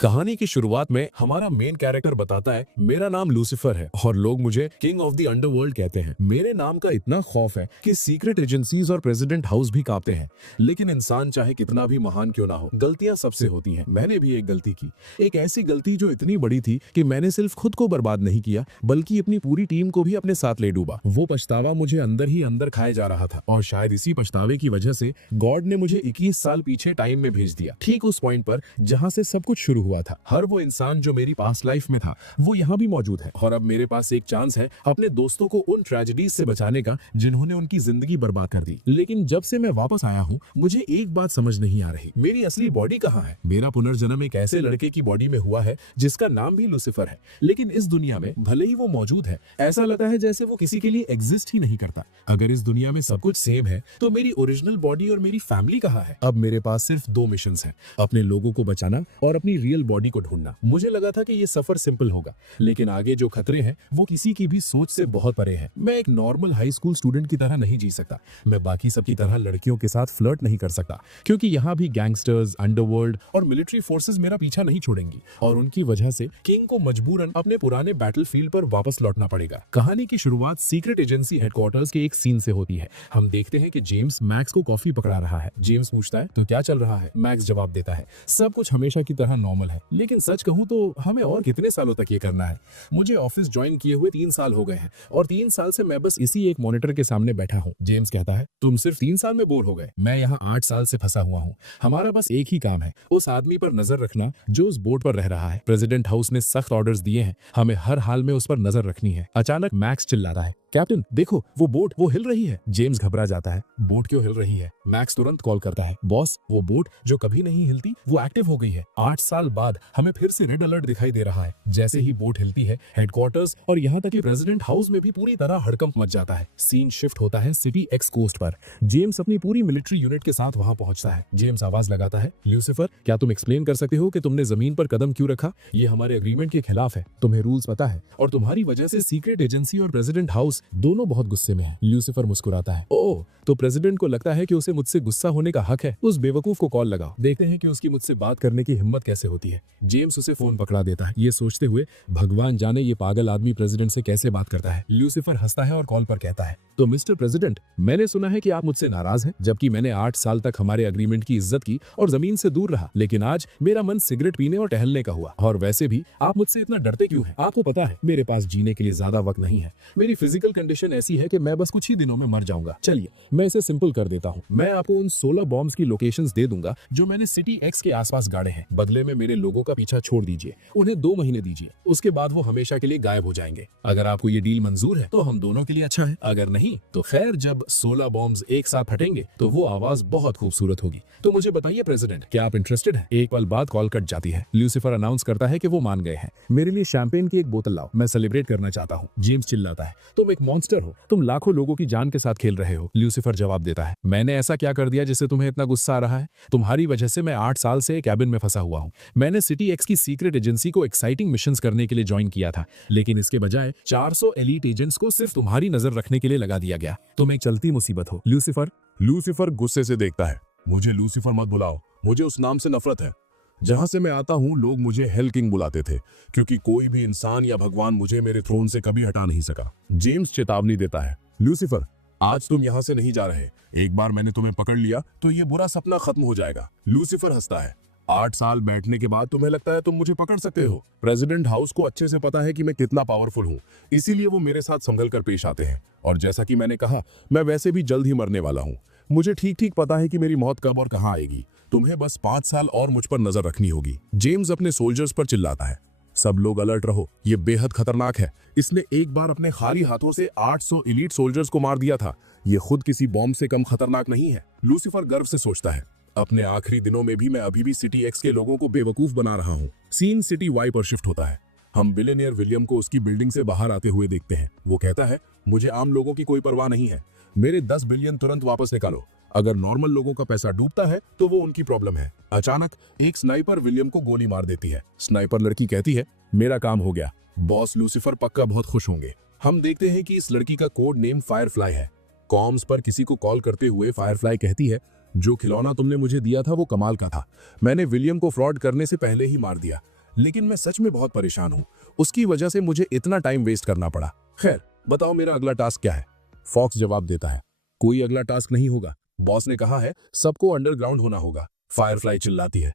कहानी की शुरुआत में हमारा मेन कैरेक्टर बताता है मेरा नाम लूसीफर है और लोग मुझे किंग ऑफ द अंडरवर्ल्ड कहते हैं। मेरे नाम का इतना खौफ है कि सीक्रेट एजेंसीज और प्रेसिडेंट हाउस भी कांपते हैं। लेकिन इंसान चाहे कितना भी महान क्यों ना हो, गलतियां सबसे होती हैं। मैंने भी एक गलती की, एक ऐसी गलती जो इतनी बड़ी थी कि मैंने सिर्फ खुद को बर्बाद नहीं किया बल्कि अपनी पूरी टीम को भी अपने साथ ले डूबा। वो पछतावा मुझे अंदर ही अंदर खाए जा रहा था और शायद इसी पछतावे की वजह से गॉड ने मुझे 21 साल पीछे टाइम में भेज दिया, ठीक उस पॉइंट पर जहां से सब कुछ शुरू हुआ था। हर वो इंसान जो मेरी पास्ट लाइफ में था वो यहाँ भी मौजूद है और अब मेरे पास एक चांस है अपने दोस्तों को उन ट्रेजेडीज से बचाने का जिन्होंने उनकी जिंदगी बर्बाद कर दी। लेकिन जब से मैं वापस आया हूँ मुझे एक बात समझ नहीं आ रही, मेरी असली बॉडी कहाँ है। मेरा पुनर्जन्म एक ऐसे लड़के की बॉडी में हुआ है जिसका नाम भी लूसीफर है, लेकिन इस दुनिया में भले ही वो मौजूद है ऐसा लगता है जैसे वो किसी के लिए एग्जिस्ट ही नहीं करता। अगर इस दुनिया में सब कुछ सेम है तो मेरी ओरिजिनल बॉडी और मेरी फैमिली कहाँ है। अब मेरे पास सिर्फ दो मिशंस हैं, अपने लोगों को बचाना और अपनी रियल बॉडी को ढूंढना। मुझे लगा था कि ये सफर सिंपल होगा, लेकिन आगे जो खतरे हैं वो किसी की भी सोच से बहुत परे हैं। मैं एक नॉर्मल हाई स्कूल स्टूडेंट की तरह नहीं जी सकता, मैं बाकी सबकी तरह लड़कियों के साथ फ्लर्ट नहीं कर सकता, क्योंकि यहाँ भी गैंगस्टर्स, अंडरवर्ल्ड और मिलिट्री फोर्सेस मेरा पीछा नहीं छोड़ेंगी और उनकी वजह से किंग को मजबूरन अपने पुराने बैटलफील्ड पर वापस लौटना पड़ेगा। कहानी की शुरुआत सीक्रेट एजेंसी हेडक्वार्टर्स के एक सीन से होती है। हम देखते हैं कि जेम्स मैक्स को कॉफी पकड़ा रहा है। जेम्स पूछता है तो क्या चल रहा है। मैक्स जवाब देता है सब कुछ हमेशा की तरह नॉर्मल है, लेकिन सच कहूं तो हमें और कितने सालों तक ये करना है। मुझे ऑफिस ज्वाइन किए हुए 3 साल हो गए हैं और 3 साल से मैं बस इसी एक मॉनिटर के सामने बैठा हूँ। जेम्स कहता है तुम सिर्फ 3 साल में बोर हो गए, मैं यहाँ 8 साल से फंसा हुआ हूँ। हमारा बस एक ही काम है, उस आदमी पर नजर रखना जो उस बोट पर रह रहा है। प्रेसिडेंट हाउस ने सख्त ऑर्डर्स दिए हैं, हमें हर हाल में उस पर नजर रखनी है। अचानक मैक्स चिल्लाता है कैप्टन देखो वो बोट, वो हिल रही है। जेम्स घबरा जाता है, बोट क्यों हिल रही है। मैक्स तुरंत कॉल करता है बॉस वो बोट जो कभी नहीं हिलती वो एक्टिव हो गई है। 8 साल बाद हमें फिर से रेड अलर्ट दिखाई दे रहा है। जैसे ही बोट हिलती है हेडक्वार्टर्स और यहाँ तक कि प्रेसिडेंट हाउस में भी पूरी तरह हड़कंप मच जाता है। सीन शिफ्ट होता है सिटी एक्स कोस्ट पर। जेम्स अपनी पूरी मिलिट्री यूनिट के साथ वहां पहुंचता है। जेम्स आवाज लगाता है लूसीफर क्या तुम एक्सप्लेन कर सकते हो कि तुमने जमीन पर कदम क्यों रखा। ये हमारे एग्रीमेंट के खिलाफ है, तुम्हें रूल्स पता है और तुम्हारी वजह से सीक्रेट एजेंसी और प्रेसिडेंट हाउस दोनों बहुत गुस्से में है। लूसीफर मुस्कुराता है ओह तो प्रेसिडेंट को लगता है कि उसे मुझसे गुस्सा होने का हक है। उस बेवकूफ को कॉल लगाओ, देखते हैं कि उसकी मुझसे बात करने की हिम्मत कैसे होती है। जेम्स उसे फोन पकड़ा देता है, ये सोचते हुए भगवान जाने ये पागल आदमी प्रेसिडेंट से कैसे बात करता है। लूसीफर हंसता है और कॉल पर कहता है तो मिस्टर प्रेसिडेंट मैंने सुना है कि आप मुझसे नाराज हैं, जबकि मैंने 8 साल तक हमारे एग्रीमेंट की इज्जत की और जमीन से दूर रहा, लेकिन आज मेरा मन सिगरेट पीने और टहलने का हुआ। और वैसे भी आप मुझसे इतना डरते क्यों हैं? आपको पता है मेरे पास जीने के लिए ज्यादा वक्त नहीं है, मेरी फिजिकल कंडीशन ऐसी है कि मैं बस कुछ ही दिनों में मर जाऊंगा। चलिए मैं इसे सिंपल कर देता हूँ, मैं आपको उन 16 बॉम्ब्स की लोकेशंस दे दूंगा जो मैंने सिटी एक्स के आसपास गाड़े हैं। बदले में मेरे लोगों का पीछा छोड़ दीजिए, उन्हें 2 महीने दीजिए, उसके बाद वो हमेशा के लिए गायब हो जाएंगे। अगर आपको ये डील मंजूर है तो हम दोनों के लिए अच्छा है, अगर नहीं तो खैर जब 16 बॉम्ब्स एक साथ फटेंगे तो वो आवाज बहुत खूबसूरत होगी। तो मुझे बताइए प्रेसिडेंट क्या आप इंटरेस्टेड हैं? एक पल बाद कॉल कट जाती है। लूसीफर अनाउंस करता है कि वो मान गए हैं। मेरे लिए शैंपेन की एक बोतल लाओ, मैं सेलिब्रेट करना चाहता हूँ। जेम्स चिल्लाता है तुम एक मॉन्स्टर हो, तुम लाखों लोगों की जान के साथ खेल रहे हो। लूसीफर जवाब देता है मैंने ऐसा क्या कर दिया जिससे तुम्हें इतना गुस्सा आ रहा है? तुम्हारी वजह से मैं 8 साल से कैबिन में फंसा हुआ हूँ। मैंने सिटी एक्स की सीक्रेट एजेंसी को एक्साइटिंग मिशंस करने के लिए ज्वाइन किया था, लेकिन इसके बजाय 400 एलीट एजेंट्स को सिर्फ तुम्हारी नजर रखने के लिए लगा दिया गया। तुम एक चलती मुसीबत हो। लूसीफर गुस्से से देखता है मुझे लूसीफर मत बुलाओ, मुझे उस नाम से नफरत है। जहां से मैं आता हूं लोग मुझे हेल किंग बुलाते थे, क्योंकि कोई भी इंसान या भगवान मुझे मेरे थ्रोन से कभी हटा नहीं सका। जेम्स चेतावनी देता है लूसीफर आज तुम यहां से नहीं जा रहे, एक बार मैंने तुम्हें पकड़ लिया तो ये बुरा सपना खत्म हो जाएगा। लूसीफर हंसता है 8 साल बैठने के बाद तुम्हें लगता है तुम मुझे पकड़ सकते हो। प्रेसिडेंट हाउस को अच्छे से पता है कि मैं कितना पावरफुल हूँ, इसीलिए वो मेरे साथ संभल कर पेश आते हैं। और जैसा कि मैंने कहा मैं वैसे भी जल्द ही मरने वाला हूँ। मुझे ठीक ठीक पता है कि मेरी मौत कब और कहाँ आएगी। तुम्हें बस 5 साल और मुझ पर नजर रखनी होगी। जेम्स अपने सोल्जर्स पर चिल्लाता है सब लोग अलर्ट रहो, ये बेहद खतरनाक है। इसने एक बार अपने खाली हाथों से 800 एलीट सोल्जर्स को मार दिया था, ये खुद किसी बॉम्ब से कम खतरनाक नहीं है। लूसीफर गर्व से सोचता है अपने आखिरी दिनों में भी मैं अभी भी सिटी एक्स के लोगों को बेवकूफ बना रहा हूँ। सीन सिटी वाई पर शिफ्ट होता है। हम बिलियनियर विलियम को उसकी बिल्डिंग से बाहर आते हुए देखते हैं। वो कहता है मुझे आम लोगों की कोई परवाह नहीं है, मेरे 10 बिलियन तुरंत वापस निकालो। अगर नॉर्मल लोगों का पैसा डूबता है तो वो उनकी प्रॉब्लम है। अचानक एक स्नाइपर विलियम को गोली मार देती है। स्नाइपर लड़की कहती है मेरा काम हो गया। बॉस लूसीफर पक्का बहुत खुश होंगे। हम देखते हैं कि इस लड़की का कोड नेम फायरफ्लाई है। कॉम्स पर किसी को कॉल करते हुए फायरफ्लाई कहती है जो खिलौना तुमने मुझे दिया था वो कमाल का था। मैंने विलियम को फ्रॉड करने से पहले ही मार दिया, लेकिन मैं सच में बहुत परेशान हूँ। उसकी वजह से मुझे इतना टाइम वेस्ट करना पड़ा। खैर, बताओ मेरा अगला टास्क क्या है? फॉक्स जवाब देता है, कोई अगला टास्क नहीं होगा। बॉस ने कहा है सबको अंडरग्राउंड होना होगा। फायरफ्लाई चिल्लाती है,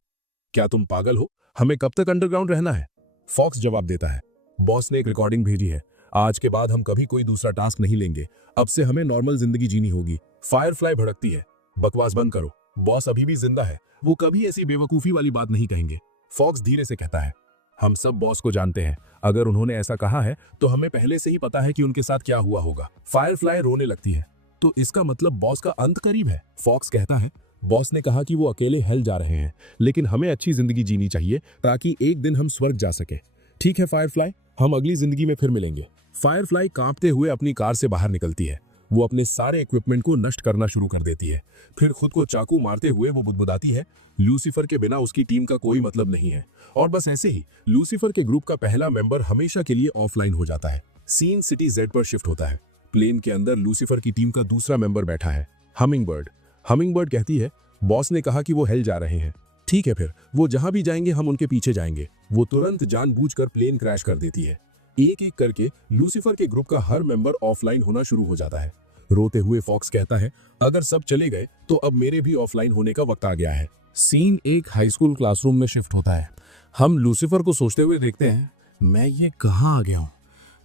क्या तुम पागल हो? हमें कब तक अंडरग्राउंड रहना है? फॉक्स जवाब देता है, बॉस ने एक रिकॉर्डिंग भेजी है, आज के बाद हम कभी कोई दूसरा टास्क नहीं लेंगे। अब से हमें नॉर्मल जिंदगी जीनी होगी। फायरफ्लाई भड़कती है, बकवास बंद करो, बॉस अभी भी जिंदा है, वो कभी ऐसी बेवकूफी वाली बात नहीं कहेंगे। फॉक्स धीरे से कहता है, हम सब बॉस को जानते हैं, अगर उन्होंने ऐसा कहा है तो हमें पहले से ही पता है कि उनके साथ क्या हुआ होगा। फायरफ्लाई रोने लगती है, तो इसका मतलब बॉस का अंत करीब है। फॉक्स कहता है, बॉस ने कहा कि वो अकेले हेल जा रहे हैं, लेकिन हमें अच्छी जिंदगी जीनी चाहिए ताकि एक दिन हम स्वर्ग जा सके। ठीक है फायरफ्लाई, हम अगली जिंदगी में फिर मिलेंगे। फायरफ्लाई कांपते हुए अपनी कार से बाहर निकलती है। वो अपने सारे इक्विपमेंट को नष्ट करना शुरू कर देती है। फिर खुद को चाकू मारते हुए वो बुदबुदाती है, लूसीफर के बिना उसकी टीम का कोई मतलब नहीं है। और बस ऐसे ही लूसीफर के ग्रुप का पहला मेंबर हमेशा के लिए ऑफलाइन हो जाता है। सीन सिटी जेड पर शिफ्ट होता है। प्लेन के अंदर लूसीफर की टीम का दूसरा मेंबर बैठा है, हमिंगबर्ड। हमिंगबर्ड कहती है, बॉस ने कहा कि वो हेल जा रहे हैं। ठीक है, फिर वो जहां भी जाएंगे हम उनके पीछे जाएंगे। वो तुरंत जानबूझकर प्लेन क्रैश कर देती है। एक एक करके लूसीफर के ग्रुप का हर मेंबर ऑफलाइन होना शुरू हो जाता है। रोते हुए फॉक्स कहता है, अगर सब चले गए तो अब मेरे भी ऑफलाइन होने का वक्त आ गया है। सीन एक हाई स्कूल क्लासरूम में शिफ्ट होता है। हम लूसीफर को सोचते हुए देखते हैं, मैं ये कहाँ आ गया हूँ?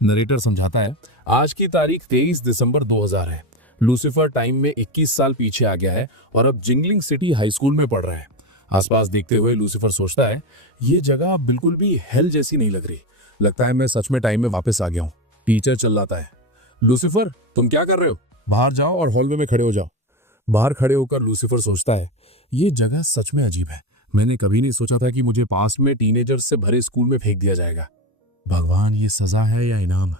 नरेटर समझाता है, आज की तारीख 23 दिसंबर 2000 है। लूसीफर टाइम में 21 साल पीछे आ गया है और अब जिंगलिंग सिटी हाई स्कूल में पढ़ रहा है। आसपास देखते हुए लूसीफर सोचता है, ये जगह बिल्कुल भी हेल जैसी नहीं लग रही। लगता है मैं सच में टाइम में वापस आ गया हूँ। टीचर चिल्लाता है, लूसीफर तुम क्या कर रहे हो? बाहर जाओ और हॉलवे में खड़े हो जाओ। बाहर खड़े होकर लूसीफर सोचता है, ये जगह सच में अजीब है। मैंने कभी नहीं सोचा था कि मुझे पास्ट में टीनेजर्स से भरे स्कूल में फेंक दिया जाएगा। भगवान, ये सजा है या इनाम?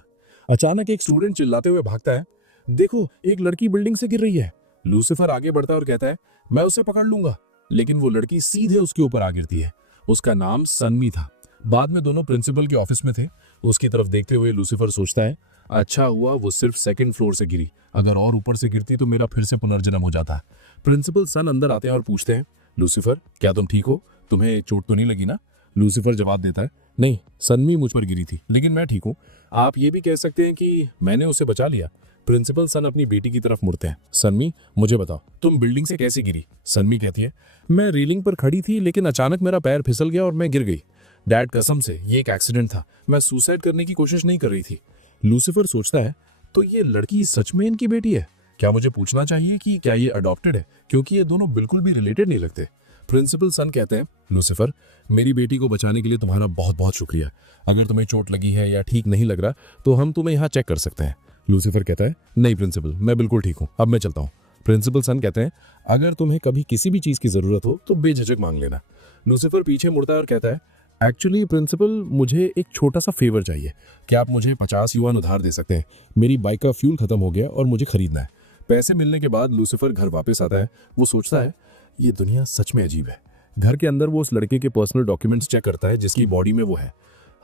अचानक एक स्टूडेंट चिल्लाते हुए भागता है, देखो एक लड़की बिल्डिंग से गिर रही है। लूसीफर आगे बढ़ता है और कहता है, मैं उसे पकड़ लूंगा। लेकिन वो लड़की सीधे उसके ऊपर आ गिरती है। उसका नाम सनमी था। बाद में दोनों प्रिंसिपल के ऑफिस में थे। उसकी तरफ देखते हुए लूसीफर सोचता है, अच्छा हुआ वो सिर्फ सेकंड फ्लोर से गिरी, अगर और ऊपर से गिरती तो मेरा फिर से पुनर्जन्म हो जाता। प्रिंसिपल सन अंदर आते हैं और पूछते हैं, लूसीफर क्या तुम ठीक हो? तुम्हें चोट तो नहीं लगी ना? लूसीफर जवाब देता है, नहीं, सनमी मुझ पर गिरी थी, लेकिन मैं ठीक हूँ। आप ये भी कह सकते हैं कि मैंने उसे बचा लिया। प्रिंसिपल सन अपनी बेटी की तरफ मुड़ते हैं, सनमी मुझे बताओ तुम बिल्डिंग से कैसे गिरी? सनमी कहती है, मैं रेलिंग पर खड़ी थी लेकिन अचानक मेरा पैर फिसल गया और मैं गिर गई। डैड कसम से ये एक एक्सीडेंट था, मैं सुसाइड करने की कोशिश नहीं कर रही थी। लूसीफर सोचता है, तो ये लड़की सच में इनकी बेटी है? क्या मुझे पूछना चाहिए कि क्या ये अडॉप्टेड है, क्योंकि ये दोनों बिल्कुल भी रिलेटेड नहीं लगते। प्रिंसिपल सन कहते हैं, लूसीफर मेरी बेटी को बचाने के लिए तुम्हारा बहुत बहुत शुक्रिया। अगर तुम्हें चोट लगी है या ठीक नहीं लग रहा तो हम तुम्हें यहाँ चेक कर सकते हैं। लूसीफर कहता है, नहीं प्रिंसिपल, मैं बिल्कुल ठीक हूँ, अब मैं चलता हूँ। प्रिंसिपल सन कहते हैं, अगर तुम्हें कभी किसी भी चीज की जरूरत हो तो बेझिझक मांग लेना। लूसीफर पीछे मुड़ता है और कहता है, एक्चुअली प्रिंसिपल मुझे एक छोटा सा फेवर चाहिए। क्या आप मुझे 50 युआन उधार दे सकते हैं? मेरी बाइक का फ्यूल खत्म हो गया और मुझे खरीदना है। पैसे मिलने के बाद लूसीफर घर वापस आता है। वो सोचता है, ये दुनिया सच में अजीब है। घर के अंदर वो उस लड़के के पर्सनल डॉक्यूमेंट्स चेक करता है जिसकी बॉडी में वो है।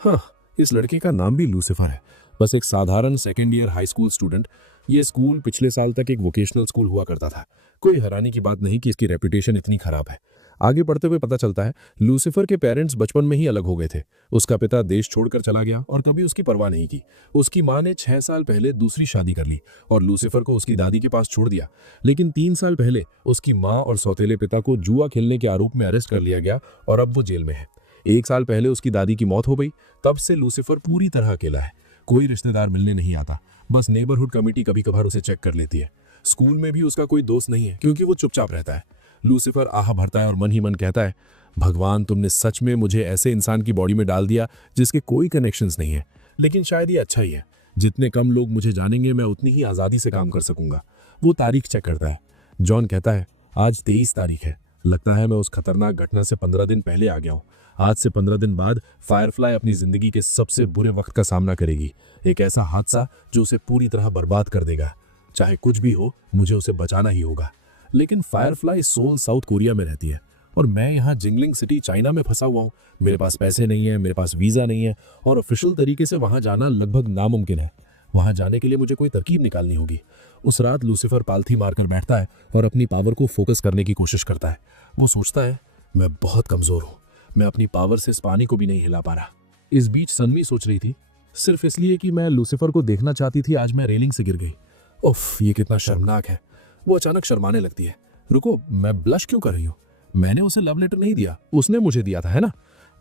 हाँ, इस लड़के का नाम भी लूसीफर है, बस एक साधारण second year high school student. ये स्कूल पिछले साल तक एक वोकेशनल स्कूल हुआ करता था। कोई हैरानी की बात नहीं कि इसकी रेपुटेशन इतनी खराब है। आगे बढ़ते हुए पता चलता है लूसीफर के पेरेंट्स बचपन में ही अलग हो गए थे। उसका पिता देश छोड़कर चला गया और कभी उसकी परवाह नहीं की। उसकी माँ ने 6 साल पहले दूसरी शादी कर ली और लूसीफर को उसकी दादी के पास छोड़ दिया। लेकिन 3 साल पहले उसकी माँ और सौतेले पिता को जुआ खेलने के आरोप में अरेस्ट कर लिया गया और अब वो जेल में है। 1 साल पहले उसकी दादी की मौत हो गई। तब से लूसीफर पूरी तरह अकेला है। कोई रिश्तेदार मिलने नहीं आता, बस नेबरहुड कमेटी कभी कभार उसे चेक कर लेती है। स्कूल में भी उसका कोई दोस्त नहीं है क्योंकि वो चुपचाप रहता है। लूसीफर आह भरता है और मन ही मन कहता है, भगवान तुमने सच में मुझे ऐसे इंसान की बॉडी में डाल दिया जिसके कोई कनेक्शंस नहीं है। लेकिन शायद ये अच्छा ही है, जितने कम लोग मुझे जानेंगे मैं उतनी ही आज़ादी से काम कर सकूंगा। वो तारीख चेक करता है। जॉन कहता है, आज 23 तारीख है। लगता है मैं उस खतरनाक घटना से 15 दिन पहले आ गया हूँ। आज से 15 दिन बाद फायरफ्लाई अपनी जिंदगी के सबसे बुरे वक्त का सामना करेगी। एक ऐसा हादसा जो उसे पूरी तरह बर्बाद कर देगा। चाहे कुछ भी हो, मुझे उसे बचाना ही होगा। लेकिन फायरफ्लाई सोल साउथ कोरिया में रहती है और मैं यहाँ जिंगलिंग सिटी चाइना में फंसा हुआ हूँ। मेरे पास पैसे नहीं है, मेरे पास वीज़ा नहीं है और ऑफिशियल तरीके से वहाँ जाना लगभग नामुमकिन है। वहां जाने के लिए मुझे कोई तरकीब निकालनी होगी। उस रात लूसीफर पालथी मारकर बैठता है और अपनी पावर को फोकस करने की कोशिश करता है। वो सोचता है मैं बहुत कमजोर हूं, मैं अपनी पावर से इस पानी को भी नहीं हिला पा रहा। इस बीच सन्मी सोच रही थी सिर्फ इसलिए कि मैं लूसीफर को देखना चाहती थी, आज मैं रेलिंग से गिर गई। उफ, ये कितना शर्मनाक है। वो अचानक शर्माने लगती है। रुको, मैं ब्लश क्यों कर रही हूँ? मैंने उसे लव लेटर नहीं दिया, उसने मुझे दिया था, है ना?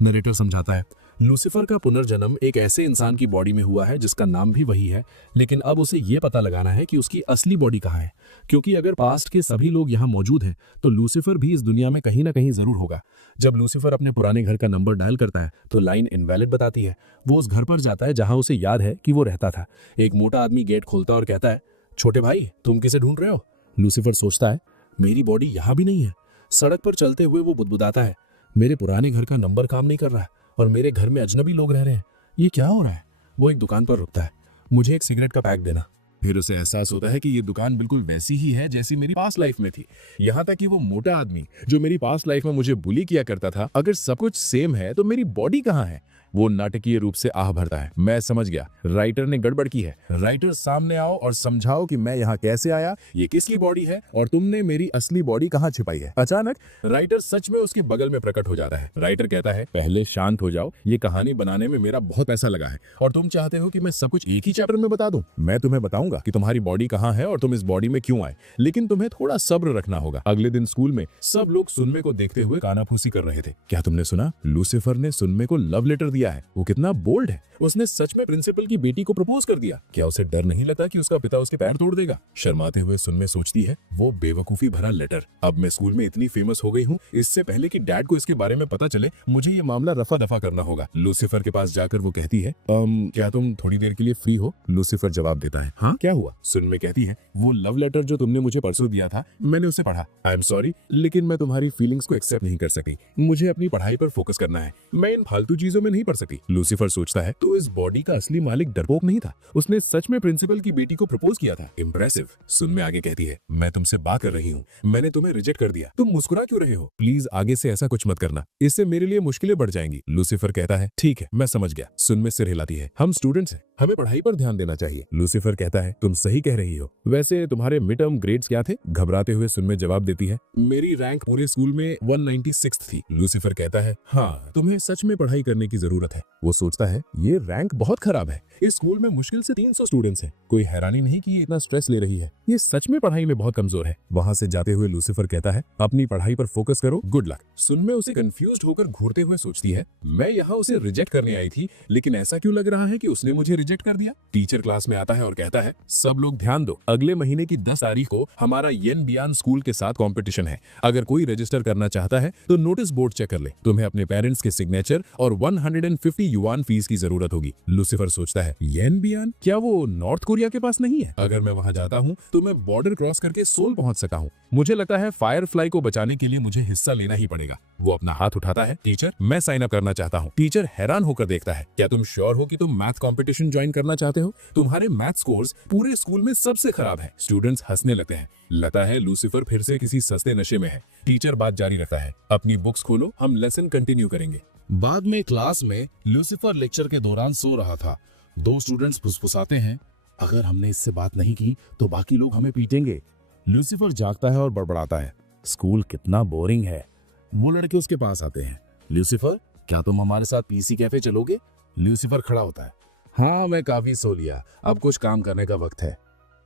नरेटर समझाता है लूसीफर का पुनर्जन्म एक ऐसे इंसान की बॉडी में हुआ है जिसका नाम भी वही है, लेकिन अब उसे यह पता लगाना है कि उसकी असली बॉडी कहाँ है, क्योंकि अगर पास्ट के सभी लोग यहाँ मौजूद हैं तो लूसीफर भी इस दुनिया में कहीं ना कहीं जरूर होगा। जब लूसीफर अपने पुराने घर का नंबर डायल करता है तो लाइन इनवैलिड बताती है। वो उस घर पर जाता है जहां उसे याद है कि वो रहता था। एक मोटा आदमी गेट खोलता है और कहता है छोटे भाई, तुम किसे ढूंढ रहे हो? लूसीफर सोचता है मेरी बॉडी यहाँ भी नहीं है। सड़क पर चलते हुए वो बुदबुदाता है मेरे पुराने घर का नंबर काम नहीं कर रहा है और मेरे घर में अजनबी लोग रह रहे हैं, ये क्या हो रहा है? वो एक दुकान पर रुकता है। मुझे एक सिगरेट का पैक देना। फिर उसे एहसास होता है कि ये दुकान बिल्कुल वैसी ही है जैसी मेरी पास्ट लाइफ में थी। यहाँ तक कि वो मोटा आदमी जो मेरी पास्ट लाइफ में मुझे बुली किया करता था, अगर सब कुछ सेम है तो मेरी बॉडी कहाँ है? वो नाटकीय रूप से आह भरता है, मैं समझ गया, राइटर ने गड़बड़ की है। राइटर, सामने आओ और समझाओ कि मैं यहाँ कैसे आया, ये किसकी बॉडी है और तुमने मेरी असली बॉडी कहाँ छिपाई है। अचानक राइटर सच में उसके बगल में प्रकट हो जाता है। राइटर कहता है पहले शांत हो जाओ, ये कहानी बनाने में मेरा बहुत पैसा लगा है और तुम चाहते हो कि मैं सब कुछ एक ही चैप्टर में बता दूं। मैं तुम्हें बताऊंगा कि तुम्हारी बॉडी कहाँ है और तुम इस बॉडी में क्यों आए, लेकिन तुम्हें थोड़ा सब्र रखना होगा। अगले दिन स्कूल में सब लोग सुनमे को देखते हुए कानाफूसी कर रहे थे। क्या तुमने सुना? लूसीफर ने सुनमे को लव लेटर दिया है। वो कितना बोल्ड है, उसने सच में प्रिंसिपल की बेटी को प्रपोज कर दिया। क्या उसे डर नहीं लगता कि उसका पिता उसके पैर तोड़ देगा? शर्माते हुए सुनमे सोचती है वो बेवकूफी भरा लेटर। अब मैं स्कूल में इतनी फेमस हो गई हूँ, इससे पहले कि डैड को इसके बारे में पता चले मुझे ये मामला रफा दफा करना होगा। लूसीफर के पास जाकर वो कहती है क्या तुम थोड़ी देर के लिए फ्री हो? लूसीफर जवाब देता है हाँ, क्या हुआ? सुनमे कहती है वो लव लेटर जो तुमने मुझे परसों दिया था, मैंने उसे पढ़ा। आई एम सॉरी, लेकिन मैं तुम्हारी फीलिंग्स को एक्सेप्ट नहीं कर सकी। मुझे अपनी पढ़ाई पर फोकस करना है, मैं इन फालतू चीजों में नहीं पढ़ सकती। लूसीफर सोचता है तो इस बॉडी का असली मालिक डरपोक नहीं था, उसने सच में प्रिंसिपल की बेटी को प्रपोज किया था। इम्प्रेसिव। सुनमे आगे कहती है मैं तुमसे बात कर रही हूँ, मैंने तुम्हें रिजेक्ट कर दिया, तुम मुस्कुरा क्यों रहे हो? प्लीज आगे से ऐसा कुछ मत करना, इससे मेरे लिए मुश्किलें बढ़ जाएंगी। लूसीफर कहता है ठीक है, मैं समझ गया। सुनमे सिर हिलाती है हम स्टूडेंट्स हैं, हमें पढ़ाई पर ध्यान देना चाहिए। लूसीफर कहता है तुम सही कह रही हो। वैसे तुम्हारे मिड टर्म ग्रेड्स क्या थे? घबराते हुए सुनमे जवाब देती है मेरी रैंक पूरे स्कूल में 196 थी। लूसीफर कहता है हाँ, तुम्हें सच में पढ़ाई करने की जरूरत है। वो सोचता है ये रैंक बहुत खराब है, इस स्कूल में मुश्किल से 300 स्टूडेंट्स हैं, कोई हैरानी नहीं कि ये इतना स्ट्रेस ले रही है, ये सच में पढ़ाई में बहुत कमजोर है। वहां से जाते हुए लूसीफर कहता है अपनी पढ़ाई पर फोकस करो, गुड लक। सुनमे उसे कंफ्यूज्ड होकर घूरते हुए सोचती है मैं यहाँ उसे रिजेक्ट करने आई थी, लेकिन ऐसा क्यों लग रहा है कि उसने मुझे रिजेक्ट कर दिया। टीचर क्लास में आता है और कहता है सब लोग ध्यान दो, अगले महीने की 10 तारीख को हमारा येन बियान स्कूल के साथ कंपटीशन है, अगर कोई रजिस्टर करना चाहता है तो नोटिस बोर्ड चेक कर ले, तुम्हें अपने पेरेंट्स के सिग्नेचर और 150 युआन फीस की जरूरत होगी। लूसीफर सोचता है येन बियान, क्या वो नॉर्थ कोरिया के पास नहीं है? अगर मैं वहां जाता हूँ तो मैं बॉर्डर क्रॉस करके सोल पहुंच सका हूँ, मुझे लगता है फायरफ्लाई को बचाने के लिए मुझे हिस्सा लेना ही पड़ेगा। वो अपना हाथ उठाता है टीचर मैं साइन अप करना चाहता हूँ। टीचर हैरान होकर देखता है क्या तुम श्योर हो कि तुम मैथ कंपटीशन ज्वाइन करना चाहते हो? तुम्हारे मैथ स्कोर्स पूरे स्कूल में सबसे खराब है। स्टूडेंट्स हंसने लगते हैं, लगता है लूसीफर फिर से किसी सस्ते नशे में है। टीचर बात जारी रखता है अपनी बुक्स खोलो, हम लेसन कंटिन्यू करेंगे। बाद में क्लास में लूसीफर लेक्चर के दौरान सो रहा था। दो स्टूडेंट्स फुसफुसाते हैं अगर हमने इससे बात नहीं की तो बाकी लोग हमें पीटेंगे। लूसीफर जागता है और बड़बड़ाता है स्कूल कितना बोरिंग है। वो लड़के उसके पास आते हैं लूसीफर क्या तुम हमारे साथ पीसी कैफे चलोगे? लूसीफर खड़ा होता है हाँ, मैं काफी सो लिया, अब कुछ काम करने का वक्त है।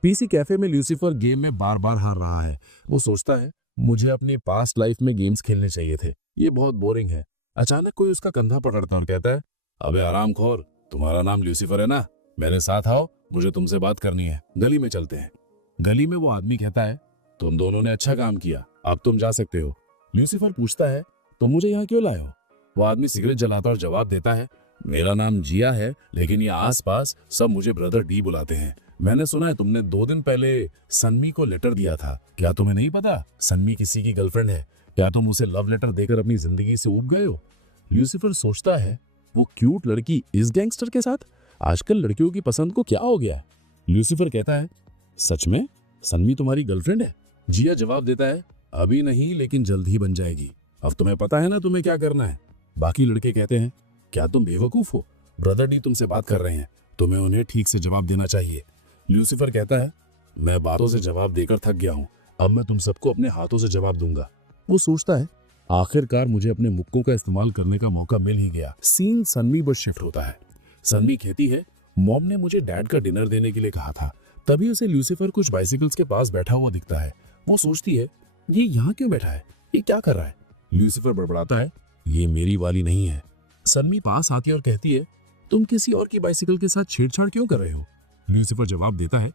पीसी कैफे में लूसीफर गेम में बार बार हार रहा है। वो सोचता है मुझे अपनी पास्ट लाइफ में गेम्स खेलने चाहिए थे, ये बहुत बोरिंग है। अचानक कोई उसका कंधा पकड़ता और कहता है अबे आरामखोर, तुम्हारा नाम लूसीफर है ना? मेरे साथ आओ, मुझे तुमसे बात करनी है, गली में चलते हैं। गली में वो आदमी कहता है तुम दोनों ने अच्छा काम किया, अब तुम जा सकते हो। लूसीफर पूछता है तुम मुझे यहाँ क्यों लाए हो? वो आदमी सिगरेट जलाता और जवाब देता है मेरा नाम जिया है, लेकिन ये आसपास सब मुझे ब्रदर डी बुलाते हैं। मैंने सुना है तुमने 2 दिन पहले सन्मी को लेटर दिया था, क्या तुम्हें नहीं पता सन्मी किसी की गर्लफ्रेंड है? क्या तुम उसे लव लेटर देकर अपनी जिंदगी से ऊब गए हो? लूसीफर सोचता है वो क्यूट लड़की इस गैंगस्टर के साथ, आजकल लड़कियों की पसंद को क्या हो गया है? लूसीफर कहता है सच में सन्मी तुम्हारी गर्लफ्रेंड है? जिया जवाब देता है अभी नहीं, लेकिन जल्द ही बन जाएगी। अब तुम्हें पता है ना तुम्हें क्या करना है। बाकी लड़के कहते हैं क्या तुम बेवकूफ हो? ब्रदर डी तुमसे बात कर रहे हैं, तुम्हें उन्हें ठीक से जवाब देना चाहिए। लूसीफर कहता है, मैं बातों से जवाब देकर थक गया हूँ, अब मैं तुम सबको अपने हाथों से जवाब दूंगा। वो सोचता है, आखिरकार मुझे अपने मुक्कों का इस्तेमाल करने का मौका मिल ही गया। सीन सनमी पर शिफ्ट होता है। सनमी कहती है, मॉम ने मुझे डैड का डिनर देने के लिए कहा था। तभी उसे लूसीफर कुछ बाइसिकल्स के पास बैठा हुआ दिखता है। वो सोचती है, ये यहाँ क्यों बैठा है, ये क्या कर रहा है। लूसीफर बड़बड़ाता है, ये मेरी वाली नहीं है। सनमी पास आती है और कहती है, तुम किसी और की बाइसिकल के साथ छेड़छाड़ क्यों कर रहे हो। लूसीफर जवाब देता है,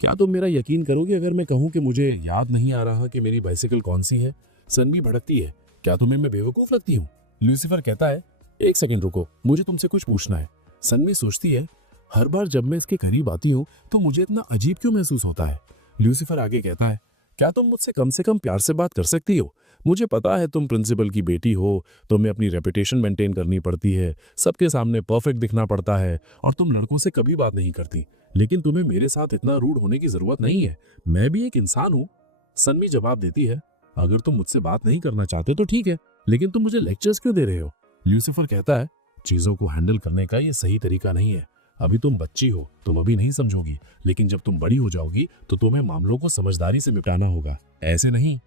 क्या तुम मेरा यकीन करोगे अगर मैं कहूं कि मुझे याद नहीं आ रहा कि मेरी बाइसिकल कौन सी है। सनमी भड़कती है, क्या तुम्हें मैं बेवकूफ लगती हूँ। लूसीफर कहता है, एक सेकंड रुको, मुझे तुमसे कुछ पूछना है। सनमी सोचती है, हर बार जब मैं इसके करीब आती हूँ तो मुझे इतना अजीब क्यों महसूस होता है। लूसीफर आगे कहता है, क्या तुम मुझसे कम प्यार से बात कर सकती हो। मुझे पता है तुम प्रिंसिपल की बेटी हो, तुम्हें अपनी रेपुटेशन मेंटेन करनी पड़ती है, सबके सामने परफेक्ट दिखना पड़ता है और तुम लड़कों से कभी बात नहीं करती, लेकिन तुम्हें मेरे साथ इतना रूड होने की जरूरत नहीं है, मैं भी एक इंसान हूँ। सनमी जवाब देती है, अगर तुम मुझसे बात नहीं करना चाहते तो ठीक है, लेकिन तुम मुझे लेक्चर्स क्यों दे रहे हो। लूसीफर कहता है, चीजों को हैंडल करने का ये सही तरीका नहीं है। अभी तुम बच्ची हो, तुम अभी नहीं समझोगी, लेकिन जब तुम बड़ी हो जाओगी तो तुम्हें मामलों को समझदारी से निपटाना होगा, ऐसे नहीं।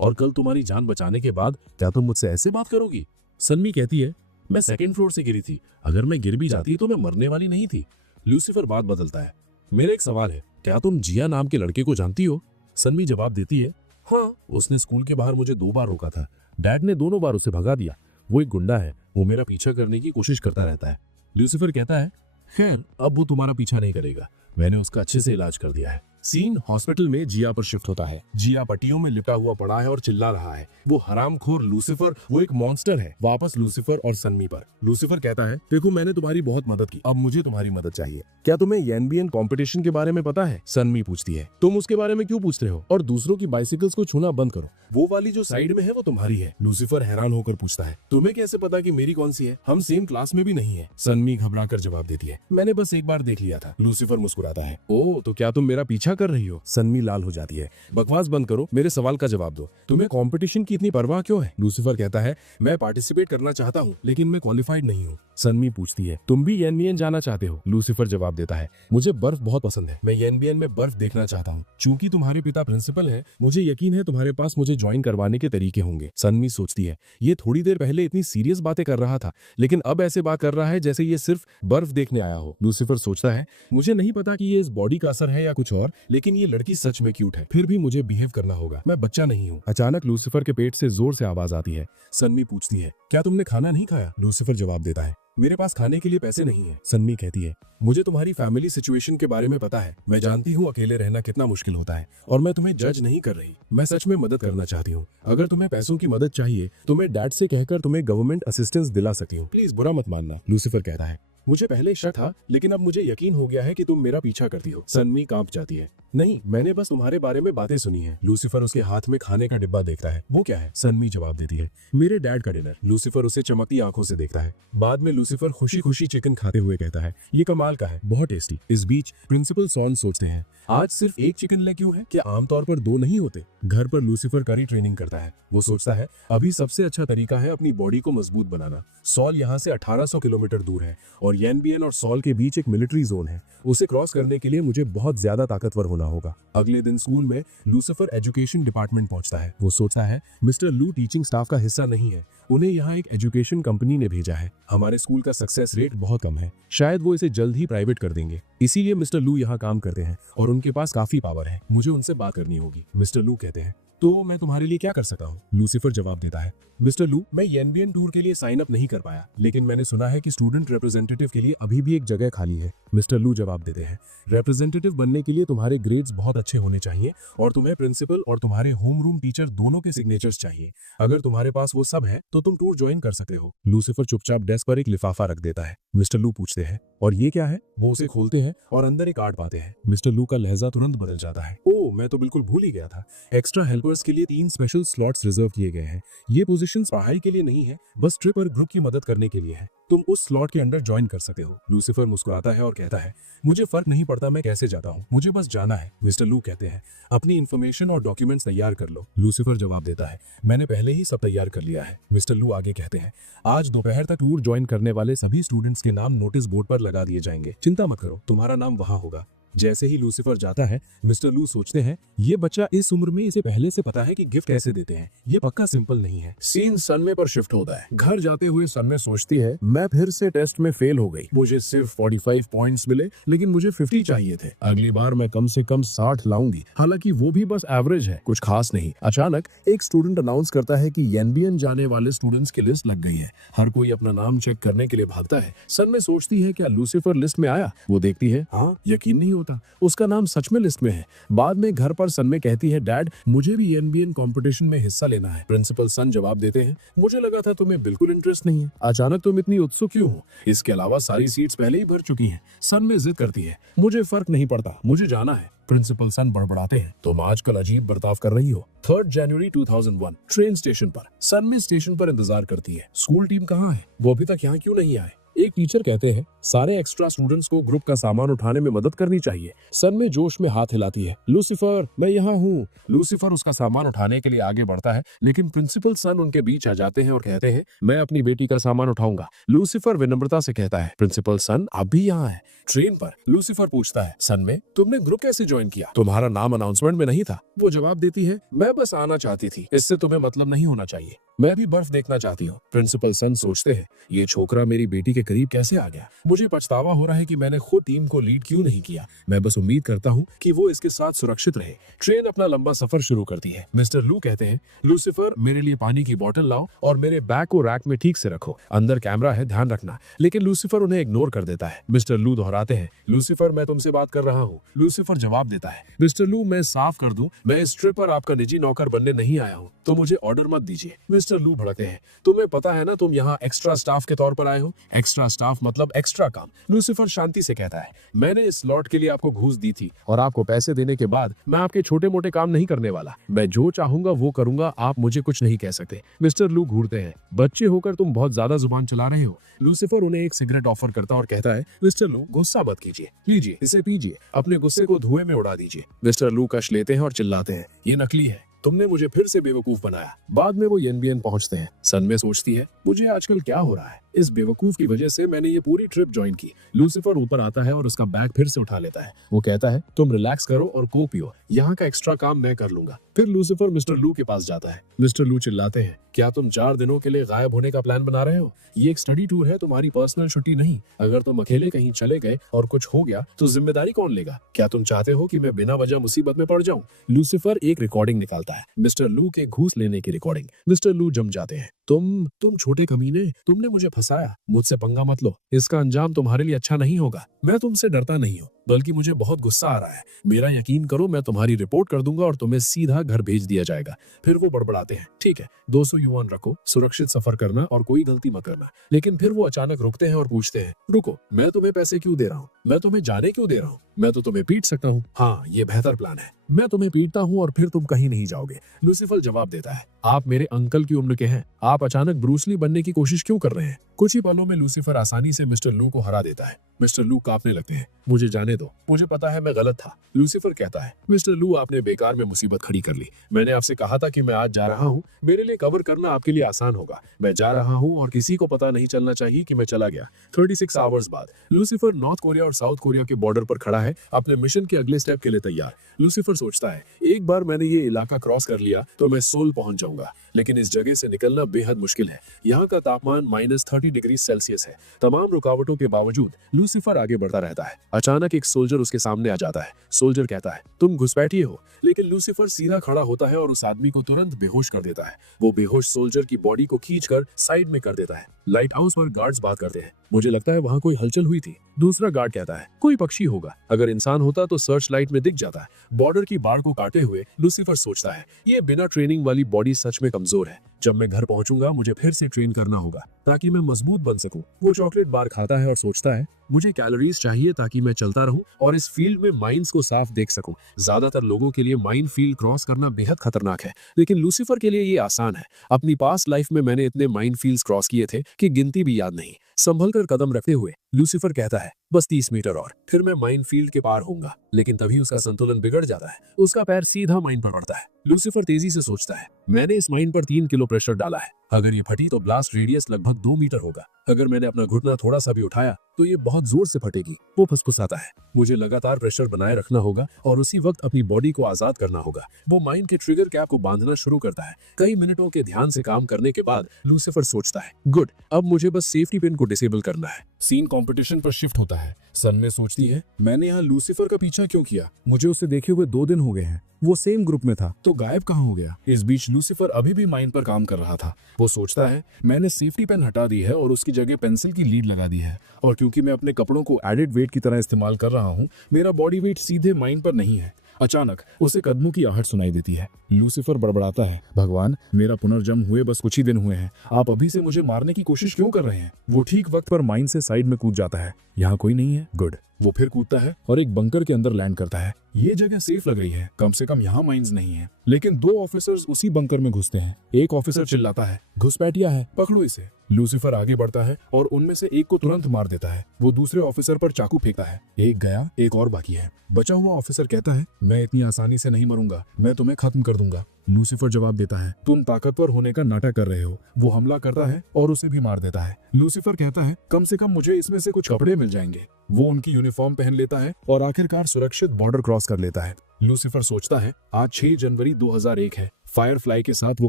और कल तुम्हारी जान बचाने के बाद क्या तुम मुझसे ऐसे बात करोगी। सनमी कहती है, मैं सेकंड फ्लोर से गिरी थी, अगर मैं गिर भी जाती तो मैं मरने वाली नहीं थी। लूसीफर बात बदलता है, मेरा एक सवाल है, क्या तुम जिया नाम के लड़के को जानती हो। सनमी जवाब देती है, हाँ, उसने स्कूल के बाहर मुझे 2 बार रोका था, डैड ने दोनों बार उसे भगा दिया। वो एक गुंडा है, वो मेरा पीछा करने की कोशिश करता रहता है। लूसीफर कहता है, खैर अब वो तुम्हारा पीछा नहीं करेगा, मैंने उसका अच्छे से इलाज कर दिया है। सीन हॉस्पिटल में जिया पर शिफ्ट होता है। जिया पट्टियों में लिपटा हुआ पड़ा है और चिल्ला रहा है, वो हरामखोर लूसीफर, वो एक मॉन्स्टर है। वापस लूसीफर और सनमी पर। लूसीफर कहता है, देखो मैंने तुम्हारी बहुत मदद की, अब मुझे तुम्हारी मदद चाहिए। क्या तुम्हें एनबीएन कंपटीशन के बारे में पता है। सनमी पूछती है, तुम उसके बारे में क्यों पूछ रहे हो, और दूसरों की बाइसिकल्स को छूना बंद करो, वो वाली जो साइड में है वो तुम्हारी है। लूसीफर हैरान होकर पूछता है, तुम्हें कैसे पता कि मेरी कौन सी है, हम सेम क्लास में भी नहीं है। सनमी घबरा कर जवाब देती है, मैंने बस एक बार देख लिया था। लूसीफर मुस्कुराता है, ओ तो क्या तुम मेरा पीछा कर रही हो। सनमी लाल हो जाती है, बकवास बंद करो, मेरे सवाल का जवाब दो, तुम्हें कंपटीशन की इतनी परवाह क्यों है। लूसीफर कहता है, मैं पार्टिसिपेट करना चाहता हूँ, लेकिन मैं क्वालिफाइड नहीं हूँ। सनमी पूछती है, तुम भी एनबीएन जाना चाहते हो। लूसीफर जवाब देता है, मुझे बर्फ बहुत पसंद है, मैं एनबीएन में बर्फ देखना चाहता हूँ। चूंकि तुम्हारे पिता प्रिंसिपल है, मुझे यकीन है तुम्हारे पास मुझे ज्वाइन करवाने के तरीके होंगे। सनमी सोचती है, ये थोड़ी देर पहले इतनी सीरियस बातें कर रहा था, लेकिन अब ऐसे बात कर रहा है जैसे ये सिर्फ बर्फ देखने आया हो। लूसीफर सोचता है, मुझे नहीं पता कि ये इस बॉडी का असर है या कुछ और, लेकिन ये लड़की सच में क्यूट है, फिर भी मुझे बिहेव करना होगा, मैं बच्चा नहीं हूँ। अचानक लूसीफर के पेट से जोर से आवाज आती है। सनमी पूछती है, क्या तुमने खाना नहीं खाया। लूसीफर जवाब देता है, मेरे पास खाने के लिए पैसे नहीं है। सनमी कहती है, मुझे तुम्हारी फैमिली सिचुएशन के बारे में पता है, मैं जानती हूँ अकेले रहना कितना मुश्किल होता है, और मैं तुम्हें जज नहीं कर रही, मैं सच में मदद करना चाहती हूँ। अगर तुम्हें पैसों की मदद चाहिए तो मैं डैड से कहकर तुम्हें गवर्नमेंट असिस्टेंस दिला सकती हूँ, प्लीज बुरा मत मानना। लूसीफर कहता है, मुझे पहले शक था, लेकिन अब मुझे यकीन हो गया है कि तुम मेरा पीछा करती हो। सनमी कांप जाती है, नहीं, मैंने बस तुम्हारे बारे में बातें सुनी है। लूसीफर उसके हाथ में खाने का डिब्बा देखता है, वो क्या है। सनमी जवाब देती है, मेरे डैड का डिनर। लूसीफर उसे चमकती आंखों से देखता है। बाद में लूसीफर खुशी खुशी चिकन खाते हुए कहता है, ये कमाल का है, बहुत टेस्टी। इस बीच प्रिंसिपल सॉन सोचते हैं, आज सिर्फ एक चिकन लेग क्यों है, क्या आमतौर पर 2 नहीं होते। घर पर लूसीफर करी ट्रेनिंग करता है। वो सोचता है, अभी सबसे अच्छा तरीका है अपनी बॉडी को मजबूत बनाना। सॉल यहाँ से 1800 किलोमीटर दूर है और एनबीएन और सॉल के बीच एक मिलिट्री जोन है, उसे क्रॉस करने के लिए मुझे बहुत ज्यादा ताकतवर होना होगा। अगले दिन स्कूल में लूसीफर एजुकेशन डिपार्टमेंट पहुंचता है। वो सोचता है, मिस्टर लू टीचिंग स्टाफ का हिस्सा नहीं है, उन्हें यहाँ एक एजुकेशन कंपनी ने भेजा है। हमारे स्कूल का सक्सेस रेट बहुत कम है, शायद वो इसे जल्द ही प्राइवेट कर देंगे, इसीलिए मिस्टर लू यहाँ काम करते हैं और उनके पास काफी पावर है, मुझे उनसे बात करनी होगी। मिस्टर लू कहते हैं, तो मैं तुम्हारे लिए क्या कर सकता हूँ। लूसीफर जवाब देता है, मिस्टर लू, मैं एनबीएन टूर के लिए साइन अप नहीं कर पाया, लेकिन मैंने सुना है कि स्टूडेंट रिप्रेजेंटेटिव के लिए अभी भी एक जगह खाली है। मिस्टर लू जवाब देते हैं, रिप्रेजेंटेटिव बनने के लिए तुम्हारे ग्रेड्स बहुत अच्छे होने चाहिए और तुम्हें प्रिंसिपल और तुम्हारे होम रूम टीचर दोनों के सिग्नेचर्स चाहिए। अगर तुम्हारे पास वो सब है तो तुम टूर ज्वाइन कर सकते हो। लूसीफर चुपचाप डेस्क पर एक लिफाफा रख देता है। मिस्टर लू पूछते हैं, और ये क्या है। वो उसे खोलते हैं और अंदर एक कार्ड पाते हैं। मिस्टर लू का लहजा तुरंत बदल जाता है। ओ ओह, मैं तो बिल्कुल भूल ही गया था। एक्स्ट्रा हेल्पर्स के लिए 3 स्पेशल स्लॉट्स रिजर्व किए गए हैं। ये पोजीशंस पढ़ाई के लिए नहीं है, बस ट्रिप और ग्रुप की मदद करने के लिए है। तुम उस स्लॉट के अंडर ज्वाइन कर सकते हो। लूसीफर मुस्कुराता है और कहता है, मुझे फर्क नहीं पड़ता मैं कैसे जाता हूँ, मुझे बस जाना है। मिस्टर लू कहते हैं, अपनी इन्फॉर्मेशन और डॉक्यूमेंट्स तैयार कर लो। लूसीफर जवाब देता है, मैंने पहले ही सब तैयार कर लिया है। मिस्टर लू आगे कहते हैं, आज दोपहर तक टूर ज्वाइन करने वाले सभी स्टूडेंट्स के नाम नोटिस बोर्ड पर लगा दिए जाएंगे। चिंता मत करो, तुम्हारा नाम वहां होगा। जैसे ही लूसीफर जाता है, मिस्टर लू सोचते हैं, ये बच्चा इस उम्र में इसे पहले से पता है कि गिफ्ट कैसे देते हैं। ये पक्का सिंपल नहीं है। सीन सनमे पर शिफ्ट होता है। घर जाते हुए सनमे सोचती है, मैं फिर से टेस्ट में फेल हो गई। मुझे सिर्फ 45 पॉइंट्स मिले, लेकिन मुझे 50 चाहिए थे। अगली बार मैं कम से कम 60 लाऊंगी, हालांकि वो भी बस एवरेज है, कुछ खास नहीं। अचानक एक स्टूडेंट अनाउंस करता है कि एनबीएन जाने वाले स्टूडेंट्स की लिस्ट लग गई है। हर कोई अपना नाम चेक करने के लिए भागता है। सनमे सोचती है, क्या लूसीफर लिस्ट में आया? वो देखती है, हाँ, यकीन नहीं होता, उसका नाम सच में लिस्ट में है। बाद में घर पर सनमे कहती है, डैड, मुझे भी एनबीएन कंपटीशन में हिस्सा लेना है। प्रिंसिपल सन जवाब देते हैं, मुझे लगा था तुम्हें बिल्कुल इंटरेस्ट नहीं है। अचानक तुम इतनी उत्सुक क्यों हो? इसके अलावा सारी सीट्स पहले ही भर चुकी हैं। सनमे जिद करती है, मुझे फर्क नहीं पड़ता, मुझे जाना है। प्रिंसिपल सन बड़बड़ाते हैं, तुम आजकल अजीब बर्ताव कर रही हो। 3 जनवरी 2001 ट्रेन स्टेशन पर सनमे स्टेशन पर इंतजार करती है। स्कूल टीम कहाँ है? वो अभी तक यहाँ क्यों नहीं आए? एक टीचर कहते हैं, सारे एक्स्ट्रा स्टूडेंट्स को ग्रुप का सामान उठाने में मदद करनी चाहिए। सनमे जोश में हाथ हिलाती है, लूसीफर, मैं यहाँ हूँ। लूसीफर उसका सामान उठाने के लिए आगे बढ़ता है, लेकिन प्रिंसिपल सन उनके बीच आ जाते हैं और कहते हैं, मैं अपनी बेटी का सामान उठाऊंगा। लूसीफर विनम्रता से कहता है, प्रिंसिपल सन आप भी यहाँ है। ट्रेन पर लूसीफर पूछता है, सनमे, तुमने ग्रुप कैसे ज्वाइन किया? तुम्हारा नाम अनाउंसमेंट में नहीं था। वो जवाब देती है, मैं बस आना चाहती थी, इससे तुम्हें मतलब नहीं होना चाहिए। मैं भी बर्फ देखना चाहती हूँ। प्रिंसिपल सन सोचते हैं, ये छोकरा मेरी बेटी के करीब कैसे आ गया? मुझे पछतावा हो रहा है कि मैंने खुद टीम को लीड क्यों नहीं किया। मैं बस उम्मीद करता हूँ कि वो इसके साथ सुरक्षित रहे। ट्रेन अपना लंबा सफर शुरू करती है। मिस्टर लू कहते हैं, लूसीफर, मेरे लिए पानी की बोतल लाओ और मेरे बैग को रैक में ठीक से रखो। अंदर कैमरा है, ध्यान रखना। लेकिन लूसीफर उन्हें इग्नोर कर देता है। मिस्टर लू दोहराते हैं, लूसीफर, मैं तुमसे बात कर रहा हूँ। लूसीफर जवाब देता है, मिस्टर लू, मैं साफ कर दूं, मैं इस ट्रिप पर आपका निजी नौकर बनने नहीं आया हूँ, तो मुझे ऑर्डर मत दीजिए। मिस्टर लू भड़कते हैं, तुम्हें पता है ना तुम यहाँ एक्स्ट्रा स्टाफ के तौर पर आए हो? एक्स्ट्रा स्टाफ मतलब एक्स्ट्रा काम। लूसीफर शांति से कहता है, मैंने इस स्लॉट के लिए आपको घूस दी थी और आपको पैसे देने के बाद मैं आपके छोटे मोटे काम नहीं करने वाला। मैं जो चाहूंगा वो करूंगा, आप मुझे कुछ नहीं कह सकते। मिस्टर लू घूरते हैं, बच्चे होकर तुम बहुत ज्यादा जुबान चला रहे हो। लूसीफर उन्हें एक सिगरेट ऑफर करता और कहता है, मिस्टर लू, गुस्सा मत कीजिए, लीजिए इसे पीजिए, अपने गुस्से को धुएं में उड़ा दीजिए। मिस्टर लू कश लेते हैं और चिल्लाते हैं, ये नकली है, तुमने मुझे फिर से बेवकूफ बनाया। बाद में वो एनबीएन पहुंचते हैं। सनमे सोचती है, मुझे आजकल क्या हो रहा है? इस बेवकूफ की वजह से मैंने ये पूरी ट्रिप ज्वाइन की। लूसीफर ऊपर आता है और उसका बैग फिर से उठा लेता है। वो कहता है, तुम रिलैक्स करो और कोक पियो, यहाँ का एक्स्ट्रा काम मैं कर लूंगा। फिर लूसीफर मिस्टर लू के पास जाता है। मिस्टर लू चिल्लाते हैं, क्या तुम 4 दिनों के लिए गायब होने का प्लान बना रहे हो? ये एक स्टडी टूर है, तुम्हारी पर्सनल छुट्टी नहीं। अगर तुम अकेले कहीं चले गए और कुछ हो गया तो जिम्मेदारी कौन लेगा? क्या तुम चाहते हो कि मैं बिना वजह मुसीबत में पड़ जाऊं? लूसीफर एक रिकॉर्डिंग निकालता है, मिस्टर लू के घूस लेने की रिकॉर्डिंग। मिस्टर लू जम जाते हैं, तुम छोटे कमीने, तुमने मुझे फंसाया, मुझसे पंगा मत लो, इसका अंजाम तुम्हारे लिए अच्छा नहीं होगा। मैं तुमसे डरता नहीं हूँ, बल्कि मुझे बहुत गुस्सा आ रहा है। मेरा यकीन करो, मैं तुम्हारी रिपोर्ट कर दूंगा और तुम्हें सीधा घर भेज दिया जाएगा। फिर वो बड़बड़ाते हैं, ठीक है, 200 युआन रखो, सुरक्षित सफर करना और कोई गलती मत करना। लेकिन फिर वो अचानक रुकते हैं और पूछते हैं, रुको, मैं तुम्हें पैसे क्यों दे रहा हूँ? मैं तुम्हें जाने क्यों दे रहा हूँ? मैं तो तुम्हें पीट सकता हूँ। हाँ, ये बेहतर प्लान है, मैं तुम्हें पीटता हूँ और फिर तुम कहीं नहीं जाओगे। लूसीफर जवाब देता है, आप मेरे अंकल की उम्र के हैं, आप अचानक ब्रूस ली बनने की कोशिश क्यों कर रहे हैं? कुछ ही पलों में लूसीफर आसानी से मिस्टर लू को हरा देता है। मिस्टर लू कांपने लगते हैं, मुझे जाने दो, मुझे पता है मैं गलत था। लूसीफर कहता है, मिस्टर लू, आपने बेकार में मुसीबत खड़ी कर ली। मैंने आपसे कहा था कि मैं आज जा रहा हूँ, मेरे लिए कवर करना आपके लिए आसान होगा। मैं जा रहा हूँ और किसी को पता नहीं चलना चाहिए कि मैं चला गया। 36 आवर्स बाद लूसीफर नॉर्थ कोरिया और साउथ कोरिया के बॉर्डर पर खड़ा है, अपने मिशन के अगले स्टेप के लिए तैयार। लूसीफर सोचता है, एक बार मैंने ये इलाका क्रॉस कर लिया तो मैं सोल पहुंच जाऊंगा, लेकिन इस जगह से निकलना बेहद मुश्किल है। यहाँ का तापमान -30 डिग्री सेल्सियस है। तमाम रुकावटों के बावजूद लूसीफर आगे बढ़ता रहता है। अचानक एक सोल्जर उसके सामने आ जाता है। सोल्जर कहता है, तुम घुसपैठिए हो, लेकिन लूसीफर सीधा खड़ा होता है और उस आदमी को तुरंत बेहोश कर देता है। वो बेहोश सोल्जर की बॉडी को खींचकर साइड में कर देता है। लाइट हाउस पर गार्ड्स बात करते हैं, मुझे लगता है वहाँ कोई हलचल हुई थी। दूसरा गार्ड कहता है, कोई पक्षी होगा, अगर इंसान होता तो सर्च लाइट में दिख जाता है। बॉर्डर की बाड़ को काटे हुए लूसीफर सोचता है, ये बिना ट्रेनिंग वाली बॉडी सच में कमजोर है। जब मैं घर पहुंचूंगा मुझे फिर से ट्रेन करना होगा ताकि मैं मजबूत बन सकूं। वो चॉकलेट बार खाता है और सोचता है मुझे कैलोरीज चाहिए ताकि मैं चलता रहूं और इस फील्ड में माइंस को साफ देख सकूं। ज्यादातर लोगों के लिए माइन फील्ड क्रॉस करना बेहद खतरनाक है, लेकिन लूसीफर के लिए ये आसान है। अपनी पास्ट लाइफ में मैंने इतने माइन फील्ड्स क्रॉस किए थे कि गिनती भी याद नहीं। संभल कर कदम रखते हुए लूसीफर कहता है बस 30 मीटर और फिर मैं माइन फील्ड के पार होऊंगा। लेकिन तभी उसका संतुलन बिगड़ जाता है, उसका पैर सीधा माइन पर पड़ता है। लूसीफर तेजी से सोचता है मैंने इस माइन पर 3 किलो प्रेशर डाला है, अगर ये फटी तो ब्लास्ट रेडियस लगभग 2 मीटर होगा। अगर मैंने अपना घुटना थोड़ा सा भी उठाया तो ये बहुत जोर से फटेगी। वो फुसफुसाता है मुझे लगातार प्रेशर बनाए रखना होगा और उसी वक्त अपनी बॉडी को आजाद करना होगा। वो माइन के ट्रिगर कैप को बांधना शुरू करता है। कई मिनटों के ध्यान से काम करने के बाद लूसीफर सोचता है गुड, अब मुझे बस सेफ्टी पिन को डिसेबल करना है। सीन कंपटीशन पर शिफ्ट होता है। सनमे सोचती है मैंने यहाँ लूसीफर का पीछा क्यों किया, मुझे उसे देखे हुए 2 दिन हो गए हैं, वो सेम ग्रुप में था तो गायब कहाँ हो गया। इस बीच लूसीफर अभी भी माइन पर काम कर रहा था। वो सोचता है मैंने सेफ्टी पेन हटा दी है और उसकी जगह पेंसिल की लीड लगा दी है, और क्योंकि मैं अपने कपड़ों को एडेड वेट की तरह इस्तेमाल कर रहा हूँ मेरा बॉडी वेट सीधे माइन पर नहीं है। अचानक उसे कदमों की आहट सुनाई देती है। लूसीफर बड़बड़ाता है भगवान मेरा पुनर्जन्म हुए बस कुछ ही दिन हुए हैं, आप अभी से मुझे मारने की कोशिश क्यों कर रहे हैं। वो ठीक वक्त पर माइन से साइड में कूद जाता है। यहाँ कोई नहीं है, गुड। वो फिर कूदता है और एक बंकर के अंदर लैंड करता है। ये जगह सेफ लग रही है, कम से कम यहाँ माइंस नहीं है। लेकिन 2 ऑफिसर्स उसी बंकर में घुसते हैं। एक ऑफिसर चिल्लाता है घुसपैठिया है, पकड़ो इसे। लूसीफर आगे बढ़ता है और उनमें से एक को तुरंत मार देता है। वो दूसरे ऑफिसर पर चाकू फेंकता है। एक गया, एक और बाकी है। बचा हुआ ऑफिसर कहता है मैं इतनी आसानी से नहीं मरूंगा, मैं तुम्हें खत्म कर दूंगा। लूसीफर जवाब देता है तुम ताकतवर होने का नाटक कर रहे हो। वो हमला करता है और उसे भी मार देता है। लूसीफर कहता है कम से कम मुझे इसमें से कुछ कपड़े मिल जाएंगे। वो उनकी यूनिफॉर्म पहन लेता है और आखिरकार सुरक्षित बॉर्डर क्रॉस कर लेता है। लूसीफर सोचता है आज 6 जनवरी 2001 है। फायरफ्लाई के साथ वो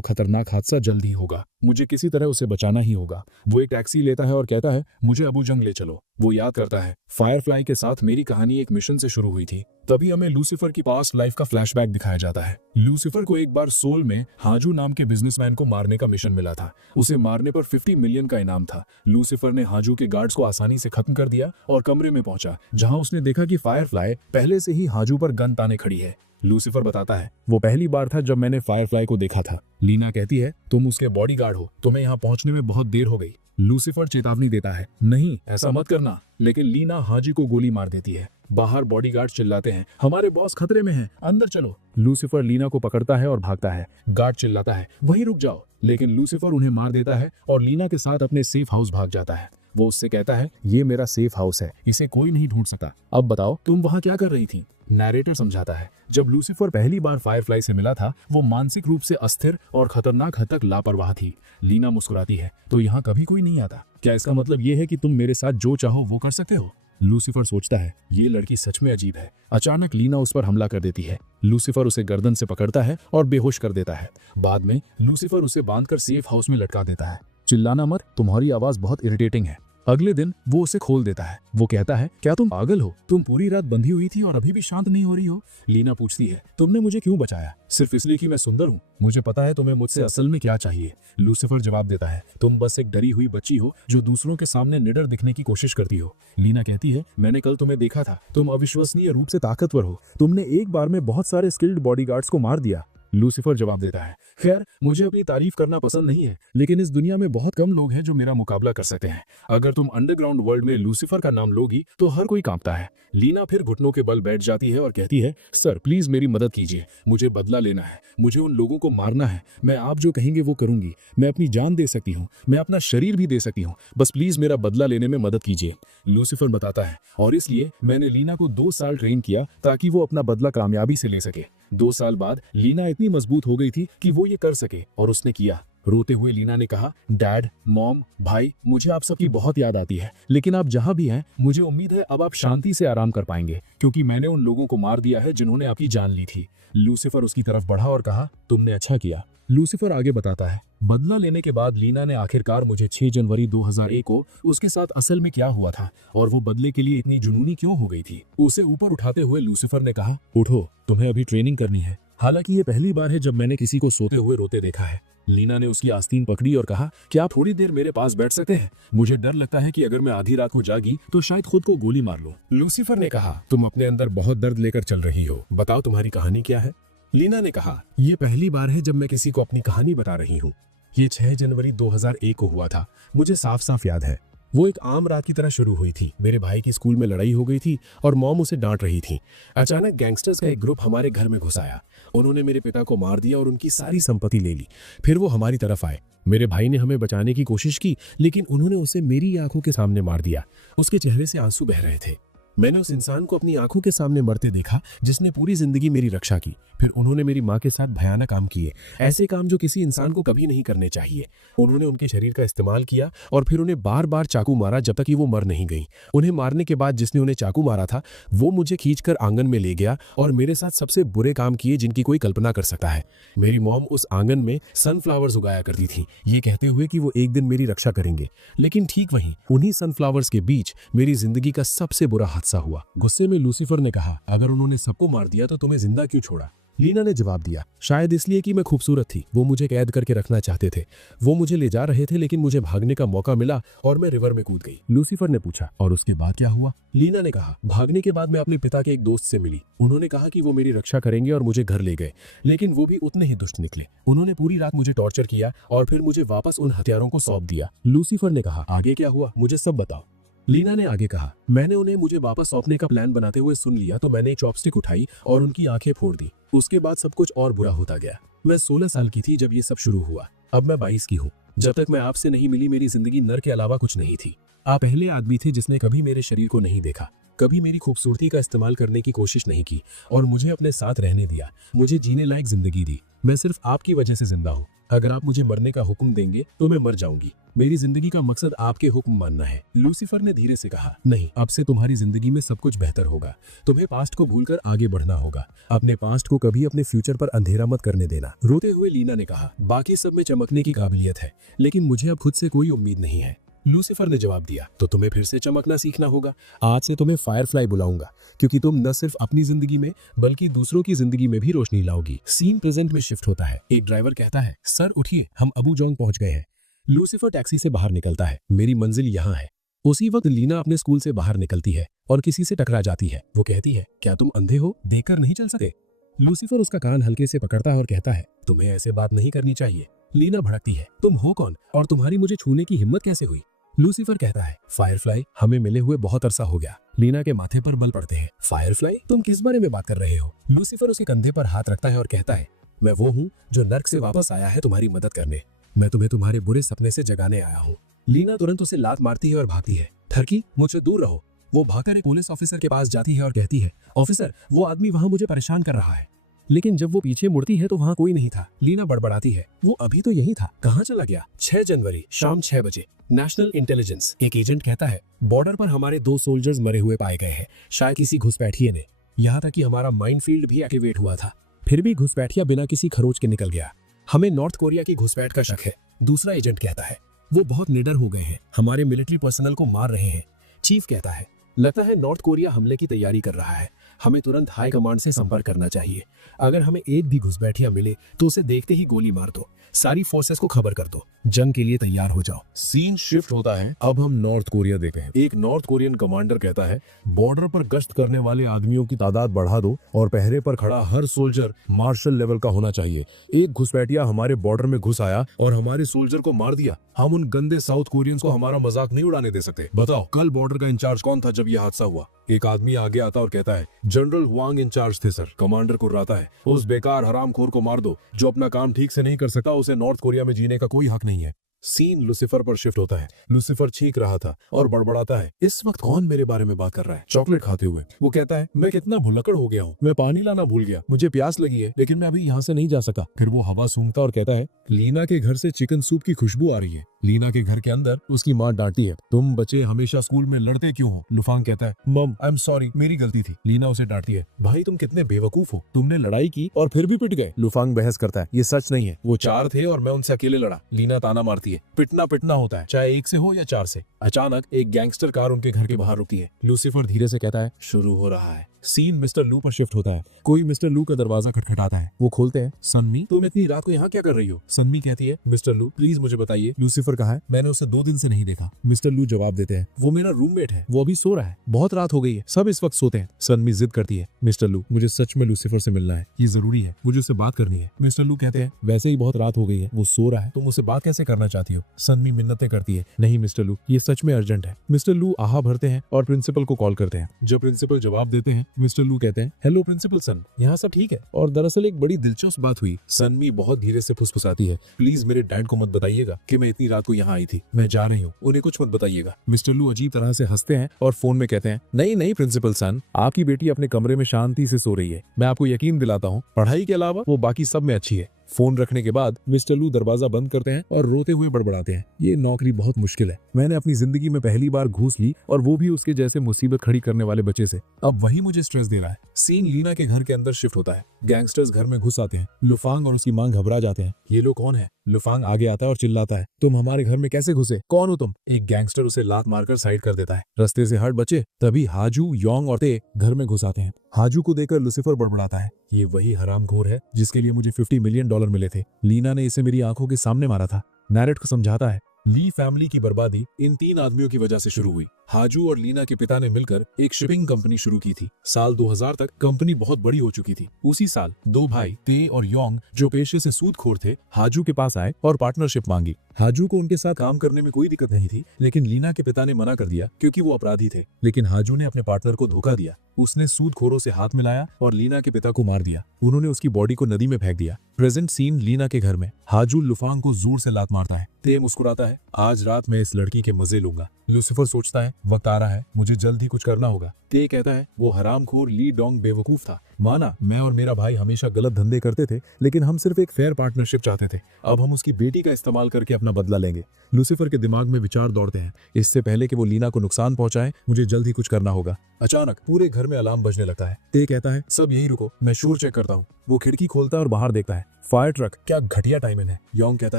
खतरनाक हादसा जल्द ही होगा, मुझे किसी तरह उसे बचाना ही होगा। वो एक टैक्सी लेता है और कहता है मुझे अबू जंग ले चलो। वो याद करता है फायरफ्लाई के साथ मेरी कहानी एक मिशन से शुरू हुई थी। तभी हमें लूसीफर की पास्ट लाइफ का फ्लैशबैक दिखाया जाता है। लूसीफर को एक बार सोल में हाजू नाम के बिजनेसमैन को मारने का मिशन मिला था। उसे मारने पर 50 मिलियन का इनाम था। लूसीफर ने हाजू के गार्ड्स को आसानी से खत्म कर दिया और कमरे में पहुंचा जहां उसने देखा कि फायरफ्लाई पहले से ही हाजू पर गन ताने खड़ी है। लूसीफर बताता है वो पहली बार था जब मैंने फायरफ्लाई को देखा था। लीना कहती है तुम उसके बॉडीगार्ड हो, तुम्हें यहाँ पहुंचने में बहुत देर हो गई। लूसीफर चेतावनी देता है नहीं ऐसा मत करना, लेकिन लीना हाजी को गोली मार देती है। बाहर बॉडीगार्ड चिल्लाते हैं हमारे बॉस खतरे में हैं, अंदर चलो। लूसीफर लीना को पकड़ता है और भागता है। गार्ड चिल्लाता है वहीं रुक जाओ, लेकिन लूसीफर उन्हें मार देता है और लीना के साथ अपने सेफ हाउस भाग जाता है। वो उससे कहता है ये मेरा सेफ हाउस है, इसे कोई नहीं ढूंढ सकता। अब बताओ तुम वहाँ क्या कर रही थी। नैरेटर समझाता है जब लूसीफर पहली बार फायरफ्लाई से मिला था वो मानसिक रूप से अस्थिर और खतरनाक हद तक लापरवाह थी। लीना मुस्कुराती है तो यहाँ कभी कोई नहीं आता, क्या इसका मतलब ये है कि तुम मेरे साथ जो चाहो वो कर सकते हो। लूसीफर सोचता है ये लड़की सच में अजीब है। अचानक लीना उस पर हमला कर देती है। लूसीफर उसे गर्दन से पकड़ता है और बेहोश कर देता है। बाद में लूसीफर उसे बांधकर सेफ हाउस में लटका देता है। चिल्लाना मत, तुम्हारी आवाज बहुत इरिटेटिंग है। अगले दिन वो उसे खोल देता है। वो कहता है क्या तुम पागल हो, तुम पूरी रात बंधी हुई थी और अभी भी शांत नहीं हो रही हो। लीना पूछती है तुमने मुझे क्यों बचाया, सिर्फ इसलिए कि मैं सुंदर हूँ। मुझे पता है तुम्हें मुझसे असल में क्या चाहिए। लूसीफर जवाब देता है तुम बस एक डरी हुई बच्ची हो जो दूसरों के सामने निडर दिखने की कोशिश करती हो। लीना कहती है मैंने कल तुम्हें देखा था, तुम अविश्वसनीय रूप से ताकतवर हो, तुमने एक बार में बहुत सारे स्किल्ड बॉडीगार्ड्स को मार दिया। लूसीफर जवाब देता है खैर मुझे अपनी तारीफ करना पसंद नहीं है, लेकिन इस दुनिया में बहुत कम लोग हैं जो मेरा मुकाबला कर सकते हैं। अगर तुम अंडरग्राउंड वर्ल्ड में लूसीफर का नाम लोगी तो हर कोई कांपता है। लीना फिर घुटनों के बल बैठ जाती है और कहती है सर प्लीज मेरी मदद कीजिए, मुझे बदला लेना है, मुझे उन लोगों को मारना है। मैं आप जो कहेंगे वो करूंगी, मैं अपनी जान दे सकती हूँ, मैं अपना शरीर भी दे सकती हूँ, बस प्लीज मेरा बदला लेने में मदद कीजिए। लूसीफर बताता है और इसलिए मैंने लीना को 2 साल ट्रेन किया ताकि वो अपना बदला कामयाबी से ले सके। 2 साल बाद लीना इतनी मजबूत हो गई थी कि वो ये कर सके और उसने किया। रोते हुए लीना ने कहा डैड, मॉम, भाई, मुझे आप सबकी बहुत याद आती है, लेकिन आप जहाँ भी हैं मुझे उम्मीद है अब आप शांति से आराम कर पाएंगे क्योंकि मैंने उन लोगों को मार दिया है जिन्होंने आपकी जान ली थी। लूसीफर उसकी तरफ बढ़ा और कहा तुमने अच्छा किया। लूसीफर आगे बताता है बदला लेने के बाद लीना ने आखिरकार मुझे 6 जनवरी 2001 को उसके साथ असल में क्या हुआ था और वो बदले के लिए इतनी जुनूनी क्यों हो गई थी। उसे ऊपर उठाते हुए लूसीफर ने कहा उठो, तुम्हें अभी ट्रेनिंग करनी है। हालांकि ये पहली बार है जब मैंने किसी को सोते हुए रोते देखा है। लीना ने उसकी आस्तीन पकड़ी और कहा क्या आप थोड़ी देर मेरे पास बैठ सकते हैं, मुझे डर लगता है कि अगर मैं आधी रात को जागी तो शायद खुद को गोली मार लूं। लूसीफर ने कहा तुम अपने अंदर बहुत दर्द लेकर चल रही हो, बताओ तुम्हारी कहानी क्या है। लीना ने कहा यह पहली बार है जब मैं किसी को अपनी कहानी बता रही हूँ। ये 6 जनवरी 2001 को हुआ था। मुझे साफ साफ याद है। वो एक आम रात की तरह शुरू हुई थी। मेरे भाई की स्कूल में लड़ाई हो गई थी और मॉम उसे डांट रही थी। अचानक गैंगस्टर्स का एक ग्रुप हमारे घर में घुस आया। उन्होंने मेरे पिता को मार दिया और उनकी सारी संपत्ति ले ली। फिर वो हमारी तरफ आए। मेरे भाई ने हमें बचाने की कोशिश की, लेकिन उन्होंने उसे मेरी आंखों के सामने मार दिया। उसके चेहरे से आंसू बह रहे थे। मैंने उस इंसान को अपनी आंखों के सामने मरते देखा जिसने पूरी जिंदगी मेरी रक्षा की। फिर उन्होंने मेरी माँ के साथ भयानक काम किए, ऐसे काम जो किसी इंसान को कभी नहीं करने चाहिए। उन्होंने उनके शरीर का इस्तेमाल किया और फिर उन्हें बार बार चाकू मारा जब तक कि वो मर नहीं गई। उन्हें मारने के बाद जिसने उन्हें चाकू मारा था वो मुझे खींचकर आंगन में ले गया और मेरे साथ सबसे बुरे काम किए जिनकी कोई कल्पना कर सकता है। मेरी मॉम उस आंगन में सनफ्लावर्स उगाया करती थी, ये कहते हुए कि वो एक दिन मेरी रक्षा करेंगे। लेकिन ठीक वहीं उन्हीं सनफ्लावर्स के बीच मेरी जिंदगी का सबसे बुरा हादसा हुआ। गुस्से में लूसीफर ने कहा, अगर उन्होंने सबको मार दिया तो तुम्हें जिंदा क्यों छोड़ा? लीना ने जवाब दिया, शायद इसलिए कि मैं खूबसूरत थी। वो मुझे कैद करके रखना चाहते थे। वो मुझे ले जा रहे थे, लेकिन मुझे भागने का मौका मिला और मैं रिवर में कूद गई। लूसीफर ने पूछा, और उसके बाद क्या हुआ? लीना ने कहा, भागने के बाद मैं अपने पिता के एक दोस्त से मिली। उन्होंने कहा कि वो मेरी रक्षा करेंगे और मुझे घर ले गए, लेकिन वो भी उतने ही दुष्ट निकले। उन्होंने पूरी रात मुझे टॉर्चर किया और फिर मुझे वापस उन हथियारों को सौंप दिया। लूसीफर ने कहा, आगे क्या हुआ? मुझे सब बताओ। लीना ने आगे कहा, मैंने उन्हें मुझे वापस सौंपने का प्लान बनाते हुए सुन लिया तो मैंने एक चॉपस्टिक उठाई और उनकी आंखें फोड़ दी। उसके बाद सब कुछ और बुरा होता गया। मैं 16 साल की थी जब ये सब शुरू हुआ। अब मैं 22 की हूँ। जब तक मैं आपसे नहीं मिली मेरी जिंदगी नर के अलावा कुछ नहीं थी। आप पहले आदमी थे जिसने कभी मेरे शरीर को नहीं देखा, कभी मेरी खूबसूरती का इस्तेमाल करने की कोशिश नहीं की और मुझे अपने साथ रहने दिया, मुझे जीने लायक जिंदगी दी। मैं सिर्फ आपकी वजह से जिंदा हूँ। अगर आप मुझे मरने का हुक्म देंगे तो मैं मर जाऊंगी। मेरी जिंदगी का मकसद आपके हुक्म मानना है। लूसीफर ने धीरे से कहा, नहीं, अब से तुम्हारी जिंदगी में सब कुछ बेहतर होगा। तुम्हें पास्ट को भूलकर आगे बढ़ना होगा। अपने पास्ट को कभी अपने फ्यूचर पर अंधेरा मत करने देना। रोते हुए लीना ने कहा, बाकी सब में चमकने की काबिलियत है, लेकिन मुझे अब खुद से कोई उम्मीद नहीं है। लूसीफर ने जवाब दिया, तो तुम्हें फिर से चमकना सीखना होगा। आज से तुम्हें फायरफ्लाई बुलाऊंगा, क्योंकि तुम न सिर्फ अपनी जिंदगी में बल्कि दूसरों की जिंदगी में भी रोशनी लाओगी। सीन प्रेजेंट में शिफ्ट होता है। एक ड्राइवर कहता है, सर उठिए, हम अबू जोंग पहुंच गए हैं। लूसीफर टैक्सी से बाहर निकलता है, मेरी मंजिल यहाँ है। उसी वक्त लीना अपने स्कूल से बाहर निकलती है और किसी से टकरा जाती है। वो कहती है, क्या तुम अंधे हो, देखकर नहीं चल सकते? लूसीफर उसका कान हल्के से पकड़ता है और कहता है, तुम्हें ऐसे बात नहीं करनी चाहिए। लीना भड़कती है, तुम हो कौन और तुम्हारी मुझे छूने की हिम्मत कैसे हुई? लूसीफर कहता है, फायरफ्लाई, हमें मिले हुए बहुत अरसा हो गया। लीना के माथे पर बल पड़ते हैं। फायरफ्लाई, तुम किस बारे में बात कर रहे हो? लूसीफर उसके कंधे पर हाथ रखता है और कहता है, मैं वो हूँ जो नर्क से वापस आया है तुम्हारी मदद करने। मैं तुम्हें तुम्हारे बुरे सपने से जगाने आया हूँ। लीना तुरंत उसे लात मारती है और भागती है। ठरकी, मुझसे दूर रहो। वो भागकर एक पुलिस ऑफिसर के पास जाती है और कहती है, ऑफिसर, वो आदमी वहाँ मुझे परेशान कर रहा है। लेकिन जब वो पीछे मुड़ती है तो वहाँ कोई नहीं था। लीना बड़बड़ाती है, वो अभी तो यही था, कहाँ चला गया? 6 जनवरी शाम 6 बजे। नेशनल इंटेलिजेंस, एक एजेंट कहता है, बॉर्डर पर हमारे 2 सोल्जर्स मरे हुए पाए गए हैं, शायद किसी घुसपैठिए ने। यहाँ तक कि हमारा माइनफील्ड भी एक्टिवेट हुआ था, फिर भी घुसपैठिया बिना किसी खरोच के निकल गया। हमें नॉर्थ कोरिया की घुसपैठ का शक है। दूसरा एजेंट कहता है, वो बहुत निडर हो गए हैं, हमारे मिलिट्री पर्सनल को मार रहे हैं। चीफ कहता है, लगता है नॉर्थ कोरिया हमले की तैयारी कर रहा है, हमें तुरंत हाई कमांड से संपर्क करना चाहिए। अगर हमें एक भी घुसपैठिया मिले तो उसे देखते ही गोली मार दो, सारी फोर्सेस को खबर कर दो, जंग के लिए तैयार हो जाओ। सीन शिफ्ट होता है। अब हम नॉर्थ कोरिया देखते हैं। एक नॉर्थ कोरियन कमांडर कहता है, बॉर्डर पर गश्त करने वाले आदमियों की तादाद बढ़ा दो और पहरे पर खड़ा हर सोल्जर मार्शल लेवल का होना चाहिए। एक घुसपैठिया हमारे बॉर्डर में घुस आया और हमारे सोल्जर को मार दिया। हम उन गंदे साउथ कोरियंस को हमारा मजाक नहीं उड़ाने दे सकते। बताओ, कल बॉर्डर का इंचार्ज कौन था जब यह हादसा हुआ? एक आदमी आगे आता और कहता है, जनरल हुआंग इंचार्ज थे सर। कमांडर कुर्राता है, उस बेकार हरामखोर को मार दो। जो अपना काम ठीक से नहीं कर सकता उसे नॉर्थ कोरिया में जीने का कोई हक नहीं है। सीन लूसीफर पर शिफ्ट होता है। लूसीफर चीख रहा था और बड़बड़ाता है, इस वक्त कौन मेरे बारे में बात कर रहा है? चॉकलेट खाते हुए वो कहता है, मैं कितना भुलक्कड़ हो गया हूँ, मैं पानी लाना भूल गया, मुझे प्यास लगी है, लेकिन मैं अभी यहाँ से नहीं जा सका। फिर वो हवा सूंघता और कहता है, लीना के घर से चिकन सूप की खुशबू आ रही है। लीना के घर के अंदर उसकी माँ डांटती है, तुम बच्चे हमेशा स्कूल में लड़ते क्यों हो? लुफांग कहता है, मम आई एम सॉरी, मेरी गलती थी। लीना उसे डांटती है, भाई तुम कितने बेवकूफ हो, तुमने लड़ाई की और फिर भी पिट गए। लुफांग बहस करता है, ये सच नहीं है, वो 4 थे और मैं उनसे अकेले लड़ा। लीना ताना मारती है, पिटना होता है, चाहे 1 से हो या 4 से। अचानक एक गैंगस्टर कार उनके घर के बाहर रुकती है। लूसीफर धीरे से कहता है, शुरू हो रहा है। सीन मिस्टर लू पर शिफ्ट होता है। कोई मिस्टर लू का दरवाजा खटखटाता है। वो खोलते हैं। सनमी, तुम इतनी रात को यहाँ क्या कर रही हो? सनमी कहती है, मिस्टर लू प्लीज मुझे बताइए, लूसीफर कहाँ है? मैंने उसे 2 दिन से नहीं देखा। मिस्टर लू जवाब देते हैं, वो मेरा रूममेट है, वो अभी सो रहा है, बहुत रात हो गई है, सब इस वक्त सोते हैं। सनमी जिद करती है, मिस्टर लू मुझे सच में लूसीफर से मिलना है, ये जरूरी है, मुझे उससे बात करनी है। मिस्टर लू कहते हैं, वैसे ही बहुत रात हो गई है, वो सो रहा है, तुम उससे बात कैसे करना चाहती हो? सनमी मिन्नतें करती है, नहीं मिस्टर लू, ये सच में अर्जेंट है। मिस्टर लू आहा भरते हैं और प्रिंसिपल को कॉल करते हैं। जब प्रिंसिपल जवाब देते हैं, मिस्टर लू कहते हैं, हेलो प्रिंसिपल सन, यहाँ सब ठीक है? और दरअसल एक बड़ी दिलचस्प बात हुई। सनमी बहुत धीरे से फुसफुसाती है, प्लीज मेरे डैड को मत बताइएगा कि मैं इतनी रात को यहाँ आई थी, मैं जा रही हूँ, उन्हें कुछ मत बताइएगा। मिस्टर लू अजीब तरह से हंसते हैं और फोन में कहते हैं, नहीं नहीं प्रिंसिपल सन, आपकी बेटी अपने कमरे में शांति से सो रही है, मैं आपको यकीन दिलाता हूँ, पढ़ाई के अलावा वो बाकी सब में अच्छी है। फोन रखने के बाद मिस्टर लू दरवाजा बंद करते हैं और रोते हुए बड़बड़ाते हैं, ये नौकरी बहुत मुश्किल है, मैंने अपनी जिंदगी में पहली बार घूस ली और वो भी उसके जैसे मुसीबत खड़ी करने वाले बच्चे से, अब वही मुझे स्ट्रेस दे रहा है। सीन लीना के घर के अंदर शिफ्ट होता है। गैंगस्टर्स घर में घुस आते हैं। लुफांग और उसकी मां घबरा जाते हैं, ये लोग कौन है? लुफांग आगे आता है और चिल्लाता है, तुम हमारे घर में कैसे घुसे, कौन हो तुम? एक गैंगस्टर उसे लात मारकर साइड कर देता है। रास्ते से हट बचे। तभी हाजू, योंग और ते घर में घुस आते हैं। हाजू को देखकर लूसीफर बड़बड़ाता है, ये वही हरामखोर है जिसके लिए मुझे $50 मिलियन मिले थे, लीना ने इसे मेरी आंखों के सामने मारा था। नैरेट को समझाता है, ली फैमिली की बर्बादी इन 3 आदमियों की वजह से शुरू हुई। हाजू और लीना के पिता ने मिलकर एक शिपिंग कंपनी शुरू की थी। साल 2000 तक कंपनी बहुत बड़ी हो चुकी थी। उसी साल 2 भाई ते और योंग, जो पेशे से सूदखोर थे, हाजू के पास आए और पार्टनरशिप मांगी। हाजू को उनके साथ काम करने में कोई दिक्कत नहीं थी, लेकिन लीना के पिता ने मना कर दिया क्योंकि वो अपराधी थे। लेकिन हाजू ने अपने पार्टनर को धोखा दिया, उसने सूदखोरों से हाथ मिलाया और लीना के पिता को मार दिया। उन्होंने उसकी बॉडी को नदी में फेंक दिया। प्रेजेंट सीन लीना के घर में। हाजू लुफांग को जोर से लात मारता है। ते मुस्कुराता है, आज रात मैं इस लड़की के मजे लूंगा। लूसीफर सोचता है, वक्त आ रहा है, मुझे जल्द ही कुछ करना होगा। ते कहता है, वो हरामखोर ली डोंग बेवकूफ था, माना मैं और मेरा भाई हमेशा गलत धंधे करते थे, लेकिन हम सिर्फ एक फेयर पार्टनरशिप चाहते थे। अब हम उसकी बेटी का इस्तेमाल करके अपना बदला लेंगे। लूसीफर के दिमाग में विचार दौड़ते हैं, इससे पहले कि वो लीना को नुकसान पहुंचाए, मुझे जल्द ही कुछ करना होगा। अचानक पूरे घर में अलार्म बजने लगता है। ते कहता है, सब यही रुको, मैं शोर चेक करता हूँ। वो खिड़की खोलता है और बाहर देखता है, फायर ट्रक, क्या घटिया टाइमिंग है। योंग कहता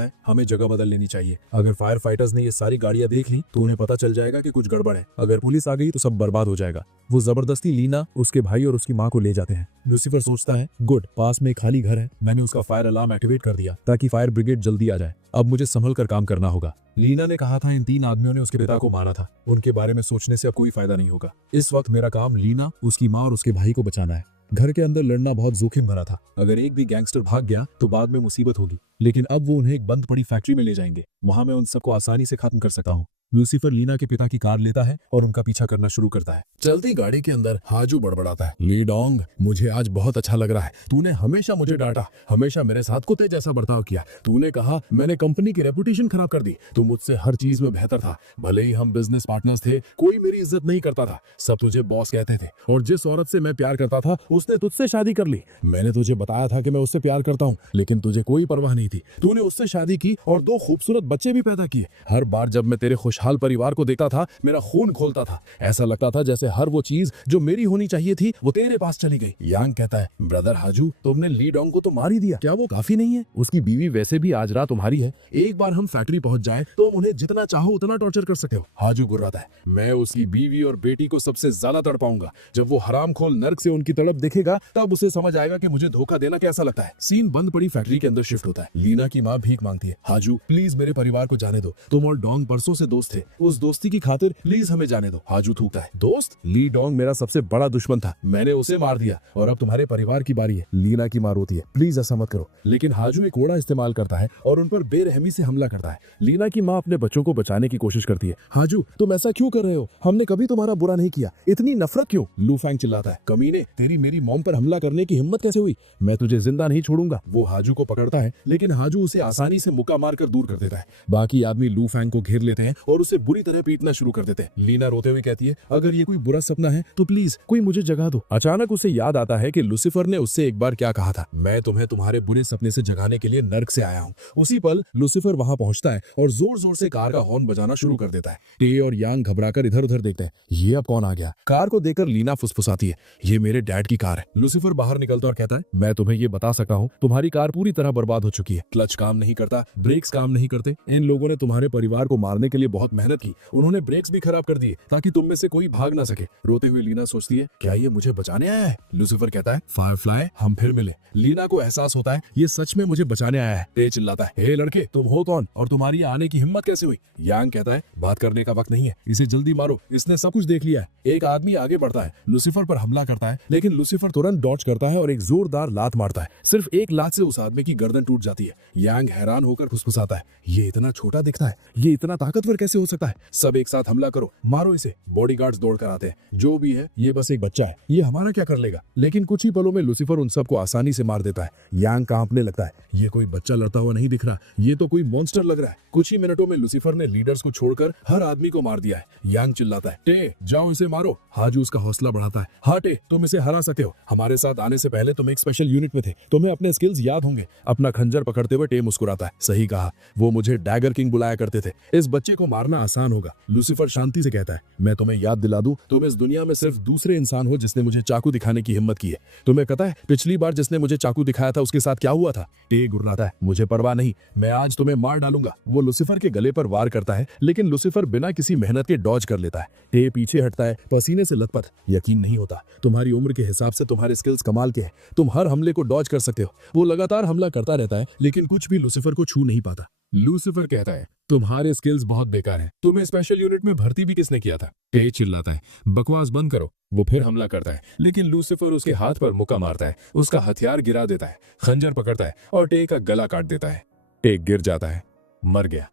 है, हमें जगह बदल लेनी चाहिए। अगर फायर फाइटर्स ने ये सारी गाड़ियां देख ली तो उन्हें पता चल जाएगा कि कुछ गड़बड़ है। अगर पुलिस आ गई तो सब बर्बाद हो जाएगा। वो जबरदस्ती लीना, उसके भाई और उसकी माँ को ले जाते हैं। लूसीफर सोचता है, गुड, पास में एक खाली घर है, मैंने उसका फायर अलार्म एक्टिवेट कर दिया ताकि फायर ब्रिगेड जल्दी आ जाए। अब मुझे संभल कर काम करना होगा। लीना ने कहा था इन 3 आदमियों ने उसके पिता को मारा था, उनके बारे में सोचने से अब कोई फायदा नहीं होगा। इस वक्त मेरा काम लीना, उसकी माँ और उसके भाई को बचाना है। घर के अंदर लड़ना बहुत जोखिम भरा था, अगर एक भी गैंगस्टर भाग गया तो बाद में मुसीबत होगी। लेकिन अब वो उन्हें एक बंद पड़ी फैक्ट्री में ले जाएंगे, वहां मैं उन सबको आसानी से खत्म कर सकता हूँ। लूसीफर लीना के पिता की कार लेता है और उनका पीछा करना शुरू करता है। चलती गाड़ी के अंदर हाजू बड़बड़ाता है, ली डोंग, मुझे आज बहुत अच्छा लग रहा है, तूने हमेशा मुझे डांटा, हमेशा मेरे साथ कुत्ते जैसा बर्ताव किया। तूने कहा मैंने कंपनी की रेपुटेशन खराब कर दी, तू मुझसे हर चीज में बेहतर था, भले ही हम बिजनेस पार्टनर्स थे, कोई मेरी इज्जत नहीं करता था, सब तुझे बॉस कहते थे, और जिस औरत से मैं प्यार करता था उसने तुझसे शादी कर ली। मैंने तुझे बताया था कि मैं उससे प्यार करता हूँ, लेकिन तुझे कोई परवाह नहीं थी। तूने उससे शादी की और 2 खूबसूरत बच्चे भी पैदा किए। हर बार जब मैं तेरे खुशहाल परिवार को देखता था, मेरा खून खोलता था, ऐसा लगता था जैसे हर वो चीज जो मेरी होनी चाहिए थी वो तेरे पास चली गई। यांग कहता है, ब्रदर हाजू, तुमने ली डोंग को तो मार ही दिया, क्या वो काफी नहीं है? उसकी बीवी वैसे भी आज रात तुम्हारी है, एक बार हम फैक्ट्री पहुंच जाए तो उन्हें जितना चाहो उतना टॉर्चर कर सकते हो। हाजू गुर्राता है, मैं उसकी बीवी और बेटी को सबसे ज्यादा तड़पाऊंगा। जब वो हरामखोर नर्क से उनकी तड़प देखेगा तब उसे समझ आएगा कि मुझे धोखा देना कैसा लगता है। सीन बंद पड़ी फैक्ट्री के अंदर शिफ्ट होता है। लीना की माँ भीख मांगती है, हाजू प्लीज मेरे परिवार को जाने दो, तुम और डोंग परसों से दोस्त थे, उस दोस्ती की खातिर प्लीज हमें जाने दो। हाजू थूकता है, दोस्त? ली डोंग मेरा सबसे बड़ा दुश्मन था, मैंने उसे मार दिया और अब तुम्हारे परिवार की बारी है। लीना की माँ रोती है, प्लीज ऐसा मत करो। लेकिन हाजू एक कोड़ा इस्तेमाल करता है और उन पर बेरहमी से हमला करता है। लीना की माँ अपने बच्चों को बचाने की कोशिश करती है। हाजू तुम ऐसा क्यों कर रहे हो, हमने कभी तुम्हारा बुरा नहीं किया, इतनी नफरत क्यों? लूफैंग चिल्लाता है, कमीने, तेरी मेरी मॉम पर हमला करने की हिम्मत कैसे हुई, मैं तुझे जिंदा नहीं छोड़ूंगा। वो हाजू को पकड़ता है, लेकिन हाजू उसे आसानी से मुक्का मारकर दूर कर देता है। बाकी आदमी लूफैंग को घेर लेते हैं और उसे बुरी तरह पीटना शुरू कर देते हैं। लीना रोते हुए कहती है, अगर ये कोई बुरा सपना है तो प्लीज कोई मुझे जगा दो। अचानक उसे याद आता है कि लूसीफर ने उससे एक बार क्या कहा था, मैं तुम्हें तुम्हारे बुरे सपने से जगाने के लिए नर्क से आया हूँ। उसी पल लूसीफर वहां पहुंचता है और जोर जोर से कार का हॉर्न बजाना शुरू कर देता है। टे और यांग घबराकर इधर उधर देखते हैं, ये अब कौन आ गया? कार को देखकर लीना फुसफुसाती है, ये मेरे डैड की कार है। लूसीफर बाहर निकलता और कहता है, मैं तुम्हें ये बता सकता हूँ, तुम्हारी कार पूरी तरह बर्बाद हो चुकी है, क्लच काम नहीं करता, ब्रेक्स काम नहीं करते, इन लोगों ने तुम्हारे परिवार को मारने के लिए बहुत बहुत मेहनत की, उन्होंने ब्रेक्स भी खराब कर दिए ताकि तुम में से कोई भाग ना सके। रोते हुए लीना सोचती है, क्या ये मुझे बचाने आया है? लूसीफर कहता है, फायरफ्लाई हम फिर मिले। लीना को एहसास होता है ये सच में मुझे बचाने आया है। टे चिल्लाता है, हे लड़के तुम हो कौन और तुम्हारी आने की हिम्मत कैसे हुई? यांग कहता है, बात करने का वक्त नहीं है, इसे जल्दी मारो, इसने सब कुछ देख लिया है। एक आदमी आगे बढ़ता है, लूसीफर पर हमला करता है, लेकिन लूसीफर तुरंत डॉज करता है और एक जोरदार लात मारता है। सिर्फ एक लात से उस आदमी की गर्दन टूट जाती है। यांग हैरान होकर फुसफुसाता है, ये इतना छोटा दिखता है, ये इतना ताकतवर कैसे हो सकता है? सब एक साथ हमला करो, मारो इसे। बॉडीगार्ड्स दौड़ कर आते हैं। जो भी है ये बस एक बच्चा है, ये हमारा क्या कर लेगा? लेकिन कुछ ही पलों में लूसीफर उन सबको आसानी से मार देता है। यांग कांपने लगता है, ये कोई बच्चा लड़ता हुआ नहीं दिख रहा, ये तो कोई मॉन्स्टर लग रहा है। कुछ ही मिनटों में लूसीफर ने लीडर्स को छोड़कर हर आदमी को मार दिया है। यांग चिल्लाता है, टे जाओ इसे मारो। हाजू उसका हौसला बढ़ाता है, हाँ टे तुम इसे हरा सकते हो, हमारे साथ आने से पहले तुम एक स्पेशल यूनिट में थे, तुम्हें अपने स्किल्स याद होंगे। अपना खंजर पकड़ते हुए टे मुस्कुराता है, सही कहा, वो मुझे डैगर किंग बुलाया करते थे, इस बच्चे को मारना आसान होगा। लूसीफर शांति से कहता है, मैं तुम्हें याद दिला दूं, तुम इस दुनिया में सिर्फ दूसरे इंसान हो जिसने मुझे चाकू दिखाने की हिम्मत की है। तुम्हें पता है पिछली बार जिसने मुझे चाकू दिखाया था उसके साथ क्या हुआ था? टे गुर्राता है, मुझे परवाह नहीं, मैं आज तुम्हें मार डालूंगा। वो लूसीफर के गले पर वार करता है, लेकिन लूसीफर बिना किसी मेहनत के डॉज कर लेता है। टे पीछे हटता है, पसीने से लथपथ। यकीन नहीं होता, तुम्हारी उम्र के हिसाब से तुम्हारे स्किल्स कमाल के हैं, तुम हर हमले को डॉज कर सकते हो। वो लगातार हमला करता रहता है, लेकिन कुछ भी लूसीफर को छू नहीं पाता। लूसीफर कहता है, तुम्हारे स्किल्स बहुत बेकार हैं, तुम्हें स्पेशल यूनिट में भर्ती भी किसने किया था? टे चिल्लाता है, बकवास बंद करो। वो फिर हमला करता है, लेकिन लूसीफर उसके हाथ पर मुक्का मारता है, उसका हथियार गिरा देता है, खंजर पकड़ता है और टे का गला काट देता है। टे गिर जाता है, मर गया।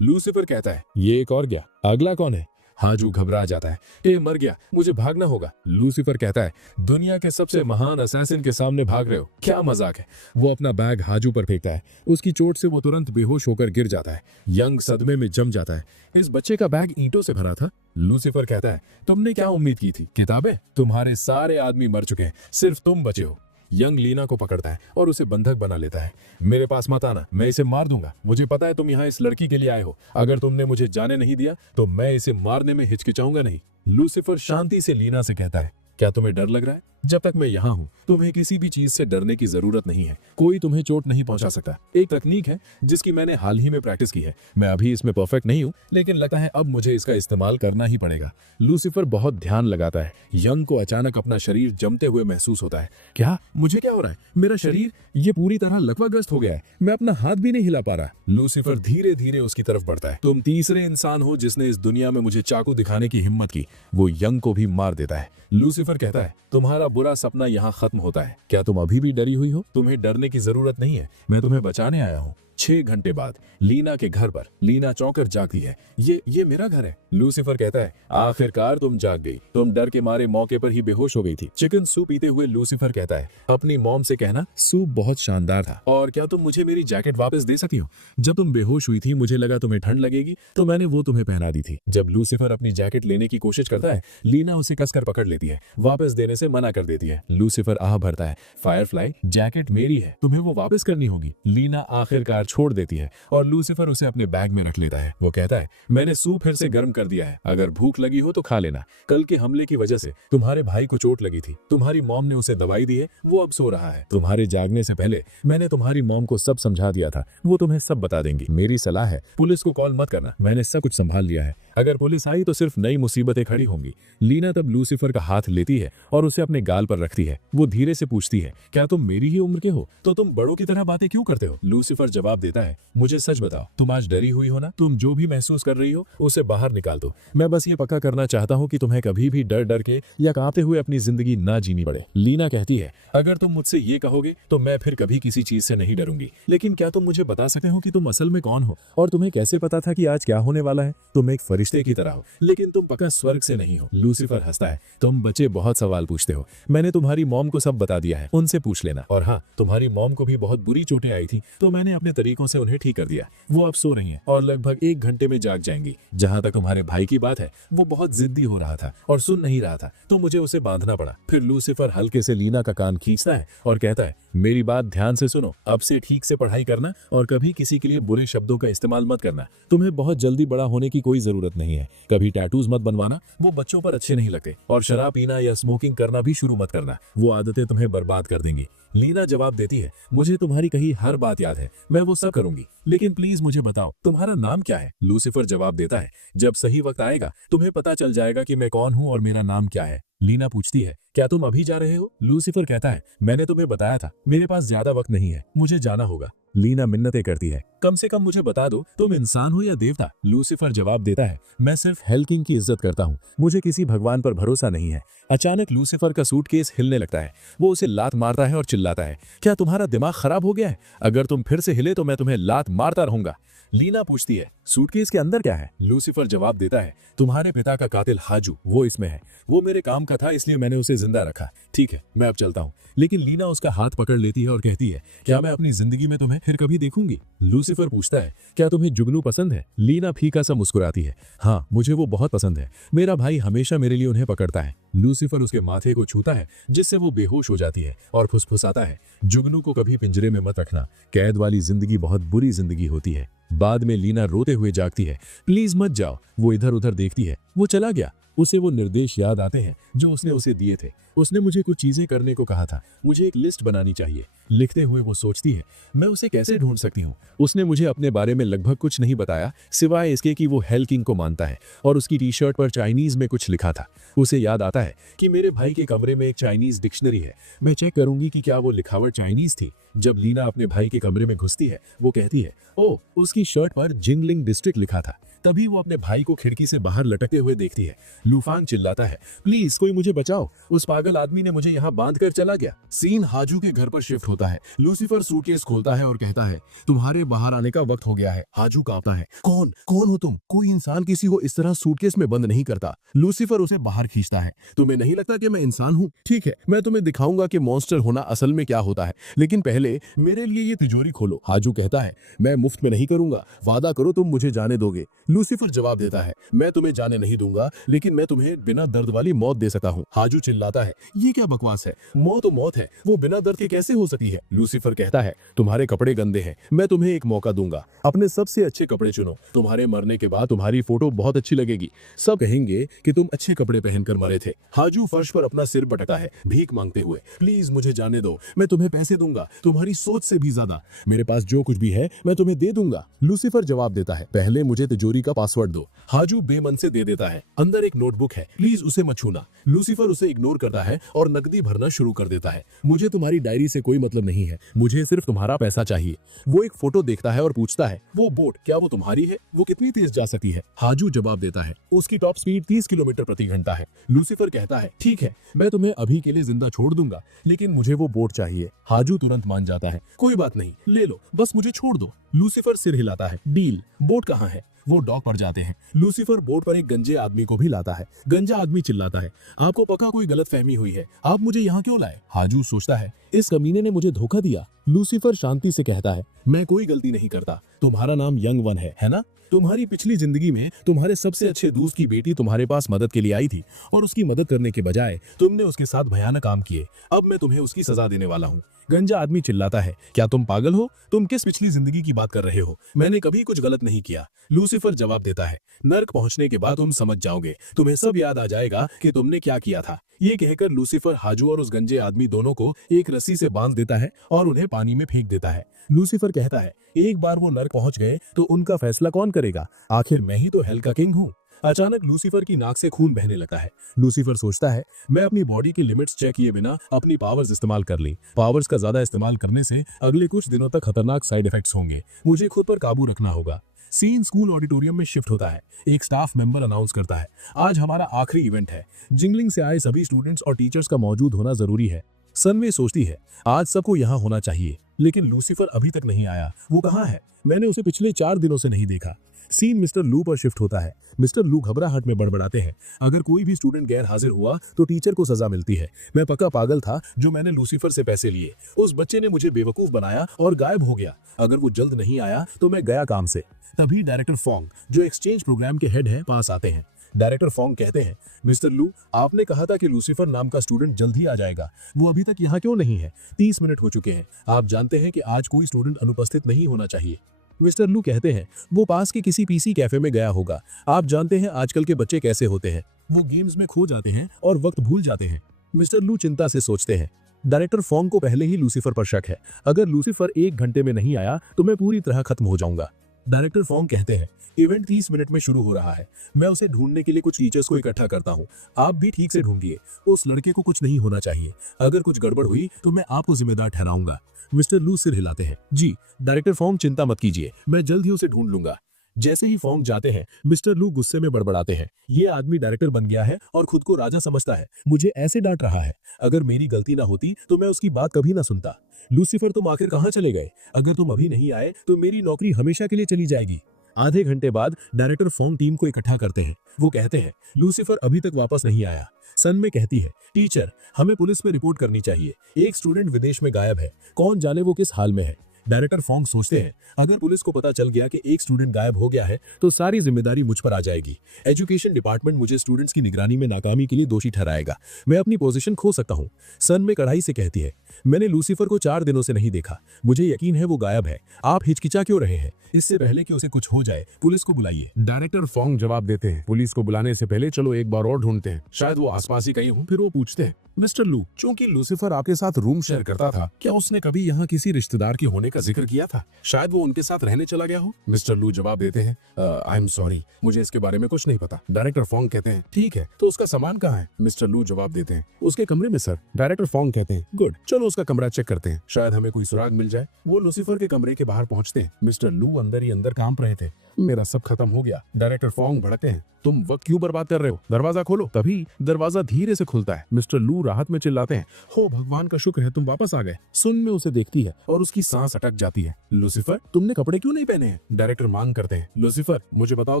लूसीफर कहता है, ये एक और गया, अगला कौन है? हाजू घबरा जाता है, टे मर गया, मुझे भागना होगा। लूसीफर कहता है, दुनिया के सबसे महान असैसिन के सामने भाग रहे हो, क्या मजाक है? वो अपना बैग हाजू पर फेंकता है, उसकी चोट से वो तुरंत बेहोश होकर गिर जाता है। यंग सदमे में जम जाता है, इस बच्चे का बैग ईंटों से भरा था। लूसीफर कहता है, तुमने क्या उम्मीद की थी? किताबें? तुम्हारे सारे आदमी मर चुके हैं, सिर्फ तुम बचे हो। यंग लीना को पकड़ता है और उसे बंधक बना लेता है। मेरे पास मत आना, मैं इसे मार दूंगा, मुझे पता है तुम यहाँ इस लड़की के लिए आए हो, अगर तुमने मुझे जाने नहीं दिया तो मैं इसे मारने में हिचकिचाऊंगा नहीं। लूसीफर शांति से लीना से कहता है, क्या तुम्हें डर लग रहा है? जब तक मैं यहाँ हूँ तुम्हें किसी भी चीज से डरने की जरूरत नहीं है, कोई तुम्हें चोट नहीं पहुंचा सकता। एक तकनीक है जिसकी मैंने हाल ही में प्रैक्टिस की है, मैं अभी इसमें परफेक्ट नहीं हूँ, लेकिन लगता है अब मुझे इसका इस्तेमाल करना ही पड़ेगा। लूसीफर बहुत ध्यान लगाता है। यंग को अचानक अपना शरीर जमते हुए महसूस होता है, क्या मुझे क्या हो रहा है? मेरा शरीर ये पूरी तरह लकवाग्रस्त हो गया है, मैं अपना हाथ भी नहीं हिला पा रहा। लूसीफर धीरे धीरे उसकी तरफ बढ़ता है, तुम तीसरे इंसान हो जिसने इस दुनिया में मुझे चाकू दिखाने की हिम्मत की। वो यंग को भी मार देता है। लूसीफर कहता है, तुम्हारा बुरा सपना यहाँ खत्म होता है, क्या तुम अभी भी डरी हुई हो? तुम्हें डरने की जरूरत नहीं है, मैं तुम्हें बचाने आया हूँ। 6 घंटे बाद लीना के घर पर लीना चौंकर जागती है, ये मेरा घर है। लूसीफर कहता है, आखिरकार तुम जाग गई, तुम डर के मारे मौके पर ही बेहोश हो गई थी। चिकन सूप पीते हुए लूसीफर कहता है, अपनी मॉम से कहना सूप बहुत शानदार था, और क्या तुम मुझे मेरी जैकेट वापस दे सकती हो? जब तुम बेहोश हुई थी मुझे लगा तुम्हें ठंड लगेगी तो मैंने वो तुम्हें पहना दी थी। जब लूसीफर अपनी जैकेट लेने की कोशिश करता है, लीना उसे कसकर पकड़ लेती है, वापस देने से मना कर देती है। लूसीफर आह भरता है, फायरफ्लाई जैकेट मेरी है, तुम्हें वो वापस करनी होगी। लीना आखिरकार छोड़ देती है और लूसीफर उसे अपने बैग में रख लेता है। वो कहता है, मैंने सूप फिर से गर्म कर दिया है, अगर भूख लगी हो तो खा लेना। कल के हमले की वजह से तुम्हारे भाई को चोट लगी थी, तुम्हारी मॉम ने उसे दवाई दी है, वो अब सो रहा है। तुम्हारे जागने से पहले मैंने तुम्हारी मॉम को सब समझा दिया था, वो तुम्हें सब बता देंगी। मेरी सलाह है पुलिस को कॉल मत करना, मैंने सब कुछ संभाल लिया है, अगर पुलिस आई तो सिर्फ नई मुसीबतें खड़ी होंगी। लीना तब लूसीफर का हाथ लेती है और उसे अपने गाल पर रखती है। वो धीरे से पूछती है, क्या तुम मेरी ही उम्र के हो? तो तुम बड़ों की तरह बातें क्यों करते हो? लूसीफर जवाब देता है, मुझे सच बताओ, तुम आज डरी हुई हो ना? तुम जो भी महसूस कर रही हो उसे बाहर निकाल दो। मैं बस ये पक्का करना चाहता हूँ कि तुम्हें कभी भी डर डर के या कांपते हुए अपनी जिंदगी ना जीनी पड़े। लीना कहती है, अगर तुम मुझसे ये कहोगे तो मैं फिर कभी किसी चीज से नहीं डरूंगी, लेकिन क्या तुम मुझे बता सकते हो कि तुम असल में कौन हो और तुम्हें कैसे पता था कि आज क्या होने वाला है? तुम एक फरिश्ते की तरह हो, लेकिन तुम पक्का स्वर्ग से नहीं हो। लूसीफर हंसता है, तुम बच्चे बहुत सवाल पूछते हो, मैंने तुम्हारी मॉम को सब बता दिया है, उनसे पूछ लेना। और हाँ, तुम्हारी मॉम को भी बहुत बुरी चोटें आई थी, तो मैंने अपने तरीकों से उन्हें ठीक कर दिया। वो अब सो रही हैं और लगभग 1 घंटे में जाग जाएंगी। जहां तक तुम्हारे भाई की बात है, वो बहुत जिद्दी हो रहा था और सुन नहीं रहा था, तो मुझे उसे बांधना पड़ा। फिर लूसीफर हल्के से लीना का कान खींचता है और कहता है, मेरी बात ध्यान से सुनो, अब से ठीक से पढ़ाई करना और कभी किसी के लिए बुरे शब्दों का इस्तेमाल मत करना। तुम्हें बहुत जल्दी बड़ा होने की कोई जरूरत जरूरत नहीं है। कभी टैटूज मत बनवाना, वो बच्चों पर अच्छे नहीं लगते। और शराब पीना या स्मोकिंग करना भी शुरू मत करना, वो आदतें तुम्हें बर्बाद कर देंगी। लीना जवाब देती है, मुझे तुम्हारी कही हर बात याद है, मैं वो सब करूंगी, लेकिन प्लीज मुझे बताओ तुम्हारा नाम क्या है। लूसीफर जवाब देता है, जब सही वक्त आएगा तुम्हें पता चल जाएगा कि मैं कौन हूँ और मेरा नाम क्या है। लीना पूछती है, क्या तुम अभी जा रहे हो? लूसीफर कहता है, मैंने तुम्हें बताया था मेरे पास ज्यादा वक्त नहीं है, मुझे जाना होगा। लीना मिन्नतें करती है, कम से कम मुझे बता दो तुम इंसान हो या देवता। लूसीफर जवाब देता है, मैं सिर्फ हेल किंग की इज्जत करता हूँ, मुझे किसी भगवान पर भरोसा नहीं है। अचानक लूसीफर का सूटकेस हिलने लगता है, वो उसे लात मारता है और चिल्लाता है, क्या तुम्हारा दिमाग खराब हो गया है? अगर तुम फिर से हिले तो मैं तुम्हें लात मारता रहूंगा। लीना पूछती है, सूटकेस के अंदर क्या है? लूसीफर जवाब देता है, तुम्हारे पिता का कातिल हाजू, वो इसमें है, वो मेरे काम का था इसलिए मैंने उसे जिंदा रखा। ठीक है, मैं अब चलता हूँ। लेकिन लीना उसका हाथ पकड़ लेती है और कहती है, क्या मैं अपनी जिंदगी में तुम्हें फिर कभी देखूंगी? लूसीफर पूछता है, क्या तुम्हें जुगनू पसंद है? लीना फीका सा मुस्कुराती है, हाँ मुझे वो बहुत पसंद है, मेरा भाई हमेशा मेरे लिए उन्हें पकड़ता है। लूसीफर उसके माथे को छूता है जिससे वो बेहोश हो जाती है और फुसफुसाता है, जुगनू को कभी पिंजरे में मत रखना, कैद वाली जिंदगी बहुत बुरी जिंदगी होती है। बाद में लीना रोते हुए जागती है, प्लीज मत जाओ। वो इधर उधर देखती है, वो चला गया। उसे वो निर्देश याद आते हैं जो उसने उसे दिए थे। उसने मुझे कुछ चीजें करने को कहा था, मुझे एक लिस्ट बनानी चाहिए। लिखते हुए वो सोचती है, मैं उसे कैसे ढूंढ सकती हूँ? उसने मुझे अपने बारे में लगभग कुछ नहीं बताया, सिवाय इसके कि वो हेल किंग को मानता है और उसकी टी शर्ट पर चाइनीज में कुछ लिखा था। उसे याद आता है कि मेरे भाई के कमरे में एक चाइनीज डिक्शनरी है, मैं चेक करूंगी कि क्या वो लिखावट चाइनीज थी। जब लीना अपने भाई के कमरे में घुसती है, वो कहती है, ओ उसकी शर्ट पर जिंगलिंग डिस्ट्रिक्ट लिखा था। तभी वो अपने भाई को खिड़की से बाहर लटकते हुए देखती है। लूफांग चिल्लाता है, प्लीज कोई मुझे बचाओ, उस पागल आदमी ने मुझे यहाँ बांध कर चला गया। सीन हाजू के घर पर शिफ्ट होता है। लूसीफर सूटकेस खोलता है और कहता है, तुम्हारे बाहर आने का वक्त हो गया है। हाजू कांपता है, कौन कौन हो तुम? कोई इंसान किसी को इस तरह सूटकेस में बंद नहीं करता। लूसीफर उसे बाहर खींचता है, तुम्हें नहीं लगता कि मैं इंसान हूँ? ठीक है, मैं तुम्हें दिखाऊंगा कि मॉन्स्टर होना असल में क्या होता है, लेकिन पहले मेरे लिए ये तिजोरी खोलो। हाजू कहता है, मैं मुफ्त में नहीं करूंगा, वादा करो तुम मुझे जाने दोगे। लूसीफर जवाब देता है, मैं तुम्हें जाने नहीं दूंगा, लेकिन मैं तुम्हें बिना दर्द वाली मौत दे सकता हूँ। हाजू चिल्लाता है, ये क्या बकवास है, मौत तो मौत है, वो बिना दर्द के कैसे हो सकती है? लूसीफर कहता है, तुम्हारे कपड़े गंदे हैं, मैं तुम्हें एक मौका दूंगा, अपने सबसे अच्छे कपड़े चुनो, तुम्हारे मरने के बाद तुम्हारी फोटो बहुत अच्छी लगेगी, सब कहेंगे कि तुम अच्छे कपड़े पहनकर मरे थे। हाजू फर्श पर अपना सिर पटकता है, भीख मांगते हुए, प्लीज मुझे जाने दो, मैं तुम्हें पैसे दूंगा, तुम्हारी सोच से भी ज्यादा, मेरे पास जो कुछ भी है मैं तुम्हें दे दूंगा। लूसीफर जवाब देता है, पहले मुझे तिजोरी का पासवर्ड दो। हाजू बेमन से दे देता है, अंदर एक नोटबुक है, प्लीज उसे मत छूना। लूसीफर उसे इग्नोर करता है और नकदी भरना शुरू कर देता है। मुझे तुम्हारी डायरी से कोई मतलब नहीं है, मुझे सिर्फ तुम्हारा पैसा चाहिए। वो एक फोटो देखता है और पूछता है, वो बोट क्या वो तुम्हारी है? वो कितनी तेज जा सकती है? हाजू जवाब देता है, उसकी टॉप स्पीड 30 किलोमीटर प्रति घंटा है। लूसीफर कहता है, ठीक है, मैं तुम्हें अभी के लिए जिंदा छोड़ दूंगा, लेकिन मुझे वो बोट चाहिए। हाजू तुरंत मान जाता है, कोई बात नहीं, ले लो, बस मुझे छोड़ दो। लूसीफर सिर हिलाता है, डील। बोट कहाँ है? वो डॉक पर जाते हैं। लूसीफर बोट पर एक गंजे आदमी को भी लाता है। गंजा आदमी चिल्लाता है, आपको पक्का कोई गलत फहमी हुई है, आप मुझे यहाँ क्यों लाए? हाजू सोचता है, इस कमीने ने मुझे धोखा दिया। लूसीफर शांति से कहता है, मैं कोई गलती नहीं करता, तुम्हारा नाम यंग वन है ना? तुम्हारी पिछली जिंदगी में तुम्हारे सबसे अच्छे दोस्त की बेटी तुम्हारे पास मदद के लिए आई थी और उसकी मदद करने के बजाय तुमने उसके साथ भयानक काम किए। अब मैं तुम्हें उसकी सजा देने वाला हूँ। गंजा आदमी चिल्लाता है, क्या तुम पागल हो? तुम किस पिछली जिंदगी की बात कर रहे हो? मैंने कभी कुछ गलत नहीं किया। लूसीफर जवाब देता है, नर्क पहुंचने के बाद तुम समझ जाओगे, तुम्हें सब याद आ जाएगा कि तुमने क्या किया था। ये कहकर लूसीफर हाजू और उस गंजे आदमी दोनों को एक रस्सी से बांध देता है और उन्हें पानी में फेंक देता है। लूसीफर कहता है, एक बार वो नर्क पहुंच गए तो उनका फैसला कौन करेगा? आखिर मैं ही तो हेल का किंग हूँ। अचानक लूसीफर की नाक से खून बहने लगता है। लूसीफर सोचता है, मैं अपनी बॉडी की लिमिट्स चेक किए बिना अपनी पावर्स इस्तेमाल कर ली। पावर्स का ज्यादा इस्तेमाल करने से अगले कुछ दिनों तक खतरनाक साइड इफेक्ट्स होंगे, मुझे खुद पर काबू रखना होगा। सीन स्कूल ऑडिटोरियम में शिफ्ट होता है। एक स्टाफ मेंबर अनाउंस करता है, आज हमारा आखिरी इवेंट है, जिंगलिंग से आए सभी स्टूडेंट्स और टीचर्स का मौजूद होना जरूरी है। सनवे सोचती है, आज सबको यहाँ होना चाहिए, लेकिन लूसीफर अभी तक नहीं आया। वो कहाँ है? मैंने उसे पिछले 4 दिनों से नहीं देखा। सीन मिस्टर लू पर शिफ्ट होता है। मिस्टर लू घबराहट में बड़बड़ाते हैं, अगर कोई भी स्टूडेंट गैर हाजिर हुआ तो टीचर को सजा मिलती है। मैं पक्का पागल था जो मैंने लूसीफर से पैसे लिए। उस बच्चे ने मुझे बेवकूफ बनाया और गायब हो गया। अगर वो जल्द नहीं आया तो मैं गया काम से। तभी डायरेक्टर फोंग, जो एक्सचेंज प्रोग्राम के हेड हैं, पास आते हैं। डायरेक्टर फोंग कहते हैं, मिस्टर लू, आपने कहा था कि लूसीफर नाम का स्टूडेंट जल्द ही आ जाएगा, वो अभी तक यहाँ क्यों नहीं है? 30 मिनट हो चुके हैं। आप जानते हैं कि आज कोई स्टूडेंट अनुपस्थित नहीं होना चाहिए। मिस्टर लू कहते हैं वो पास के किसी पीसी कैफे में गया होगा। आप जानते हैं आजकल के बच्चे कैसे होते हैं, वो गेम्स में खो जाते हैं और वक्त भूल जाते हैं। मिस्टर लू चिंता से सोचते हैं। डायरेक्टर फोंग को पहले ही लूसीफर पर शक है। अगर लूसीफर 1 घंटे में नहीं आया तो मैं पूरी तरह खत्म हो जाऊंगा। डायरेक्टर फोंग कहते हैं इवेंट 30 मिनट में शुरू हो रहा है। मैं उसे ढूंढने के लिए कुछ टीचर्स को इकट्ठा करता हूँ। आप भी ठीक से ढूंढिए। उस लड़के को कुछ नहीं होना चाहिए। अगर कुछ गड़बड़ हुई तो मैं आपको जिम्मेदार ठहराऊंगा। मिस्टर लू सिर हिलाते हैं। जी डायरेक्टर फोंग, चिंता मत कीजिए, मैं जल्द ही उसे ढूंढ लूंगा। जैसे ही फोंग जाते हैं मिस्टर लू गुस्से में बड़बड़ाते हैं। ये आदमी डायरेक्टर बन गया है और खुद को राजा समझता है। मुझे ऐसे डांट रहा है। अगर मेरी गलती ना होती तो मैं उसकी बात कभी ना सुनता। लूसीफर, तुम आखिर कहाँ चले गए? अगर तुम अभी नहीं आए तो मेरी नौकरी हमेशा के लिए चली जाएगी। आधे घंटे बाद डायरेक्टर फोंग टीम को इकट्ठा करते हैं। वो कहते हैं लूसीफर अभी तक वापस नहीं आया। सन में कहती है टीचर, हमें पुलिस में रिपोर्ट करनी चाहिए। एक स्टूडेंट विदेश में गायब है, कौन जाने वो किस हाल में है। डायरेक्टर फोंग सोचते हैं अगर पुलिस को पता चल गया कि एक स्टूडेंट गायब हो गया है तो सारी जिम्मेदारी मुझ पर आ जाएगी। एजुकेशन डिपार्टमेंट मुझे स्टूडेंट्स की निगरानी में नाकामी के लिए दोषी ठहराएगा। मैं अपनी पोजीशन खो सकता हूँ। सन में कड़ाई से कहती है मैंने लूसीफर को 4 दिनों से नहीं देखा। मुझे यकीन है वो गायब है। आप हिचकिचा क्यों रहे हैं? इससे पहले कि उसे कुछ हो जाए पुलिस को बुलाइए। डायरेक्टर फोंग जवाब देते हैं पुलिस को बुलाने से पहले चलो एक बार और ढूंढते हैं, शायद वो आसपास ही कहीं हो। फिर वो पूछते हैं मिस्टर लू, चूंकि लूसीफर आपके साथ रूम शेयर करता था, क्या उसने कभी यहाँ किसी रिश्तेदार के होने का जिक्र किया था? शायद वो उनके साथ रहने चला गया हो। मिस्टर लू जवाब देते हैं आई एम सॉरी, मुझे इसके बारे में कुछ नहीं पता। डायरेक्टर फोंग कहते हैं ठीक है, तो उसका सामान कहाँ है? मिस्टर लू जवाब देते हैं उसके कमरे में सर। डायरेक्टर फोंग कहते हैं गुड, चलो उसका कमरा चेक करते हैं, शायद हमें कोई सुराग मिल जाए। वो लूसीफर के कमरे के बाहर पहुंचते हैं। मिस्टर लू अंदर ही अंदर कांप रहे थे। मेरा सब खत्म हो गया। डायरेक्टर फोंग भड़कते हैं तुम वक्त क्यों बर्बाद कर रहे हो? दरवाजा खोलो। तभी दरवाजा धीरे से खुलता है। मिस्टर लू राहत में चिल्लाते हैं हो भगवान का शुक्र है तुम वापस आ गए। सुन में उसे देखती है और उसकी सांस अटक जाती है। लूसीफर, तुमने कपड़े क्यों नहीं पहने हैं? डायरेक्टर मांग करते हैं लूसीफर, मुझे बताओ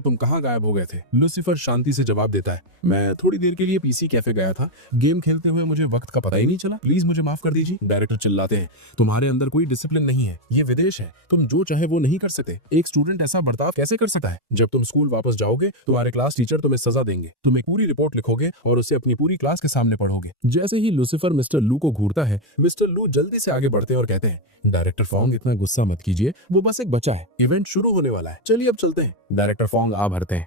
तुम कहाँ गायब हो गए थे? लूसीफर शांति से जवाब देता है मैं थोड़ी देर के लिए पीसी कैफे गया था। गेम खेलते हुए मुझे वक्त का पता ही नहीं चला। प्लीज मुझे माफ कर दीजिए। डायरेक्टर चिल्लाते हैं तुम्हारे अंदर कोई डिसिप्लिन नहीं है। ये विदेश है, तुम जो चाहे वो नहीं कर सकते। एक स्टूडेंट ऐसा बर्ताव कैसे कर सकता है? जब तुम स्कूल वापस जाओगे तुम्हारे क्लास टीचर तुम्हें सजा देंगे। तुम एक पूरी रिपोर्ट लिखोगे और उसे अपनी पूरी क्लास के सामने पढ़ोगे। जैसे ही लूसीफर मिस्टर लू को घूरता है, मिस्टर लू जल्दी से आगे बढ़ते हैं और कहते हैं डायरेक्टर फोंग, इतना गुस्सा मत कीजिए, वो बस एक बच्चा है। इवेंट शुरू होने वाला है, चलिए अब चलते हैं। डायरेक्टर फोंग आ भरते हैं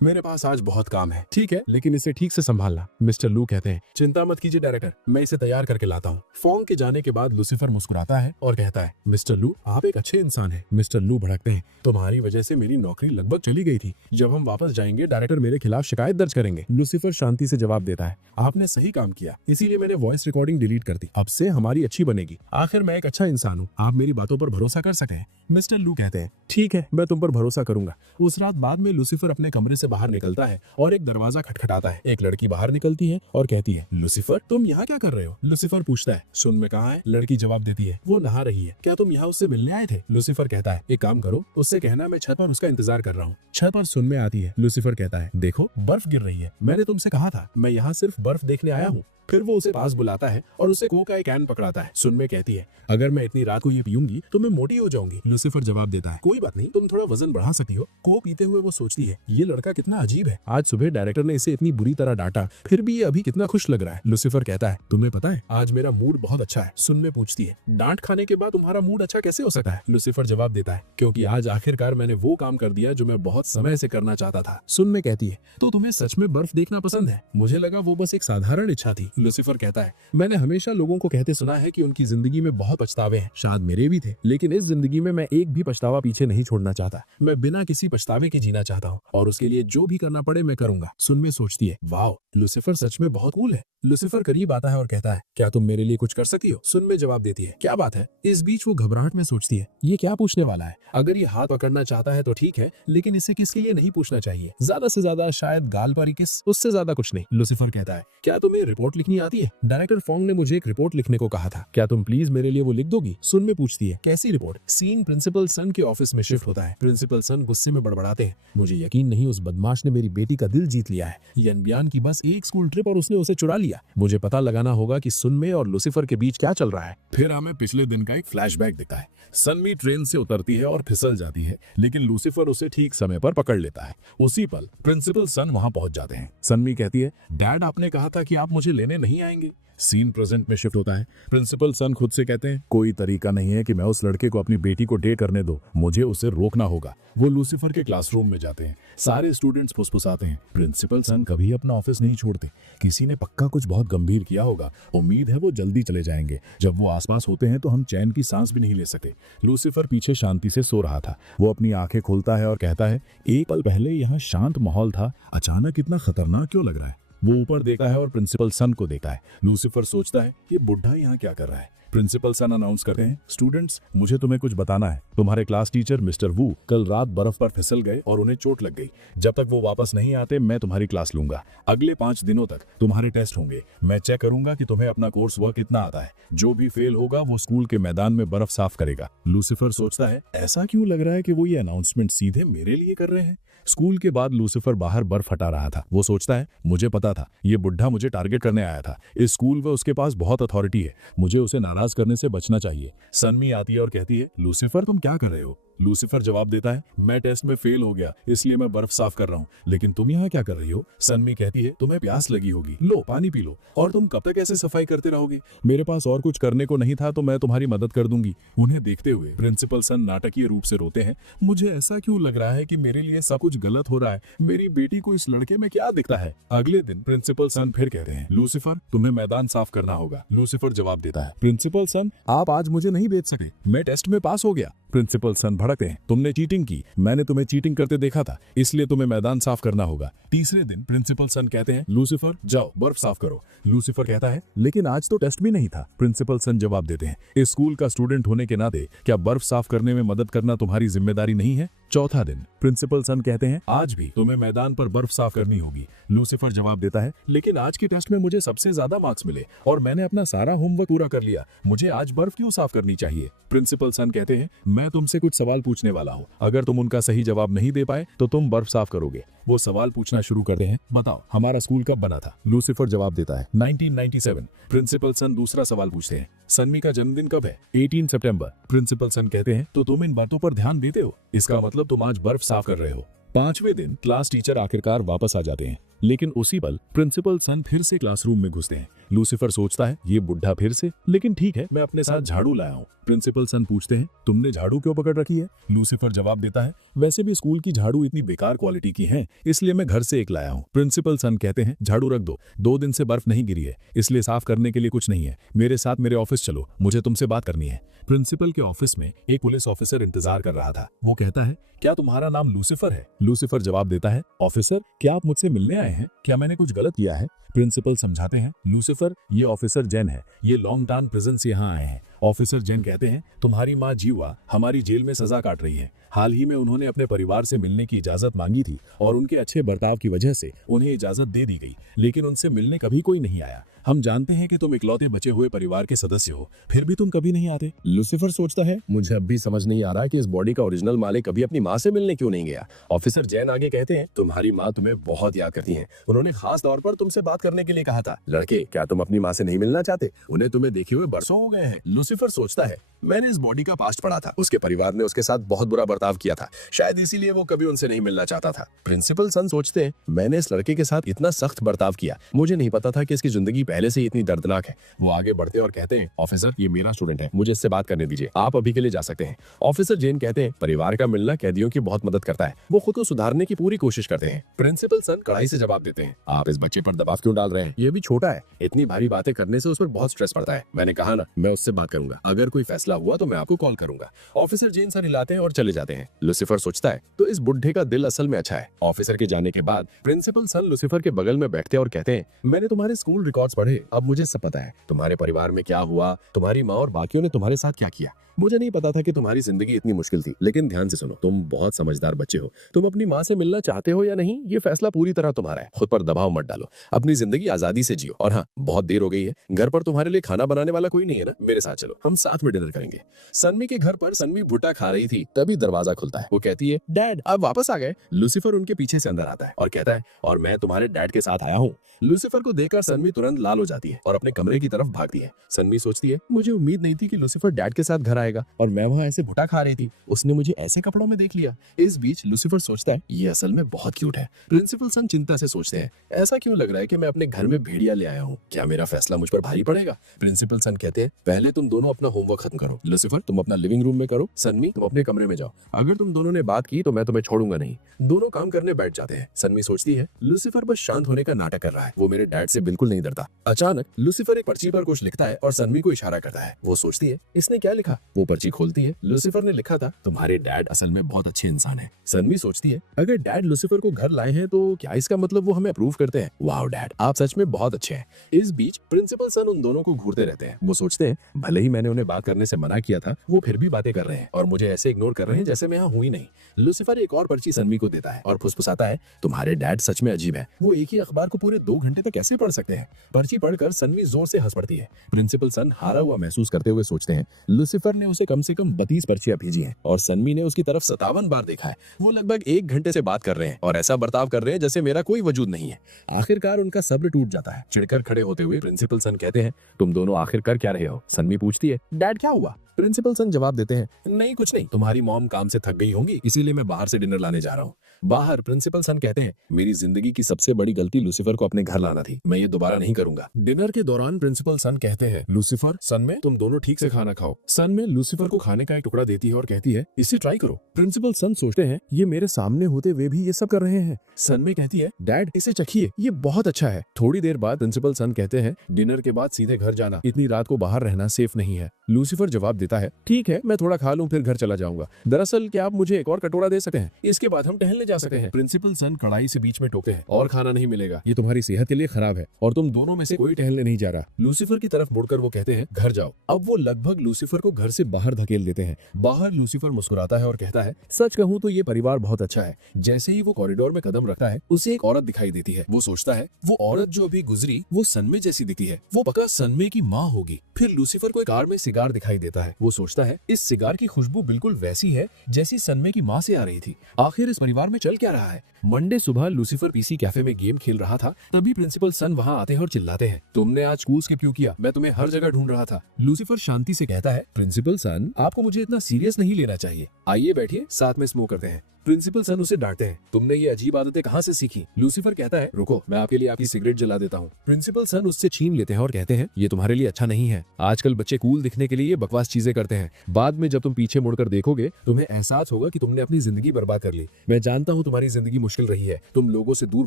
मेरे पास आज बहुत काम है। ठीक है, लेकिन इसे ठीक से संभालना। मिस्टर लू कहते हैं चिंता मत कीजिए डायरेक्टर, मैं इसे तैयार करके लाता हूँ। फोंग के जाने के बाद लूसीफर मुस्कुराता है और कहता है मिस्टर लू, आप एक अच्छे इंसान हैं। मिस्टर लू भड़कते हैं तुम्हारी वजह से मेरी नौकरी लगभग चली गई थी। जब हम वापस जाएंगे डायरेक्टर मेरे खिलाफ शिकायत दर्ज करेंगे। लूसीफर शांति से जवाब देता है आपने सही काम किया, इसीलिए मैंने वॉइस रिकॉर्डिंग डिलीट कर दी। अब से हमारी अच्छी बनेगी। आखिर मैं एक अच्छा इंसान हूँ, आप मेरी बातों पर भरोसा कर सके। मिस्टर लू कहते हैं ठीक है, मैं तुम पर भरोसा करूंगा। उस रात बाद में लूसीफर अपने कमरे से बाहर निकलता है और एक दरवाजा खटखटाता है। एक लड़की बाहर निकलती है और कहती है लूसीफर, तुम यहाँ क्या कर रहे हो? लूसीफर पूछता है सुन में कहाँ है? लड़की जवाब देती है वो नहा रही है। क्या तुम यहाँ उससे मिलने आए थे? लूसीफर कहता है एक काम करो, उससे कहना मैं छत पर उसका इंतजार कर रहा हूँ। छत पर सुन में आती है। लूसीफर कहता है देखो बर्फ गिर रही है, मैंने तुमसे कहा था, मैं यहाँ सिर्फ बर्फ देखने आया हूँ। फिर वो उसे पास बुलाता है और उसे कोक का एक कैन पकड़ाता है। सुन में कहती है अगर मैं इतनी रात को ये पीऊंगी तो मैं मोटी हो जाऊंगी। लूसीफर जवाब देता है कोई बात नहीं, तुम थोड़ा वजन बढ़ा सकती हो। कोक पीते हुए वो सोचती है ये लड़का कितना अजीब है, आज सुबह डायरेक्टर ने इसे इतनी बुरी तरह डांटा, फिर भी ये अभी कितना खुश लग रहा है। लूसीफर कहता है तुम्हें पता है आज मेरा मूड बहुत अच्छा है। सुन में पूछती है डांट खाने के बाद तुम्हारा मूड अच्छा कैसे हो सकता है? लूसीफर जवाब देता है क्योंकि आज आखिरकार मैंने वो काम कर दिया जो मैं बहुत समय से करना चाहता था। सुन में कहती है तो तुम्हें सच में बर्फ देखना पसंद है? मुझे लगा वो बस एक साधारण इच्छा थी। लूसीफर कहता है मैंने हमेशा लोगों को कहते सुना है कि उनकी जिंदगी में बहुत पछतावे हैं, शायद मेरे भी थे, लेकिन इस जिंदगी में मैं एक भी पछतावा पीछे नहीं छोड़ना चाहता। मैं बिना किसी पछतावे के जीना चाहता हूँ और उसके लिए जो भी करना पड़े मैं करूंगा। सुन में सोचती है वाह, लूसीफर सच में बहुत कूल है। लूसीफर करीब आता है और कहता है क्या तुम मेरे लिए कुछ कर सकती हो? सुन में जवाब देती है क्या बात है? इस बीच वो घबराहट में सोचती है ये क्या पूछने वाला है? अगर ये हाथ पकड़ना चाहता है तो ठीक है, लेकिन इसे किसके लिए नहीं पूछना चाहिए? ज्यादा से ज्यादा शायद गाल पर ही किस, उससे ज्यादा कुछ नहीं। लूसीफर कहता है क्या तुम्हें रिपोर्ट लिखनी आती है? डायरेक्टर फोंग ने मुझे एक रिपोर्ट लिखने को कहा था, क्या तुम प्लीज मेरे लिए वो लिख दोगी? सुन में पूछती है कैसी रिपोर्ट? सीन प्रिंसिपल सन के ऑफिस में शिफ्ट होता है। प्रिंसिपल सन गुस्से में बड़बड़ाते हैं मुझे यकीन नहीं उस बदमाश ने मेरी बेटी का दिल जीत लिया है। यनबियान की बस एक स्कूल ट्रिप और उसने उसे चुरा लिया। मुझे पता लगाना होगा कि सुनमे और लूसीफर के बीच क्या चल रहा है। फिर हमें पिछले दिन का एक फ्लैशबैक दिखता है। सनमी ट्रेन से उतरती है और फिसल जाती है, लेकिन लूसीफर उसे ठीक समय पर पकड़ लेता है। उसी पल प्रिंसिपल सन वहां पहुंच जाते हैं। सनमी कहती है डैड, आपने कहा था कि आप मुझे लेने पढ़ने नहीं आएंगे। सीन प्रेजेंट में शिफ्ट होता है। प्रिंसिपल सन खुद से कहते हैं, कोई तरीका नहीं है कि मैं उस लड़के को अपनी बेटी को डेट करने दूं, मुझे उसे रोकना होगा। वो लूसीफर के क्लासरूम में जाते हैं। सारे स्टूडेंट्स फुसफुसाते हैं। प्रिंसिपल सन कभी अपना ऑफिस नहीं छोड़ते। किसी ने पक्का कुछ बहुत गंभीर किया होगा। उम्मीद है वो जल्दी चले जाएंगे। जब वो आसपास होते हैं तो हम चैन की सांस भी नहीं ले सकते। लूसीफर पीछे शांति से सो रहा था। वो अपनी आंखें खोलता है और कहता है, एक पल पहले यहाँ शांत माहौल था, अचानक इतना खतरनाक क्यों लग रहा है। वो ऊपर देखता है और प्रिंसिपल सन को देखता है। लूसीफर सोचता है, ये बुढ़ा यहाँ क्या कर रहा है। प्रिंसिपल सन अनाउंस करते हैं, स्टूडेंट्स, मुझे तुम्हें कुछ बताना है। तुम्हारे क्लास टीचर मिस्टर वू कल रात बर्फ पर फिसल गए और उन्हें चोट लग गई। जब तक वो वापस नहीं आते मैं तुम्हारी क्लास लूंगा। अगले 5 दिनों तक तुम्हारे टेस्ट होंगे। मैं चेक करूंगा कि तुम्हें अपना कोर्स वर्क कितना आता है। जो भी फेल होगा वो स्कूल के मैदान में बर्फ साफ करेगा। लूसीफर सोचता है, ऐसा क्यों लग रहा है कि वो ये अनाउंसमेंट सीधे मेरे लिए कर रहे हैं। स्कूल के बाद लूसीफर बाहर बर्फ हटा रहा था। वो सोचता है, मुझे पता था ये बुढ़ा मुझे टारगेट करने आया था। इस स्कूल में उसके पास बहुत अथॉरिटी है। मुझे उसे नाराज करने से बचना चाहिए। सनमी आती है और कहती है, लूसीफर तुम क्या कर रहे हो। लूसीफर जवाब देता है, मैं टेस्ट में फेल हो गया इसलिए मैं बर्फ साफ कर रहा हूँ। लेकिन तुम यहाँ क्या कर रही हो। सनमी कहती है, तुम्हें प्यास लगी होगी, लो पानी पी लो। और तुम कब तक ऐसे सफाई करते रहोगे। मेरे पास और कुछ करने को नहीं था तो मैं तुम्हारी मदद कर दूंगी। उन्हें देखते हुए प्रिंसिपल सन नाटकीय रूप से रोते हैं। मुझे ऐसा क्यों लग रहा है कि मेरे लिए सब कुछ गलत हो रहा है। मेरी बेटी को इस लड़के में क्या दिखता है। अगले दिन प्रिंसिपल सन फिर कहते हैं, लूसीफर तुम्हें मैदान साफ करना होगा। लूसीफर जवाब देता है, प्रिंसिपल सन आप आज मुझे नहीं भेज सके, मैं टेस्ट में पास हो गया। प्रिंसिपल सन भड़कते हैं, तुमने चीटिंग की, मैंने तुम्हें चीटिंग करते देखा था, इसलिए तुम्हें मैदान साफ करना होगा। तीसरे दिन प्रिंसिपल सन कहते हैं, लूसीफर जाओ बर्फ साफ करो। लूसीफर कहता है, लेकिन आज तो टेस्ट भी नहीं था। प्रिंसिपल सन जवाब देते हैं, इस स्कूल का स्टूडेंट होने के नाते क्या बर्फ साफ करने में मदद करना तुम्हारी जिम्मेदारी नहीं है। चौथा दिन प्रिंसिपल सन कहते हैं, आज भी तुम्हें मैदान पर बर्फ साफ करनी होगी। लूसीफर जवाब देता है, लेकिन आज के टेस्ट में मुझे सबसे ज्यादा मार्क्स मिले और मैंने अपना सारा होमवर्क पूरा कर लिया, मुझे आज बर्फ क्यों साफ करनी चाहिए। प्रिंसिपल सन कहते हैं, मैं तुमसे कुछ सवाल पूछने वाला हूँ, अगर तुम उनका सही जवाब नहीं दे पाए तो तुम बर्फ साफ करोगे। वो सवाल पूछना शुरू करते हैं, बताओ हमारा स्कूल कब बना था। लूसीफर जवाब देता है, 1997। प्रिंसिपल सन दूसरा सवाल पूछते हैं, सनमी का जन्मदिन कब है। 18 सितंबर। प्रिंसिपल सन कहते हैं, तो तुम इन बातों पर ध्यान देते हो, इसका मतलब तुम आज बर्फ साफ कर रहे हो। 5वें दिन क्लास टीचर आखिरकार वापस आ जाते हैं, लेकिन उसी पल प्रिंसिपल सन फिर से क्लासरूम में घुसते हैं। लूसीफर सोचता है, ये बुढ़ा फिर से, लेकिन ठीक है मैं अपने साथ झाड़ू लाया हूँ। प्रिंसिपल सन पूछते हैं, तुमने झाड़ू क्यों पकड़ रखी है। लूसीफर जवाब देता है, वैसे भी स्कूल की झाड़ू इतनी बेकार क्वालिटी की है, इसलिए मैं घर से एक लाया हूँ। प्रिंसिपल सन कहते हैं, झाड़ू रख दो, 2 दिन से बर्फ नहीं गिरी है, इसलिए साफ करने के लिए कुछ नहीं है। मेरे साथ मेरे ऑफिस चलो, मुझे तुमसे बात करनी है। प्रिंसिपल के ऑफिस में एक पुलिस ऑफिसर इंतजार कर रहा था। वो कहता है, क्या तुम्हारा नाम लूसीफर है। लूसीफर जवाब देता है, ऑफिसर क्या आप मुझसे मिलने आए हैं, क्या मैंने कुछ गलत किया है। प्रिंसिपल समझाते हैं, लूसीफर ये ऑफिसर जेन है, ये लॉन्ग टाउन प्रिजन से यहाँ आए हैं। ऑफिसर जेन कहते हैं, तुम्हारी माँ जीवा हमारी जेल में सजा काट रही है। हाल ही में उन्होंने अपने परिवार से मिलने की इजाजत मांगी थी और उनके अच्छे बर्ताव की वजह से उन्हें इजाजत दे दी गई, लेकिन उनसे मिलने कभी कोई नहीं आया। हम जानते हैं कि तुम इकलौते बचे हुए परिवार के सदस्य हो, फिर भी तुम कभी नहीं आते। लूसीफर सोचता है, मुझे अब भी समझ नहीं आ रहा कि इस बॉडी का ओरिजिनल मालिक कभी अपनी माँ से मिलने क्यों नहीं गया। ऑफिसर जैन आगे कहते हैं, तुम्हारी माँ तुम्हें बहुत याद करती है, उन्होंने खास तौर पर तुमसे बात करने के लिए कहा था। लड़के क्या तुम अपनी माँ से नहीं मिलना चाहते, उन्हें तुम्हें देखे हुए बरसों हो गए हैं। लूसीफर सोचता है, मैंने इस बॉडी का पास्ट पढ़ा था, उसके परिवार ने उसके साथ बहुत बुरा बर्ताव किया था, शायद इसीलिए वो कभी उनसे नहीं मिलना चाहता था। प्रिंसिपल सन सोचते हैं, मैंने इस लड़के के साथ इतना सख्त बर्ताव किया, मुझे नहीं पता था कि इसकी जिंदगी पहले से ही इतनी दर्दनाक है। वो आगे बढ़ते और कहते हैं, ऑफिसर ये मेरा स्टूडेंट है, मुझे इससे बात करने दीजिए, आप अभी के लिए जा सकते हैं। ऑफिसर जेन कहते हैं, परिवार का मिलना कैदियों की बहुत मदद करता है, वो खुद को सुधारने की पूरी कोशिश करते हैं। प्रिंसिपल सन कड़ाई से जवाब देते हैं, आप इस बच्चे पर दबाव क्यों डाल रहे हैं, ये भी छोटा है, इतनी भारी बातें करने से उस पर बहुत स्ट्रेस पड़ता है। मैंने कहा ना, मैं उससे बात करूंगा, अगर कोई फैसला हुआ तो मैं आपको कॉल करूंगा। ऑफिसर जेन सर हिलाते हैं और चले जाते हैं। लूसीफर सोचता है, तो इस बुढ़े का दिल असल में अच्छा है। ऑफिसर के जाने के बाद प्रिंसिपल सन लूसीफर के बगल में बैठते और कहते हैं, मैंने तुम्हारे स्कूल रिकॉर्ड्स पढ़े, अब मुझे सब पता है, तुम्हारे परिवार में क्या हुआ, तुम्हारी माँ और बाकियों ने तुम्हारे साथ क्या किया। मुझे नहीं पता था कि तुम्हारी जिंदगी इतनी मुश्किल थी, लेकिन ध्यान से सुनो, तुम बहुत समझदार बच्चे हो, तुम अपनी माँ से मिलना चाहते हो या नहीं, ये फैसला पूरी तरह तुम्हारा है। खुद पर दबाव मत डालो, अपनी जिंदगी आजादी से जियो। और हाँ, बहुत देर हो गई है, घर पर तुम्हारे लिए खाना बनाने वाला कोई नहीं है ना, मेरे साथ चलो, हम साथ में डिनर करेंगे। सनमी के घर पर सनमी भुट्टा खा रही थी, तभी दरवाजा खुलता है। वो कहती है, डैड आप वापस आ गए। लूसीफर उनके पीछे से अंदर आता है और कहता है, और मैं तुम्हारे डैड के साथ आया हूँ। लूसीफर को देखकर सनमी तुरंत लाल हो जाती है और अपने कमरे की तरफ भागती है। सनमी सोचती है, मुझे उम्मीद नहीं थी कि लूसीफर डैड के साथ घर आएगा और मैं वहाँ ऐसे भुट्टा खा रही थी, उसने मुझे ऐसे कपड़ों में देख लिया। इस बीच लूसीफर सोचता है ये असल में बहुत क्यूट है। प्रिंसिपल सन चिंता से सोचते हैं ऐसा क्यों लग रहा है कि मैं अपने घर में भेड़िया ले आया हूँ, क्या मेरा फैसला मुझ पर भारी पड़ेगा। प्रिंसिपल सन कहते हैं पहले तुम दोनों अपना होमवर्क खत्म करो। लूसीफर तुम अपना लिविंग रूम में करो, सनमी तुम अपने कमरे में जाओ। अगर तुम दोनों ने बात की तो मैं तुम्हें छोड़ूंगा नहीं। दोनों काम करने बैठ जाते हैं। सनमी सोचती है लूसीफर बस शांत होने का नाटक कर रहा है, वो मेरे डैड से बिल्कुल नहीं डरता। अचानक लूसीफर एक पर्ची पर कुछ लिखता है और सनमी को इशारा करता है। वो सोचती है इसने क्या लिखा। वो पर्ची खोलती है। लूसीफर ने लिखा था तुम्हारे डैड असल में बहुत अच्छे इंसान है। सनमी सोचती है अगर डैड लूसीफर को घर लाए हैं तो क्या इसका मतलब वो हमें अप्रूव करते हैं। वाओ डैड आप सच में बहुत अच्छे हैं। इस बीच प्रिंसिपल सन उन दोनों को घूरते रहते हैं। वो सोचते हैं भले ही मैंने उन्हें बात करने से मना किया था, वो फिर भी बातें कर रहे हैं और मुझे ऐसे इग्नोर कर रहे हैं जैसे मैं यहाँ हुई नहीं। लूसीफर एक और पर्ची सनमी को देता है और फुसफुसाता है तुम्हारे डैड सच में अजीब है, वो एक ही अखबार को पूरे 2 घंटे तक कैसे पढ़ सकते हैं। पर्ची पढ़कर सनमी जोर से हंस पड़ती है। प्रिंसिपल सन हारा हुआ महसूस करते हुए सोचते हैं लूसीफर ने उसे कम से कम 32 पर्चियां भेजी हैं और सनमी ने उसकी तरफ 57 बार देखा है। वो लगभग 1 घंटे से बात कर रहे हैं और ऐसा बर्ताव कर रहे हैं जैसे मेरा कोई वजूद नहीं है। आखिरकार उनका सब्र टूट जाता है। चिढ़कर खड़े होते हुए प्रिंसिपल सन कहते हैं तुम दोनों आखिर कर क्या रहे हो। सनमी पूछती है डैड क्या हुआ। प्रिंसिपल सन जवाब देते हैं नहीं कुछ नहीं, तुम्हारी मॉम काम से थक गई होंगी इसीलिए मैं बाहर से डिनर लाने जा रहा हूँ। बाहर प्रिंसिपल सन कहते हैं मेरी जिंदगी की सबसे बड़ी गलती लूसीफर को अपने घर लाना थी, मैं ये दोबारा नहीं करूंगा। डिनर के दौरान प्रिंसिपल सन कहते हैं लूसीफर सन में तुम दोनों ठीक से खाना खाओ। सन में लूसीफर को खाने का एक टुकड़ा देती है और कहती है इसे ट्राई करो। प्रिंसिपल सन सोचते हैं ये मेरे सामने होते हुए भी ये सब कर रहे हैं। सन में कहती है डैड इसे चखिए ये बहुत अच्छा है। थोड़ी देर बाद प्रिंसिपल सन कहते हैं डिनर के बाद सीधे घर जाना, इतनी रात को बाहर रहना सेफ नहीं है। लूसीफर जवाब देता है ठीक है मैं थोड़ा खा लूं फिर घर चला जाऊंगा। दरअसल क्या आप मुझे एक और कटोरा दे सकते हैं, इसके बाद हम टहलने जा सकते हैं। प्रिंसिपल सन कड़ाई से बीच में टोकते हैं और खाना नहीं मिलेगा, ये तुम्हारी सेहत के लिए खराब है और तुम दोनों में से कोई टहलने नहीं जा रहा। लूसीफर की तरफ मुड़कर वो कहते हैं घर जाओ। अब वो लगभग लूसीफर को घर से बाहर धकेल देते हैं। बाहर लूसीफर मुस्कुराता है और कहता है सच कहूं तो ये परिवार बहुत अच्छा है। जैसे ही वो कॉरिडोर में कदम रखता है उसे एक औरत दिखाई देती है। वो सोचता है वो औरत जो अभी गुजरी वो सनमे जैसी दिखती है, वो पक्का सनमे की माँ होगी। फिर लूसीफर को एक कार में सिगार दिखाई देता है। वो सोचता है इस सिगार की खुशबू बिल्कुल वैसी है जैसी सनमे की माँ से आ रही थी। आखिर इस परिवार में चल क्या रहा है। मंडे सुबह लूसीफर पीसी कैफे में गेम खेल रहा था, तभी प्रिंसिपल सन वहाँ आते हैं और चिल्लाते हैं तुमने आज स्कूल स्किप क्यों किया, मैं तुम्हें हर जगह ढूंढ रहा था। लूसीफर शांति से कहता है प्रिंसिपल सन आपको मुझे इतना सीरियस नहीं लेना चाहिए, आइए बैठिए साथ में स्मोक करते हैं। प्रिंसिपल सन उसे डांटते हैं तुमने ये अजीब आदतें कहाँ से सीखी। लूसीफर कहता है रुको मैं आपके लिए आपकी सिगरेट जला देता हूँ। प्रिंसिपल सन उससे छीन लेते हैं और कहते हैं ये तुम्हारे लिए अच्छा नहीं है। आजकल बच्चे कूल दिखने के लिए ये बकवास चीजें करते हैं, बाद में जब तुम पीछे मुड़कर देखोगे तुम्हें एहसास होगा कि तुमने अपनी जिंदगी बर्बाद कर ली। मैं जानता हूँ तुम्हारी जिंदगी मुश्किल रही है, तुम लोगों से दूर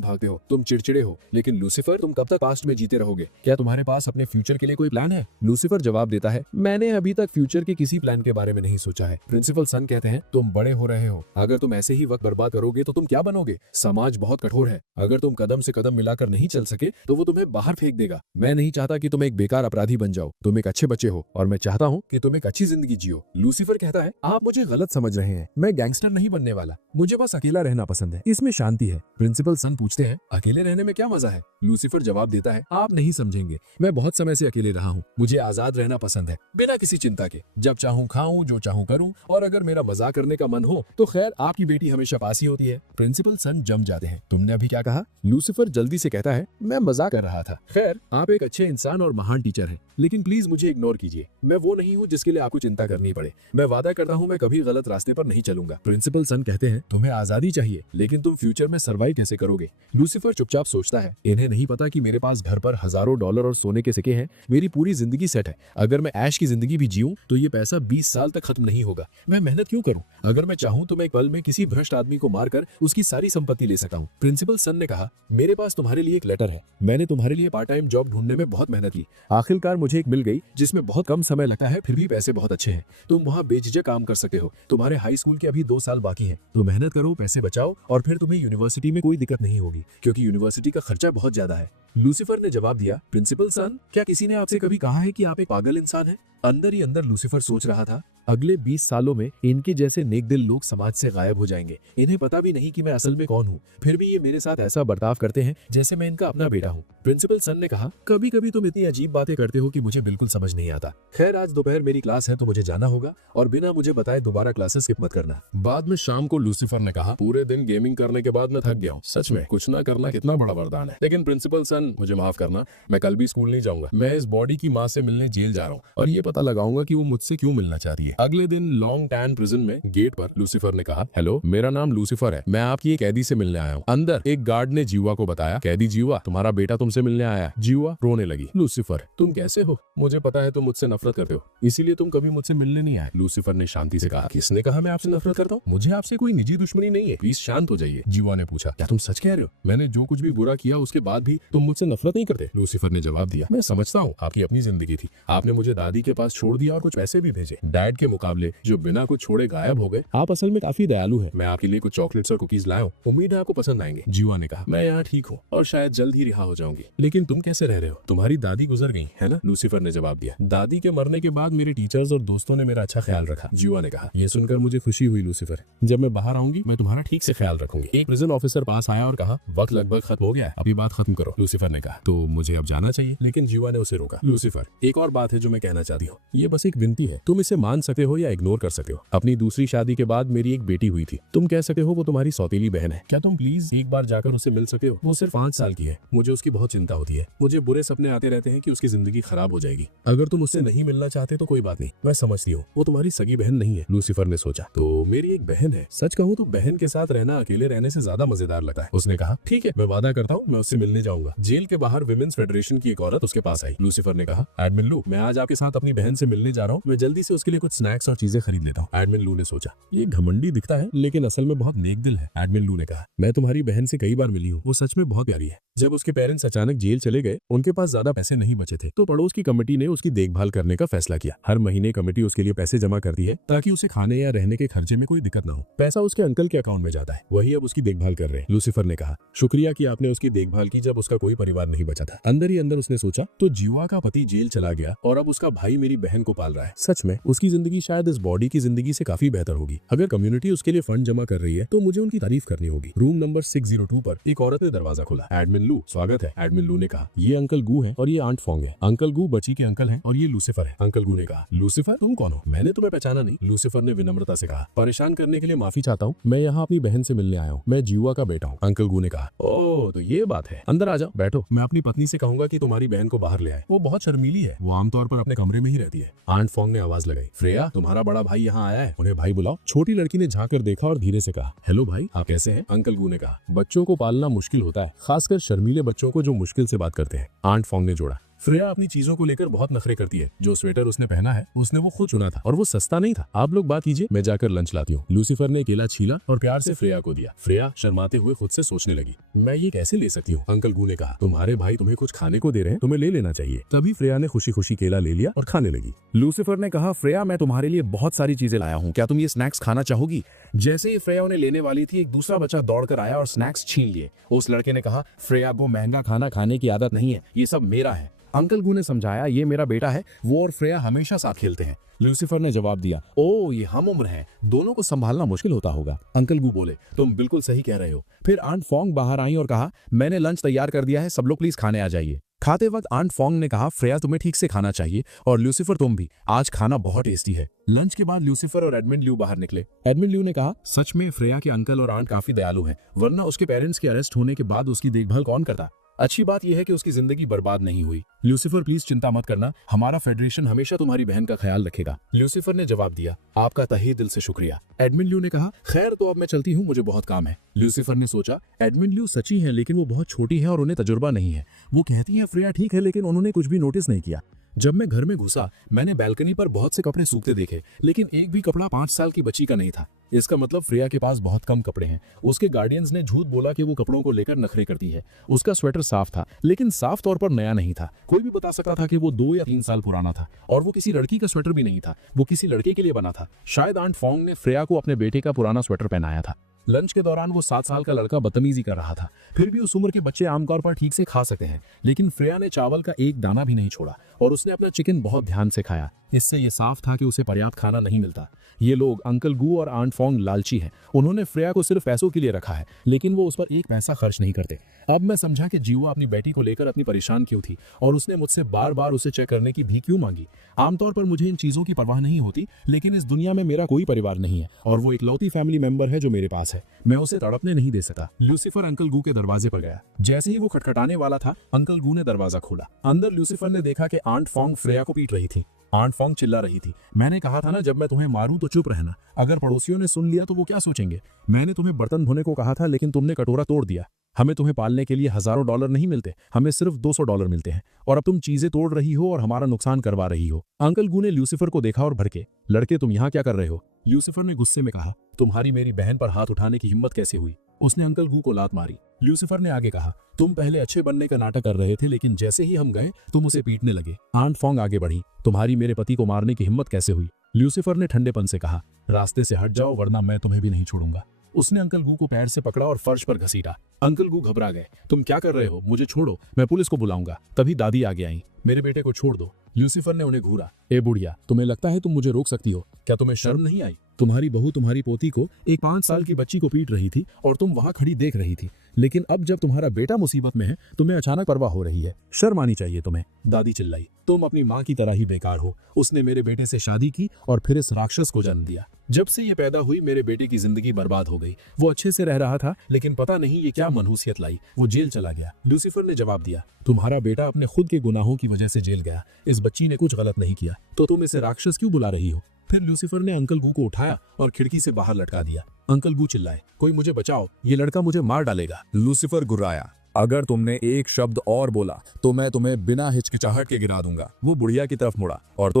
भागते हो, तुम चिड़चिड़े हो, लेकिन लूसीफर तुम कब तक पास्ट में जीते रहोगे। क्या तुम्हारे पास अपने फ्यूचर के लिए कोई प्लान है। लूसीफर जवाब देता है मैंने अभी तक फ्यूचर के किसी प्लान के बारे में नहीं सोचा है। प्रिंसिपल सन कहते हैं तुम बड़े हो रहे हो, अगर तुम ऐसे ही वक्त बर्बाद करोगे तो तुम क्या बनोगे। समाज बहुत कठोर है, अगर तुम कदम से कदम मिलाकर नहीं चल सके तो वो तुम्हें बाहर फेंक देगा। मैं नहीं चाहता कि तुम एक बेकार अपराधी बन जाओ, तुम एक अच्छे बच्चे हो और मैं चाहता हूँ कि तुम एक अच्छी जिंदगी जियो। लूसीफर कहता है आप मुझे गलत समझ रहे हैं, मैं गैंगस्टर नहीं बनने वाला, मुझे बस अकेला रहना पसंद है, इसमें शांति है। प्रिंसिपल सन पूछते हैं अकेले रहने में क्या मजा है। लूसीफर जवाब देता है आप नहीं समझेंगे, मैं बहुत समय से अकेले रहा हूँ, मुझे आजाद रहना पसंद है बिना किसी चिंता के, जब चाहूँ खाऊं जो चाहूँ करूँ, और अगर मेरा मजाक करने का मन हो तो खैर आपकी बेटी हमेशा पास ही होती है। प्रिंसिपल सन जम जाते हैं तुमने अभी क्या कहा। लूसीफर जल्दी से कहता है मैं मजाक कर रहा था, खैर आप एक अच्छे इंसान और महान टीचर हैं, लेकिन प्लीज मुझे इग्नोर कीजिए, मैं वो नहीं हूँ जिसके लिए आपको चिंता करनी पड़े, मैं वादा करता हूँ मैं कभी गलत रास्ते पर नहीं चलूंगा। प्रिंसिपल सन कहते हैं तुम्हें आजादी चाहिए लेकिन तुम फ्यूचर में सर्वाइव कैसे करोगे। लूसीफर चुपचाप सोचता है इन्हें नहीं पता कि मेरे पास घर पर हजारों डॉलर और सोने के सिक्के हैं, मेरी पूरी जिंदगी सेट है, अगर मैं ऐश की जिंदगी भी जीऊं तो ये पैसा 20 साल तक खत्म नहीं होगा, मैं मेहनत क्यों करूं, अगर मैं चाहूं तो मैं एक पल में किसी भ्रष्ट आदमी को मारकर उसकी सारी संपत्ति ले सकता हूँ। प्रिंसिपल सन ने कहा मेरे पास तुम्हारे लिए एक लेटर है, मैंने तुम्हारे लिए पार्ट टाइम जॉब ढूंढने में बहुत मेहनत की, आखिरकार मुझे एक मिल गई जिसमें बहुत कम समय लगता है फिर भी पैसे बहुत अच्छे हैं, तुम वहाँ बेझिझक काम कर सकते हो, तुम्हारे हाई स्कूल के अभी 2 साल बाकी हैं, तो मेहनत करो पैसे बचाओ और फिर तुम्हें यूनिवर्सिटी में कोई दिक्कत नहीं होगी क्योंकि यूनिवर्सिटी का खर्चा बहुत ज्यादा है। लूसीफर ने जवाब दिया प्रिंसिपल सन क्या किसी ने आपसे कभी कहा है कि आप एक पागल इंसान हैं। अंदर ही अंदर लूसीफर सोच रहा था अगले 20 सालों में इनके जैसे नेक दिल लोग समाज से गायब हो जाएंगे, इन्हें पता भी नहीं कि मैं असल में कौन हूँ, फिर भी ये मेरे साथ ऐसा बर्ताव करते हैं जैसे मैं इनका अपना बेटा हूँ। प्रिंसिपल सन ने कहा कभी कभी तुम इतनी अजीब बातें करते हो कि मुझे बिल्कुल समझ नहीं आता, खैर आज दोपहर मेरी क्लास है तो मुझे जाना होगा और बिना मुझे बताए दोबारा क्लासेस स्किप मत करना। बाद में शाम को लूसीफर ने कहा पूरे दिन गेमिंग करने के बाद मैं थक गया हूँ, सच में कुछ ना करना कितना बड़ा वरदान है। लेकिन प्रिंसिपल सन मुझे माफ करना, मैं कल भी स्कूल नहीं जाऊंगा। मैं इस बॉडी की माँ से मिलने जेल जा रहा हूँ और ये पता लगाऊंगा कि वो मुझसे क्यों मिलना चाहती है। अगले दिन लॉन्ग टैन प्रिजन में गेट पर लूसीफर ने कहा, हेलो, मेरा नाम लूसीफर है, मैं आपकी एक कैदी से मिलने आया हूँ। अंदर एक गार्ड ने जीवा को बताया, कैदी जीवा, तुम्हारा बेटा तुमसे मिलने आया है। जीवा रोने लगी। लूसीफर, तुम कैसे हो? मुझे पता है तुम मुझसे नफरत करते हो, इसीलिए तुम कभी मुझसे मिलने नहीं आए। लूसीफर ने शांति से कहा, किसने कहा मैं आपसे नफरत करता हूँ? मुझे आपसे कोई निजी दुश्मनी नहीं है, प्लीज शांत हो जाइए। जीवा ने पूछा, क्या तुम सच कह रहे हो? मैंने जो कुछ भी बुरा किया उसके बाद भी तुम मुझसे नफरत नहीं करते? लूसीफर ने जवाब दिया, मैं समझता हूँ आपकी अपनी जिंदगी थी, आपने मुझे दादी के पास छोड़ दिया और कुछ पैसे भी भेजे। डैड के मुकाबले जो बिना कुछ छोड़े गायब हो गए। आप असल में काफी दयालु हैं। मैं आपके लिए कुछ चॉकलेट्स और कुकीज लाया हूँ, उम्मीद है आपको पसंद आएंगे। जीवा ने कहा, मैं यहाँ ठीक हूँ और शायद जल्द ही रिहा हो जाऊंगी। लेकिन तुम कैसे रह रहे हो? तुम्हारी दादी गुजर गई है ना? लूसीफर ने जवाब दिया, दादी के मरने के बाद मेरे टीचर्स और दोस्तों ने मेरा अच्छा ख्याल रखा। जीवा ने कहा, ये सुनकर मुझे खुशी हुई लूसीफर, जब मैं बाहर आऊंगी मैं तुम्हारा ठीक से ख्याल रखूंगी। एक प्रिजन ऑफिसर पास आया और कहा, वक्त लगभग खत्म हो गया है, अभी बात खत्म करो। लूसीफर ने कहा, तो मुझे अब जाना चाहिए। लेकिन जीवा ने उसे रोका। लूसीफर, एक और बात है जो मैं कहना चाहती हूँ, ये बस एक विनती है, तुम इसे मान सकते हो या इग्नोर कर सकते हो। अपनी दूसरी शादी के बाद मेरी एक बेटी हुई थी, तुम कह सकते हो वो तुम्हारी सौतेली बहन है। क्या तुम प्लीज एक बार जाकर उससे मिल सके हो? वो सिर्फ 5 साल की है, मुझे उसकी बहुत चिंता होती है। मुझे बुरे सपने आते रहते हैं कि उसकी जिंदगी खराब हो जाएगी। अगर तुम उससे नहीं मिलना चाहते तो कोई बात नहीं, मैं समझती हूँ, वो तुम्हारी सगी बहन नहीं है। लूसीफर ने सोचा, तो मेरी एक बहन है। सच कहूँ तो बहन के साथ रहना अकेले रहने से ज्यादा मजेदार लगता है। उसने कहा, ठीक है, मैं वादा करता हूँ मैं उससे मिलने जाऊंगा। जेल के बाहर विमेन्स फेडरेशन की एक औरत उसके पास आई। लूसीफर ने कहा, एडमिन लू, मैं आज आपके साथ अपनी बहन से मिलने जा रहा हूँ, मैं जल्दी से उसके लिए कुछ स्नैक्स और चीजें खरीद लेता हूँ। एडमिन लू ने सोचा, ये घमंडी दिखता है लेकिन असल में बहुत नेक दिल है। एडमिन लू ने कहा, मैं तुम्हारी बहन से कई बार मिली हूँ, वो सच में बहुत प्यारी है। जब उसके पेरेंट्स अचानक जेल चले गए, उनके पास ज्यादा पैसे नहीं बचे थे, तो पड़ोस की कमेटी ने उसकी देखभाल करने का फैसला किया। हर महीने कमेटी उसके लिए पैसे जमा करती है ताकि उसे खाने या रहने के खर्चे में कोई दिक्कत न हो। पैसा उसके अंकल के अकाउंट में जाता है, वही अब उसकी देखभाल कर रहे हैं। लूसीफर ने कहा, शुक्रिया कि आपने उसकी देखभाल की जब उसका कोई परिवार नहीं बचा था। अंदर ही अंदर उसने सोचा, तो जीवा का पति जेल चला गया और अब उसका भाई मेरी बहन को पाल रहा है। सच में उसकी जिंदगी शायद इस बॉडी की जिंदगी से काफी बेहतर होगी। अगर कम्युनिटी उसके लिए फंड जमा कर रही है तो मुझे उनकी तारीफ करनी होगी। रूम नंबर 602 पर एक औरत ने दरवाजा खोला। एडमिन लू, स्वागत है। एडमिन लू ने कहा, ये अंकल गू है और ये आंट फोंग है। अंकल गू बची के अंकल हैं और ये लूसीफर है। अंकल गू ने कहा, लूसीफर तुम कौन हो? मैंने तुम्हें पहचाना नहीं। लूसीफर ने विनम्रता से कहा, परेशान करने के लिए माफी चाहता हूँ, मैं यहाँ अपनी बहन से मिलने आया हूँ, मैं जीवा का बेटा हूँ। अंकल गू ने कहा, ओह तो ये बात है, अंदर आ जाओ, बैठो। मैं अपनी पत्नी से कहूंगा कि तुम्हारी बहन को बाहर ले आए, वो बहुत शर्मीली है, वो आमतौर पर अपने कमरे में ही रहती है। आंट फोंग ने आवाज लगाई, फ्रेया तुम्हारा बड़ा भाई यहाँ आया है, उन्हें भाई बुलाओ। छोटी लड़की ने झांक कर देखा और धीरे से कहा, हेलो भाई, आप कैसे हैं? अंकल गू ने कहा, बच्चों को पालना मुश्किल होता है, खासकर शर्मीले बच्चों को जो मुश्किल से बात करते हैं। आंट फोंग ने जोड़ा, फ्रेया अपनी चीजों को लेकर बहुत नखरे करती है, जो स्वेटर उसने पहना है उसने वो खुद चुना था और वो सस्ता नहीं था। आप लोग बात कीजिए, मैं जाकर लंच लाती हूँ। लूसीफर ने केला छीला और प्यार से फ्रेया को दिया। फ्रेया शर्माते हुए खुद से सोचने लगी, मैं ये कैसे ले सकती हूँ? अंकल गू ने कहा, तुम्हारे भाई तुम्हें कुछ खाने को दे रहे हैं, तुम्हें ले लेना चाहिए। तभी फ्रेया ने खुशी खुशी केला ले लिया और खाने लगी। लूसीफर ने कहा, फ्रेया मैं तुम्हारे लिए बहुत सारी चीजें लाया हूँ, क्या तुम ये स्नैक्स खाना चाहोगी? जैसे ही फ्रेया उन्हें लेने वाली थी, एक दूसरा बच्चा दौड़कर आया और स्नैक्स छीन लिए। उस लड़के ने कहा, फ्रेया को महंगा खाना खाने की आदत नहीं है, ये सब मेरा है। अंकल गू ने समझाया, ये मेरा बेटा है, वो और फ्रेया हमेशा साथ खेलते हैं। लूसीफर ने जवाब दिया, ओ ये हम उम्र हैं, दोनों को संभालना मुश्किल होता होगा। अंकल गू बोले, तुम बिल्कुल सही कह रहे हो। फिर आंट फोंग बाहर आई और कहा, मैंने लंच तैयार कर दिया है, सब लोग प्लीज खाने आ जाइए। खाते वक्त आंट फोंग ने कहा, फ्रेया तुम्हें ठीक से खाना चाहिए और लूसीफर तुम भी, आज खाना बहुत टेस्टी है। लंच के बाद लूसीफर और एडमिन ल्यू बाहर निकले। एडमिन ल्यू ने कहा, सच में फ्रेया के अंकल और आंट काफी दयालु हैं, वरना उसके पेरेंट्स के अरेस्ट होने के बाद उसकी देखभाल कौन करता? अच्छी बात यह है कि उसकी जिंदगी बर्बाद नहीं हुई। लूसीफर प्लीज चिंता मत करना, हमारा फेडरेशन हमेशा तुम्हारी बहन का ख्याल रखेगा। लूसीफर ने जवाब दिया, आपका तहे दिल से शुक्रिया। एडमिन ल्यू ने कहा, खैर तो अब मैं चलती हूँ, मुझे बहुत काम है। लूसीफर ने सोचा, एडमिन ल्यू सच्ची है लेकिन वो बहुत छोटी है और उन्हें तजुर्बा नहीं है। वो कहती है फ्रेया ठीक है, लेकिन उन्होंने कुछ भी नोटिस नहीं किया। जब मैं घर में घुसा, मैंने बैल्कनी पर बहुत से कपड़े सूखते देखे, लेकिन एक भी कपड़ा 5 साल की बच्ची का नहीं था। इसका मतलब फ्रेया के पास बहुत कम कपड़े हैं। उसके गार्डियंस ने झूठ बोला कि वो कपड़ों को लेकर नखरे करती है। उसका स्वेटर साफ था, लेकिन साफ तौर पर नया नहीं था। कोई भी बता सकता था कि वो 2 या 3 साल पुराना था, और वो किसी लड़की का स्वेटर भी नहीं था, वो किसी लड़के के लिए बना था। शायद आंट फोंग ने फ्रेया को अपने बेटे का पुराना स्वेटर पहनाया था। लंच के दौरान वो 7 साल का लड़का बदतमीजी कर रहा था। फिर भी उस उम्र के बच्चे आमतौर पर ठीक से खा सकते हैं, लेकिन फ्रेया ने चावल का एक दाना भी नहीं छोड़ा और उसने अपना चिकन बहुत ध्यान से खाया। इससे ये साफ था कि उसे पर्याप्त खाना नहीं मिलता। ये लोग अंकल गू और आंट फोंग लालची हैं। उन्होंने फ्रेया को सिर्फ पैसों के लिए रखा है, लेकिन वो उस पर एक पैसा खर्च नहीं करते। अब मैं समझा कि जीवा अपनी बेटी को लेकर अपनी परेशान क्यों थी और उसने मुझसे बार बार उसे चेक करने की भी क्यों मांगी। आमतौर पर मुझे इन चीजों की परवाह नहीं होती, लेकिन इस दुनिया में मेरा कोई परिवार नहीं है और वो इकलौती फैमिली मेंबर है जो मेरे पास है। है, मैं उसे तड़पने नहीं दे सकता। लूसीफर अंकल गू के दरवाजे पर गया। जैसे ही वो खटखटाने वाला था, अंकल गू ने दरवाजा खोला। अंदर लूसीफर ने देखा कि आंट फॉन्ग फ्रेया को पीट रही थी। आंट फॉन्ग चिल्ला रही थी, मैंने कहा था ना जब मैं तुम्हें मारूं तो चुप रहना। अगर पड़ोसियों ने सुन लिया तो वो क्या सोचेंगे? मैंने तुम्हें बर्तन धोने को कहा था लेकिन तुमने कटोरा तोड़ दिया। हमें तुम्हें पालने के लिए हजारों डॉलर नहीं मिलते, हमें सिर्फ $200 मिलते हैं, और अब तुम चीजें तोड़ रही हो और हमारा नुकसान करवा रही हो। अंकल गू ने लूसीफर को देखा और भड़के, लड़के तुम यहाँ क्या कर रहे हो? लूसीफर ने गुस्से में कहा, तुम्हारी मेरी बहन पर हाथ उठाने की हिम्मत कैसे हुई? उसने अंकल गू को लात मारी। लूसीफर ने आगे कहा, तुम पहले अच्छे बनने का नाटक कर रहे थे लेकिन जैसे ही हम गए तुम उसे पीटने लगे। आंट फॉन्ग आगे बढ़ी, तुम्हारी मेरे पति को मारने की हिम्मत कैसे हुई? लूसीफर ने ठंडेपन से कहा, रास्ते से हट जाओ वरना मैं तुम्हें भी नहीं छोड़ूंगा। उसने अंकल गू को पैर से पकड़ा और फर्श पर घसीटा। अंकल गू घबरा गए, तुम क्या कर रहे हो? मुझे छोड़ो, मैं पुलिस को बुलाऊंगा। तभी दादी आगे आई, मेरे बेटे को छोड़ दो। लूसीफर ने उन्हें घूरा, ए बुढ़िया, तुम्हें लगता है तुम मुझे रोक सकती हो? क्या तुम्हें शर्म नहीं आई? तुम्हारी बहू तुम्हारी पोती को, एक 5 साल की बच्ची को पीट रही थी और तुम वहां खड़ी देख रही थी। लेकिन अब जब तुम्हारा बेटा मुसीबत में है तुम्हें अचानक परवाह हो रही है। शर्म आनी चाहिए तुम्हें। दादी चिल्लाई, तुम अपनी माँ की तरह ही बेकार हो। उसने मेरे बेटे से शादी की और फिर इस राक्षस को जन्म दिया। जब से ये पैदा हुई मेरे बेटे की जिंदगी बर्बाद हो गई। वो अच्छे से रह रहा था लेकिन पता नहीं ये क्या मनहूसियत लाई, वो जेल चला गया। लूसीफर ने जवाब दिया, तुम्हारा बेटा अपने खुद के गुनाहों की वजह से जेल गया। इस बच्ची ने कुछ गलत नहीं किया तो तुम इसे राक्षस क्यों बुला रही हो? फिर लूसीफर ने अंकल गू को उठाया और खिड़की से बाहर लटका दिया। अंकल गू चिल्लाए, कोई मुझे बचाओ, ये लड़का मुझे मार डालेगा। लूसीफर गुर्राया, अगर तुमने एक शब्द और बोला तो मैं तुम्हें बिना हिचकिचाहट के गिरा दूंगा। वो बुढ़िया की तरफ मुड़ा, और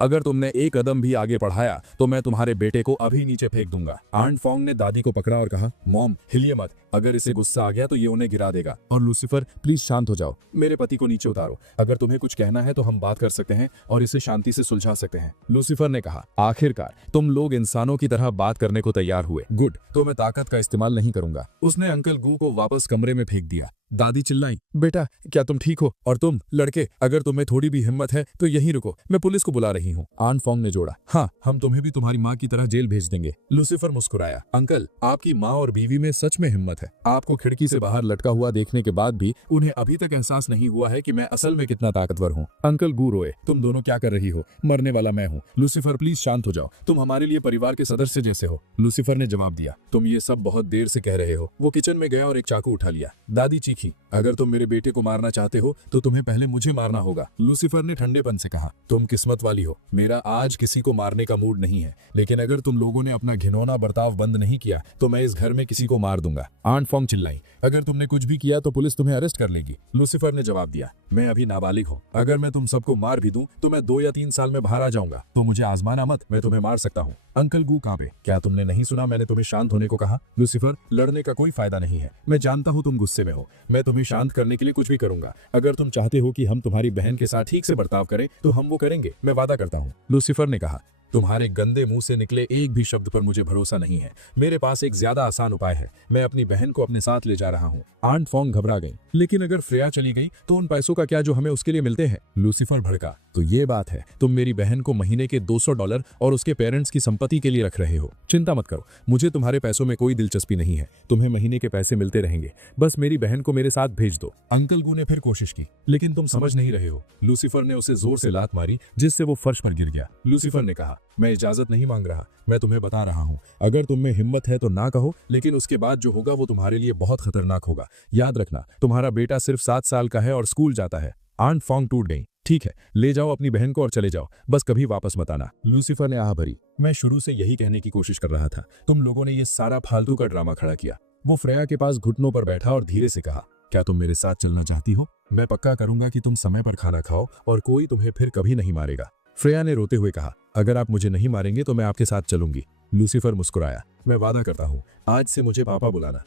अगर तुमने एक कदम भी आगे बढ़ाया तो मैं तुम्हारे बेटे को अभी नीचे फेंक दूंगा। आंट फॉन्ग ने दादी को पकड़ा और कहा, मॉम हिलिए मत, अगर इसे गुस्सा आ गया तो ये उन्हें गिरा देगा। और लूसीफर, प्लीज शांत हो जाओ, मेरे पति को नीचे उतारो। अगर तुम्हें कुछ कहना है तो हम बात कर सकते हैं और इसे शांति से सुलझा सकते हैं। लूसीफर ने कहा, आखिरकार तुम लोग इंसानों की तरह बात करने को तैयार हुए। गुड, तो मैं ताकत का इस्तेमाल नहीं करूंगा। उसने अंकल गू को वापस कमरे में फेंक दिया। दादी चिल्लाई, बेटा क्या तुम ठीक हो? और तुम लड़के, अगर तुम्हें थोड़ी भी हिम्मत है तो यहीं रुको, मैं पुलिस को बुला रही हूँ। आंट फॉन्ग ने जोड़ा, हाँ, हम तुम्हें भी तुम्हारी माँ की तरह जेल भेज देंगे। लूसीफर मुस्कुराया, अंकल आपकी माँ और बीवी में सच में हिम्मत है। आपको खिड़की से बाहर लटका हुआ देखने के बाद भी उन्हें अभी तक एहसास नहीं हुआ है कि मैं असल में कितना ताकतवर हूँ। अंकल गू रोए, तुम दोनों क्या कर रही हो? मरने वाला मैं हूँ। लूसीफर प्लीज शांत हो जाओ, तुम हमारे लिए परिवार के सदस्य जैसे हो। लूसीफर ने जवाब दिया, तुम ये सब बहुत देर से कह रहे हो। वो किचन में गया और एक चाकू उठा लिया। दादी चीखी, अगर तुम मेरे बेटे को मारना चाहते हो तो तुम्हें पहले मुझे मारना होगा। लूसीफर ने ठंडेपन से कहा, तुम किस्मत वाली हो, मेरा आज किसी को मारने का मूड नहीं है, लेकिन अगर तुम लोगों ने अपना घिनौना बर्ताव बंद नहीं किया तो मैं इस घर में किसी को मार दूंगा। आंट फॉन्ग चिल्लाई, अगर तुमने कुछ भी किया तो पुलिस तुम्हें अरेस्ट कर लेगी। लूसीफर ने जवाब दिया, मैं अभी नाबालिग हूँ, अगर मैं तुम सबको मार भी दूं तो मैं 2 या 3 साल में बाहर आ जाऊंगा, तो मुझे आजमाना मत, मैं तुम्हें मार सकता हूँ। अंकल गू कांपे, क्या तुमने नहीं सुना? मैंने तुम्हें शांत होने को कहा। लूसीफर, लड़ने का कोई फायदा नहीं है, मैं जानता हूँ तुम गुस्से में हो, मैं तुम्हें शांत करने के लिए कुछ भी करूंगा। अगर तुम चाहते हो कि हम तुम्हारी बहन के साथ ठीक से बर्ताव करें तो हम वो करेंगे, मैं वादा करता हूँ। लूसीफर ने कहा, तुम्हारे गंदे मुंह से निकले एक भी शब्द पर मुझे भरोसा नहीं है। मेरे पास एक ज्यादा आसान उपाय है, मैं अपनी बहन को अपने साथ ले जा रहा हूँ। आंट फॉन्ग घबरा गई, लेकिन अगर फ्रेया चली गई तो उन पैसों का क्या जो हमें उसके लिए मिलते हैं? लूसीफर भड़का, तो ये बात है, तुम मेरी बहन को महीने के $200 और उसके पेरेंट्स की संपत्ति के लिए रख रहे हो। चिंता मत करो, मुझे तुम्हारे पैसों में कोई दिलचस्पी नहीं है, तुम्हें महीने के पैसे मिलते रहेंगे, बस मेरी बहन को मेरे साथ भेज दो। अंकल गू ने फिर कोशिश की, लेकिन तुम समझ नहीं रहे हो। लूसीफर ने उसे जोर से लात मारी जिससे वो फर्श पर गिर गया। लूसीफर ने कहा, मैं इजाजत नहीं मांग रहा, मैं तुम्हें बता रहा हूँ, अगर तुम में हिम्मत है तो ना कहो, लेकिन उसके बाद जो होगा वो तुम्हारे लिए बहुत खतरनाक होगा। याद रखना, तुम्हारा बेटा सिर्फ 7 साल का है और स्कूल जाता है। आंट फॉन्ग टूट गई, ठीक है, ले जाओ अपनी बहन को और चले जाओ, बस कभी वापस मत आना। लूसीफर ने आह भरी, मैं शुरू से यही कहने की कोशिश कर रहा था, तुम लोगों ने ये सारा फालतू का ड्रामा खड़ा किया। वो फ्रेया के पास घुटनों पर बैठा और धीरे से कहा, क्या तुम मेरे साथ चलना चाहती हो? मैं पक्का करूंगा कि तुम समय पर खाना खाओ और कोई तुम्हें फिर कभी नहीं मारेगा। फ्रेया ने रोते हुए कहा, अगर आप मुझे नहीं मारेंगे तो मैं आपके साथ चलूंगी। लूसीफर मुस्कुराया, मैं वादा करता हूँ, आज से मुझे पापा बुलाना,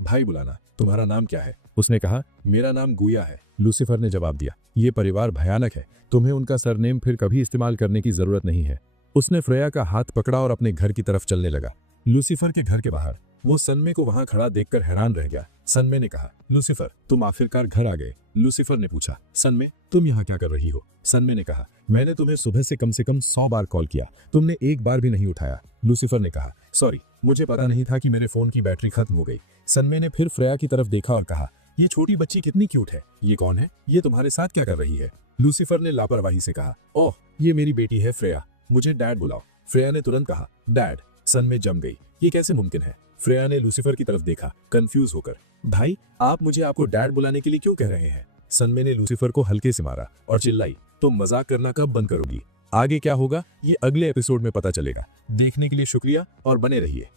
भाई बुलाना। तुम्हारा नाम क्या है? उसने कहा, मेरा नाम गुया है। लूसीफर ने जवाब दिया, ये परिवार भयानक है, तुम्हें उनका सरनेम फिर कभी इस्तेमाल करने की जरूरत नहीं है। उसने फ्रेया का हाथ पकड़ा और अपने घर की तरफ चलने लगा। लूसीफर के घर के बाहर वो सनमे को वहां खड़ा देखकर हैरान रह गया। सनमे ने कहा, लूसीफर तुम आखिरकार घर आ गए। लूसीफर ने पूछा, सनमे तुम यहाँ क्या कर रही हो? सनमे ने कहा, मैंने तुम्हें सुबह से कम 100 बार कॉल किया, तुमने एक बार भी नहीं उठाया। लूसीफर ने कहा, सॉरी, मुझे पता नहीं था कि मेरे फोन की बैटरी खत्म हो गई। सनमे ने फिर फ्रेया की तरफ देखा और कहा, ये छोटी बच्ची कितनी क्यूट है, ये कौन है? ये तुम्हारे साथ क्या कर रही है? लूसीफर ने लापरवाही से कहा, ओह ये मेरी बेटी है फ्रेया, मुझे डैड बुलाओ। फ्रेया ने तुरंत कहा, डैड? सनमे जम गई। ये कैसे मुमकिन है? फ्रेया ने लूसीफर की तरफ देखा, कंफ्यूज होकर। भाई, आप मुझे आपको डैड बुलाने के लिए क्यों कह रहे हैं? सनमे ने लूसीफर को हल्के से मारा और चिल्लाई, तुम मजाक करना कब बंद करोगी? आगे क्या होगा ये अगले एपिसोड में पता चलेगा। देखने के लिए शुक्रिया और बने रहिए।